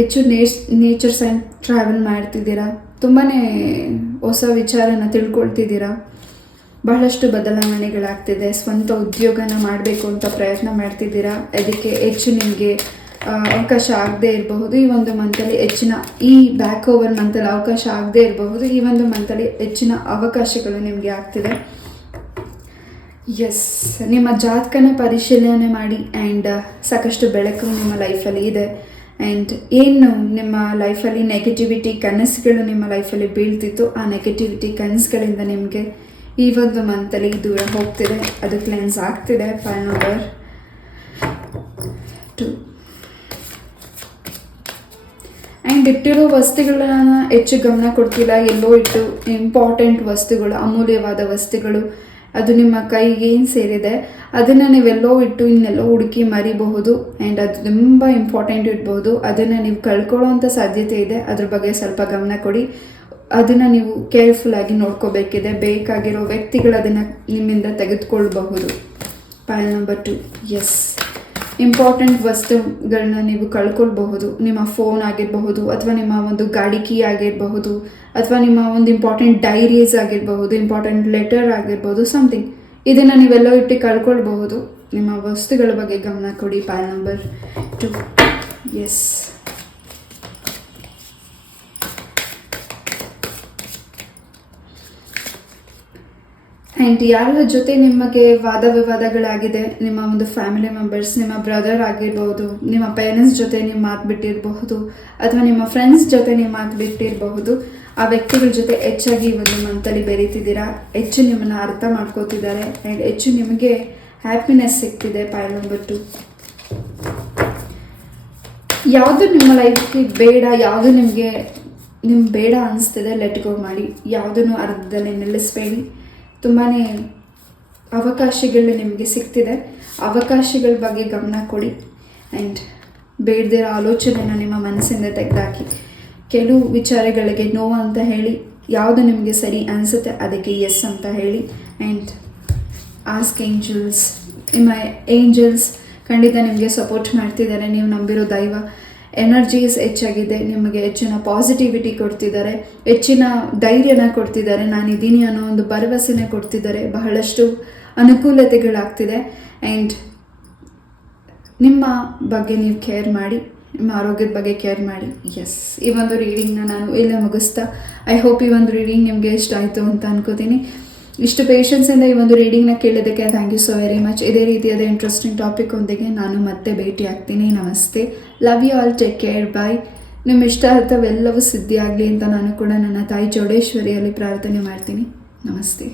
ಹೆಚ್ಚು ನೇಚರ್ ಸೈಡ್ ಟ್ರಾವೆಲ್ ಮಾಡ್ತಿದ್ದೀರಾ, ತುಂಬಾ ಹೊಸ ವಿಚಾರನ ತಿಳ್ಕೊಳ್ತಿದ್ದೀರಾ. ಬಹಳಷ್ಟು ಬದಲಾವಣೆಗಳಾಗ್ತಿದೆ. ಸ್ವಂತ ಉದ್ಯೋಗನ ಮಾಡಬೇಕು ಅಂತ ಪ್ರಯತ್ನ ಮಾಡ್ತಿದ್ದೀರಾ. ಅದಕ್ಕೆ ಹೆಚ್ಚು ನಿಮಗೆ ಅವಕಾಶ ಆಗದೇ ಇರಬಹುದು ಈ ಒಂದು ಮಂತಲ್ಲಿ. ಹೆಚ್ಚಿನ ಈ ಬ್ಯಾಕ್ ಓವರ್ ಮಂತಲ್ಲಿ ಅವಕಾಶ ಆಗದೇ ಇರಬಹುದು, ಈ ಒಂದು ಮಂತಲ್ಲಿ ಹೆಚ್ಚಿನ ಅವಕಾಶಗಳು ನಿಮಗೆ ಆಗ್ತಿದೆ. ಎಸ್, ನಿಮ್ಮ ಜಾತಕನ ಪರಿಶೀಲನೆ ಮಾಡಿ. ಆ್ಯಂಡ್ ಸಾಕಷ್ಟು ಬೆಳಕು ನಿಮ್ಮ ಲೈಫಲ್ಲಿ ಇದೆ. ಆ್ಯಂಡ್ ಏನು ನಿಮ್ಮ ಲೈಫಲ್ಲಿ ನೆಗೆಟಿವಿಟಿ ಕನಸುಗಳು ನಿಮ್ಮ ಲೈಫಲ್ಲಿ ಬೀಳ್ತಿತ್ತು, ಆ ನೆಗೆಟಿವಿಟಿ ಕನಸುಗಳಿಂದ ನಿಮಗೆ ಈ ಒಂದು ಮಂತಲ್ಲಿ ದೂರ ಹೋಗ್ತಿದೆ, ಅದು ಕ್ಲೆನ್ಸ್ ಆಗ್ತಿದೆ. ಪಾಯಿಂಟ್ ನಂಬರ್ 2, ಆ್ಯಂಡ್ ಇಟ್ಟಿರೋ ವಸ್ತುಗಳನ್ನ ಹೆಚ್ಚು ಗಮನ ಕೊಡ್ತಿಲ್ಲ, ಎಲ್ಲೋ ಇಟ್ಟು ಇಂಪಾರ್ಟೆಂಟ್ ವಸ್ತುಗಳು, ಅಮೂಲ್ಯವಾದ ವಸ್ತುಗಳು, ಅದು ನಿಮ್ಮ ಕೈಗೆ ಏನು ಸೇರಿದೆ ಅದನ್ನು ನೀವೆಲ್ಲೋ ಇಟ್ಟು ಇನ್ನೆಲ್ಲೋ ಹುಡುಕಿ ಮರಿಬಹುದು. ಆ್ಯಂಡ್ ಅದು ತುಂಬ ಇಂಪಾರ್ಟೆಂಟ್ ಇರ್ಬೋದು, ಅದನ್ನು ನೀವು ಕಳ್ಕೊಳ್ಳೋವಂಥ ಸಾಧ್ಯತೆ ಇದೆ. ಅದ್ರ ಬಗ್ಗೆ ಸ್ವಲ್ಪ ಗಮನ ಕೊಡಿ. ಅದನ್ನು ನೀವು ಕೇರ್ಫುಲ್ಲಾಗಿ ನೋಡ್ಕೋಬೇಕಿದೆ. ಬೇಕಾಗಿರೋ ವ್ಯಕ್ತಿಗಳು ಅದನ್ನು ನಿಮ್ಮಿಂದ ತೆಗೆದುಕೊಳ್ಬಹುದು. ಪಾಯಿಂಟ್ ನಂಬರ್ 2, ಎಸ್, ಇಂಪಾರ್ಟೆಂಟ್ ವಸ್ತುಗಳನ್ನ ನೀವು ಕಳ್ಕೊಳ್ಬಹುದು. ನಿಮ್ಮ ಫೋನ್ ಆಗಿರಬಹುದು, ಅಥವಾ ನಿಮ್ಮ ಒಂದು ಗಾಡಿ ಕೀ ಆಗಿರಬಹುದು, ಅಥವಾ ನಿಮ್ಮ ಒಂದು ಇಂಪಾರ್ಟೆಂಟ್ ಡೈರೀಸ್ ಆಗಿರಬಹುದು, ಇಂಪಾರ್ಟೆಂಟ್ ಲೆಟರ್ ಆಗಿರ್ಬೋದು, ಸಮಥಿಂಗ್. ಇದನ್ನು ನೀವೆಲ್ಲ ಇಟ್ಟು ಕಳ್ಕೊಳ್ಬಹುದು. ನಿಮ್ಮ ವಸ್ತುಗಳ ಬಗ್ಗೆ ಗಮನ ಕೊಡಿ. Point number 2, S. ಆ್ಯಂಡ್ ಯಾರ ಜೊತೆ ನಿಮಗೆ ವಾದ ವಿವಾದಗಳಾಗಿದೆ, ನಿಮ್ಮ ಒಂದು ಫ್ಯಾಮಿಲಿ ಮೆಂಬರ್ಸ್, ನಿಮ್ಮ ಬ್ರದರ್ ಆಗಿರ್ಬೋದು, ನಿಮ್ಮ ಪೇರೆಂಟ್ಸ್ ಜೊತೆ ನೀವು ಮಾತು ಬಿಟ್ಟಿರಬಹುದು, ಅಥವಾ ನಿಮ್ಮ ಫ್ರೆಂಡ್ಸ್ ಜೊತೆ ನೀವು ಮಾತು ಬಿಟ್ಟಿರಬಹುದು, ಆ ವ್ಯಕ್ತಿಗಳ ಜೊತೆ ಹೆಚ್ಚಾಗಿ ಒಂದು ಮಂತಲ್ಲಿ ಬೆರೀತಿದ್ದೀರಾ. ಹೆಚ್ಚು ನಿಮ್ಮನ್ನು ಅರ್ಥ ಮಾಡ್ಕೋತಿದ್ದಾರೆ. ಆ್ಯಂಡ್ ಹೆಚ್ಚು ನಿಮಗೆ ಹ್ಯಾಪಿನೆಸ್ ಸಿಗ್ತಿದೆ. ಪಾಯಿಂಟ್ ನಂಬರ್ 2, ಯಾವುದು ನಿಮ್ಮ ಲೈಫ್ಗೆ ಬೇಡ, ಯಾವುದು ನಿಮಗೆ ಬೇಡ ಅನಿಸ್ತಿದೆ, ಲೆಟ್ ಗೋ ಮಾಡಿ. ಯಾವುದನ್ನು ಅರ್ಧದಲ್ಲಿ ನಿಲ್ಲಿಸಬೇಡಿ. ತುಂಬಾ ಅವಕಾಶಗಳು ನಿಮಗೆ ಸಿಗ್ತಿದೆ. ಅವಕಾಶಗಳ ಬಗ್ಗೆ ಗಮನ ಕೊಡಿ. ಆ್ಯಂಡ್ ಬೇಡದಿರೋ ಆಲೋಚನೆನ ನಿಮ್ಮ ಮನಸ್ಸಿಂದ ತೆಗೆದಾಕಿ. ಕೆಲವು ವಿಚಾರಗಳಿಗೆ ನೋವು ಅಂತ ಹೇಳಿ ಯಾವುದು ನಿಮಗೆ ಸರಿ ಅನಿಸುತ್ತೆ ಅದಕ್ಕೆ ಎಸ್ ಅಂತ ಹೇಳಿ. ಆ್ಯಂಡ್ ಆಸ್ಕ್ ಏಂಜಲ್ಸ್, ನಿಮ್ಮ ಏಂಜಲ್ಸ್ ಖಂಡಿತ ನಿಮಗೆ ಸಪೋರ್ಟ್ ಮಾಡ್ತಿದ್ದಾರೆ. ನೀವು ನಂಬಿರೋ ದೈವ ಎನರ್ಜೀಸ್ ಹೆಚ್ಚಾಗಿದೆ, ನಿಮಗೆ ಹೆಚ್ಚಿನ ಪಾಸಿಟಿವಿಟಿ ಕೊಡ್ತಿದ್ದಾರೆ, ಹೆಚ್ಚಿನ ಧೈರ್ಯನ ಕೊಡ್ತಿದ್ದಾರೆ, ನಾನಿದ್ದೀನಿ ಅನ್ನೋ ಒಂದು ಭರವಸೆನ ಕೊಡ್ತಿದ್ದಾರೆ. ಬಹಳಷ್ಟು ಅನುಕೂಲತೆಗಳಾಗ್ತಿದೆ. ಆ್ಯಂಡ್ ನಿಮ್ಮ ಬಗ್ಗೆ ನೀವು ಕೇರ್ ಮಾಡಿ, ನಿಮ್ಮ ಆರೋಗ್ಯದ ಬಗ್ಗೆ ಕೇರ್ ಮಾಡಿ. ಎಸ್, ಈ ಒಂದು ರೀಡಿಂಗ್ನ ನಾನು ಇಲ್ಲೇ ಮುಗಿಸ್ತಾ, ಐ ಹೋಪ್ ಈ ಒಂದು ರೀಡಿಂಗ್ ನಿಮಗೆ ಇಷ್ಟ ಆಯಿತು ಅಂತ ಅನ್ಕೋತೀನಿ. ಇಷ್ಟು ಪೇಷನ್ಸಿಂದ ಈ ಒಂದು ರೀಡಿಂಗ್ನ ಕೇಳೋದಕ್ಕೆ thank you so very much. ಇದೇ ರೀತಿಯಾದ ಇಂಟ್ರೆಸ್ಟಿಂಗ್ ಟಾಪಿಕ್ ಒಂದಿಗೆ ನಾನು ಮತ್ತೆ ಭೇಟಿ ಆಗ್ತೀನಿ. ನಮಸ್ತೆ, love you all, take care, bye. ನಿಮ್ಮ ಇಷ್ಟಾರ್ಥವೆಲ್ಲವೂ ಸಿದ್ಧಿಯಾಗಲಿ ಅಂತ ನಾನು ಕೂಡ ನನ್ನ ತಾಯಿ ಚೌಡೇಶ್ವರಿಯಲ್ಲಿ ಪ್ರಾರ್ಥನೆ ಮಾಡ್ತೀನಿ. ನಮಸ್ತೆ.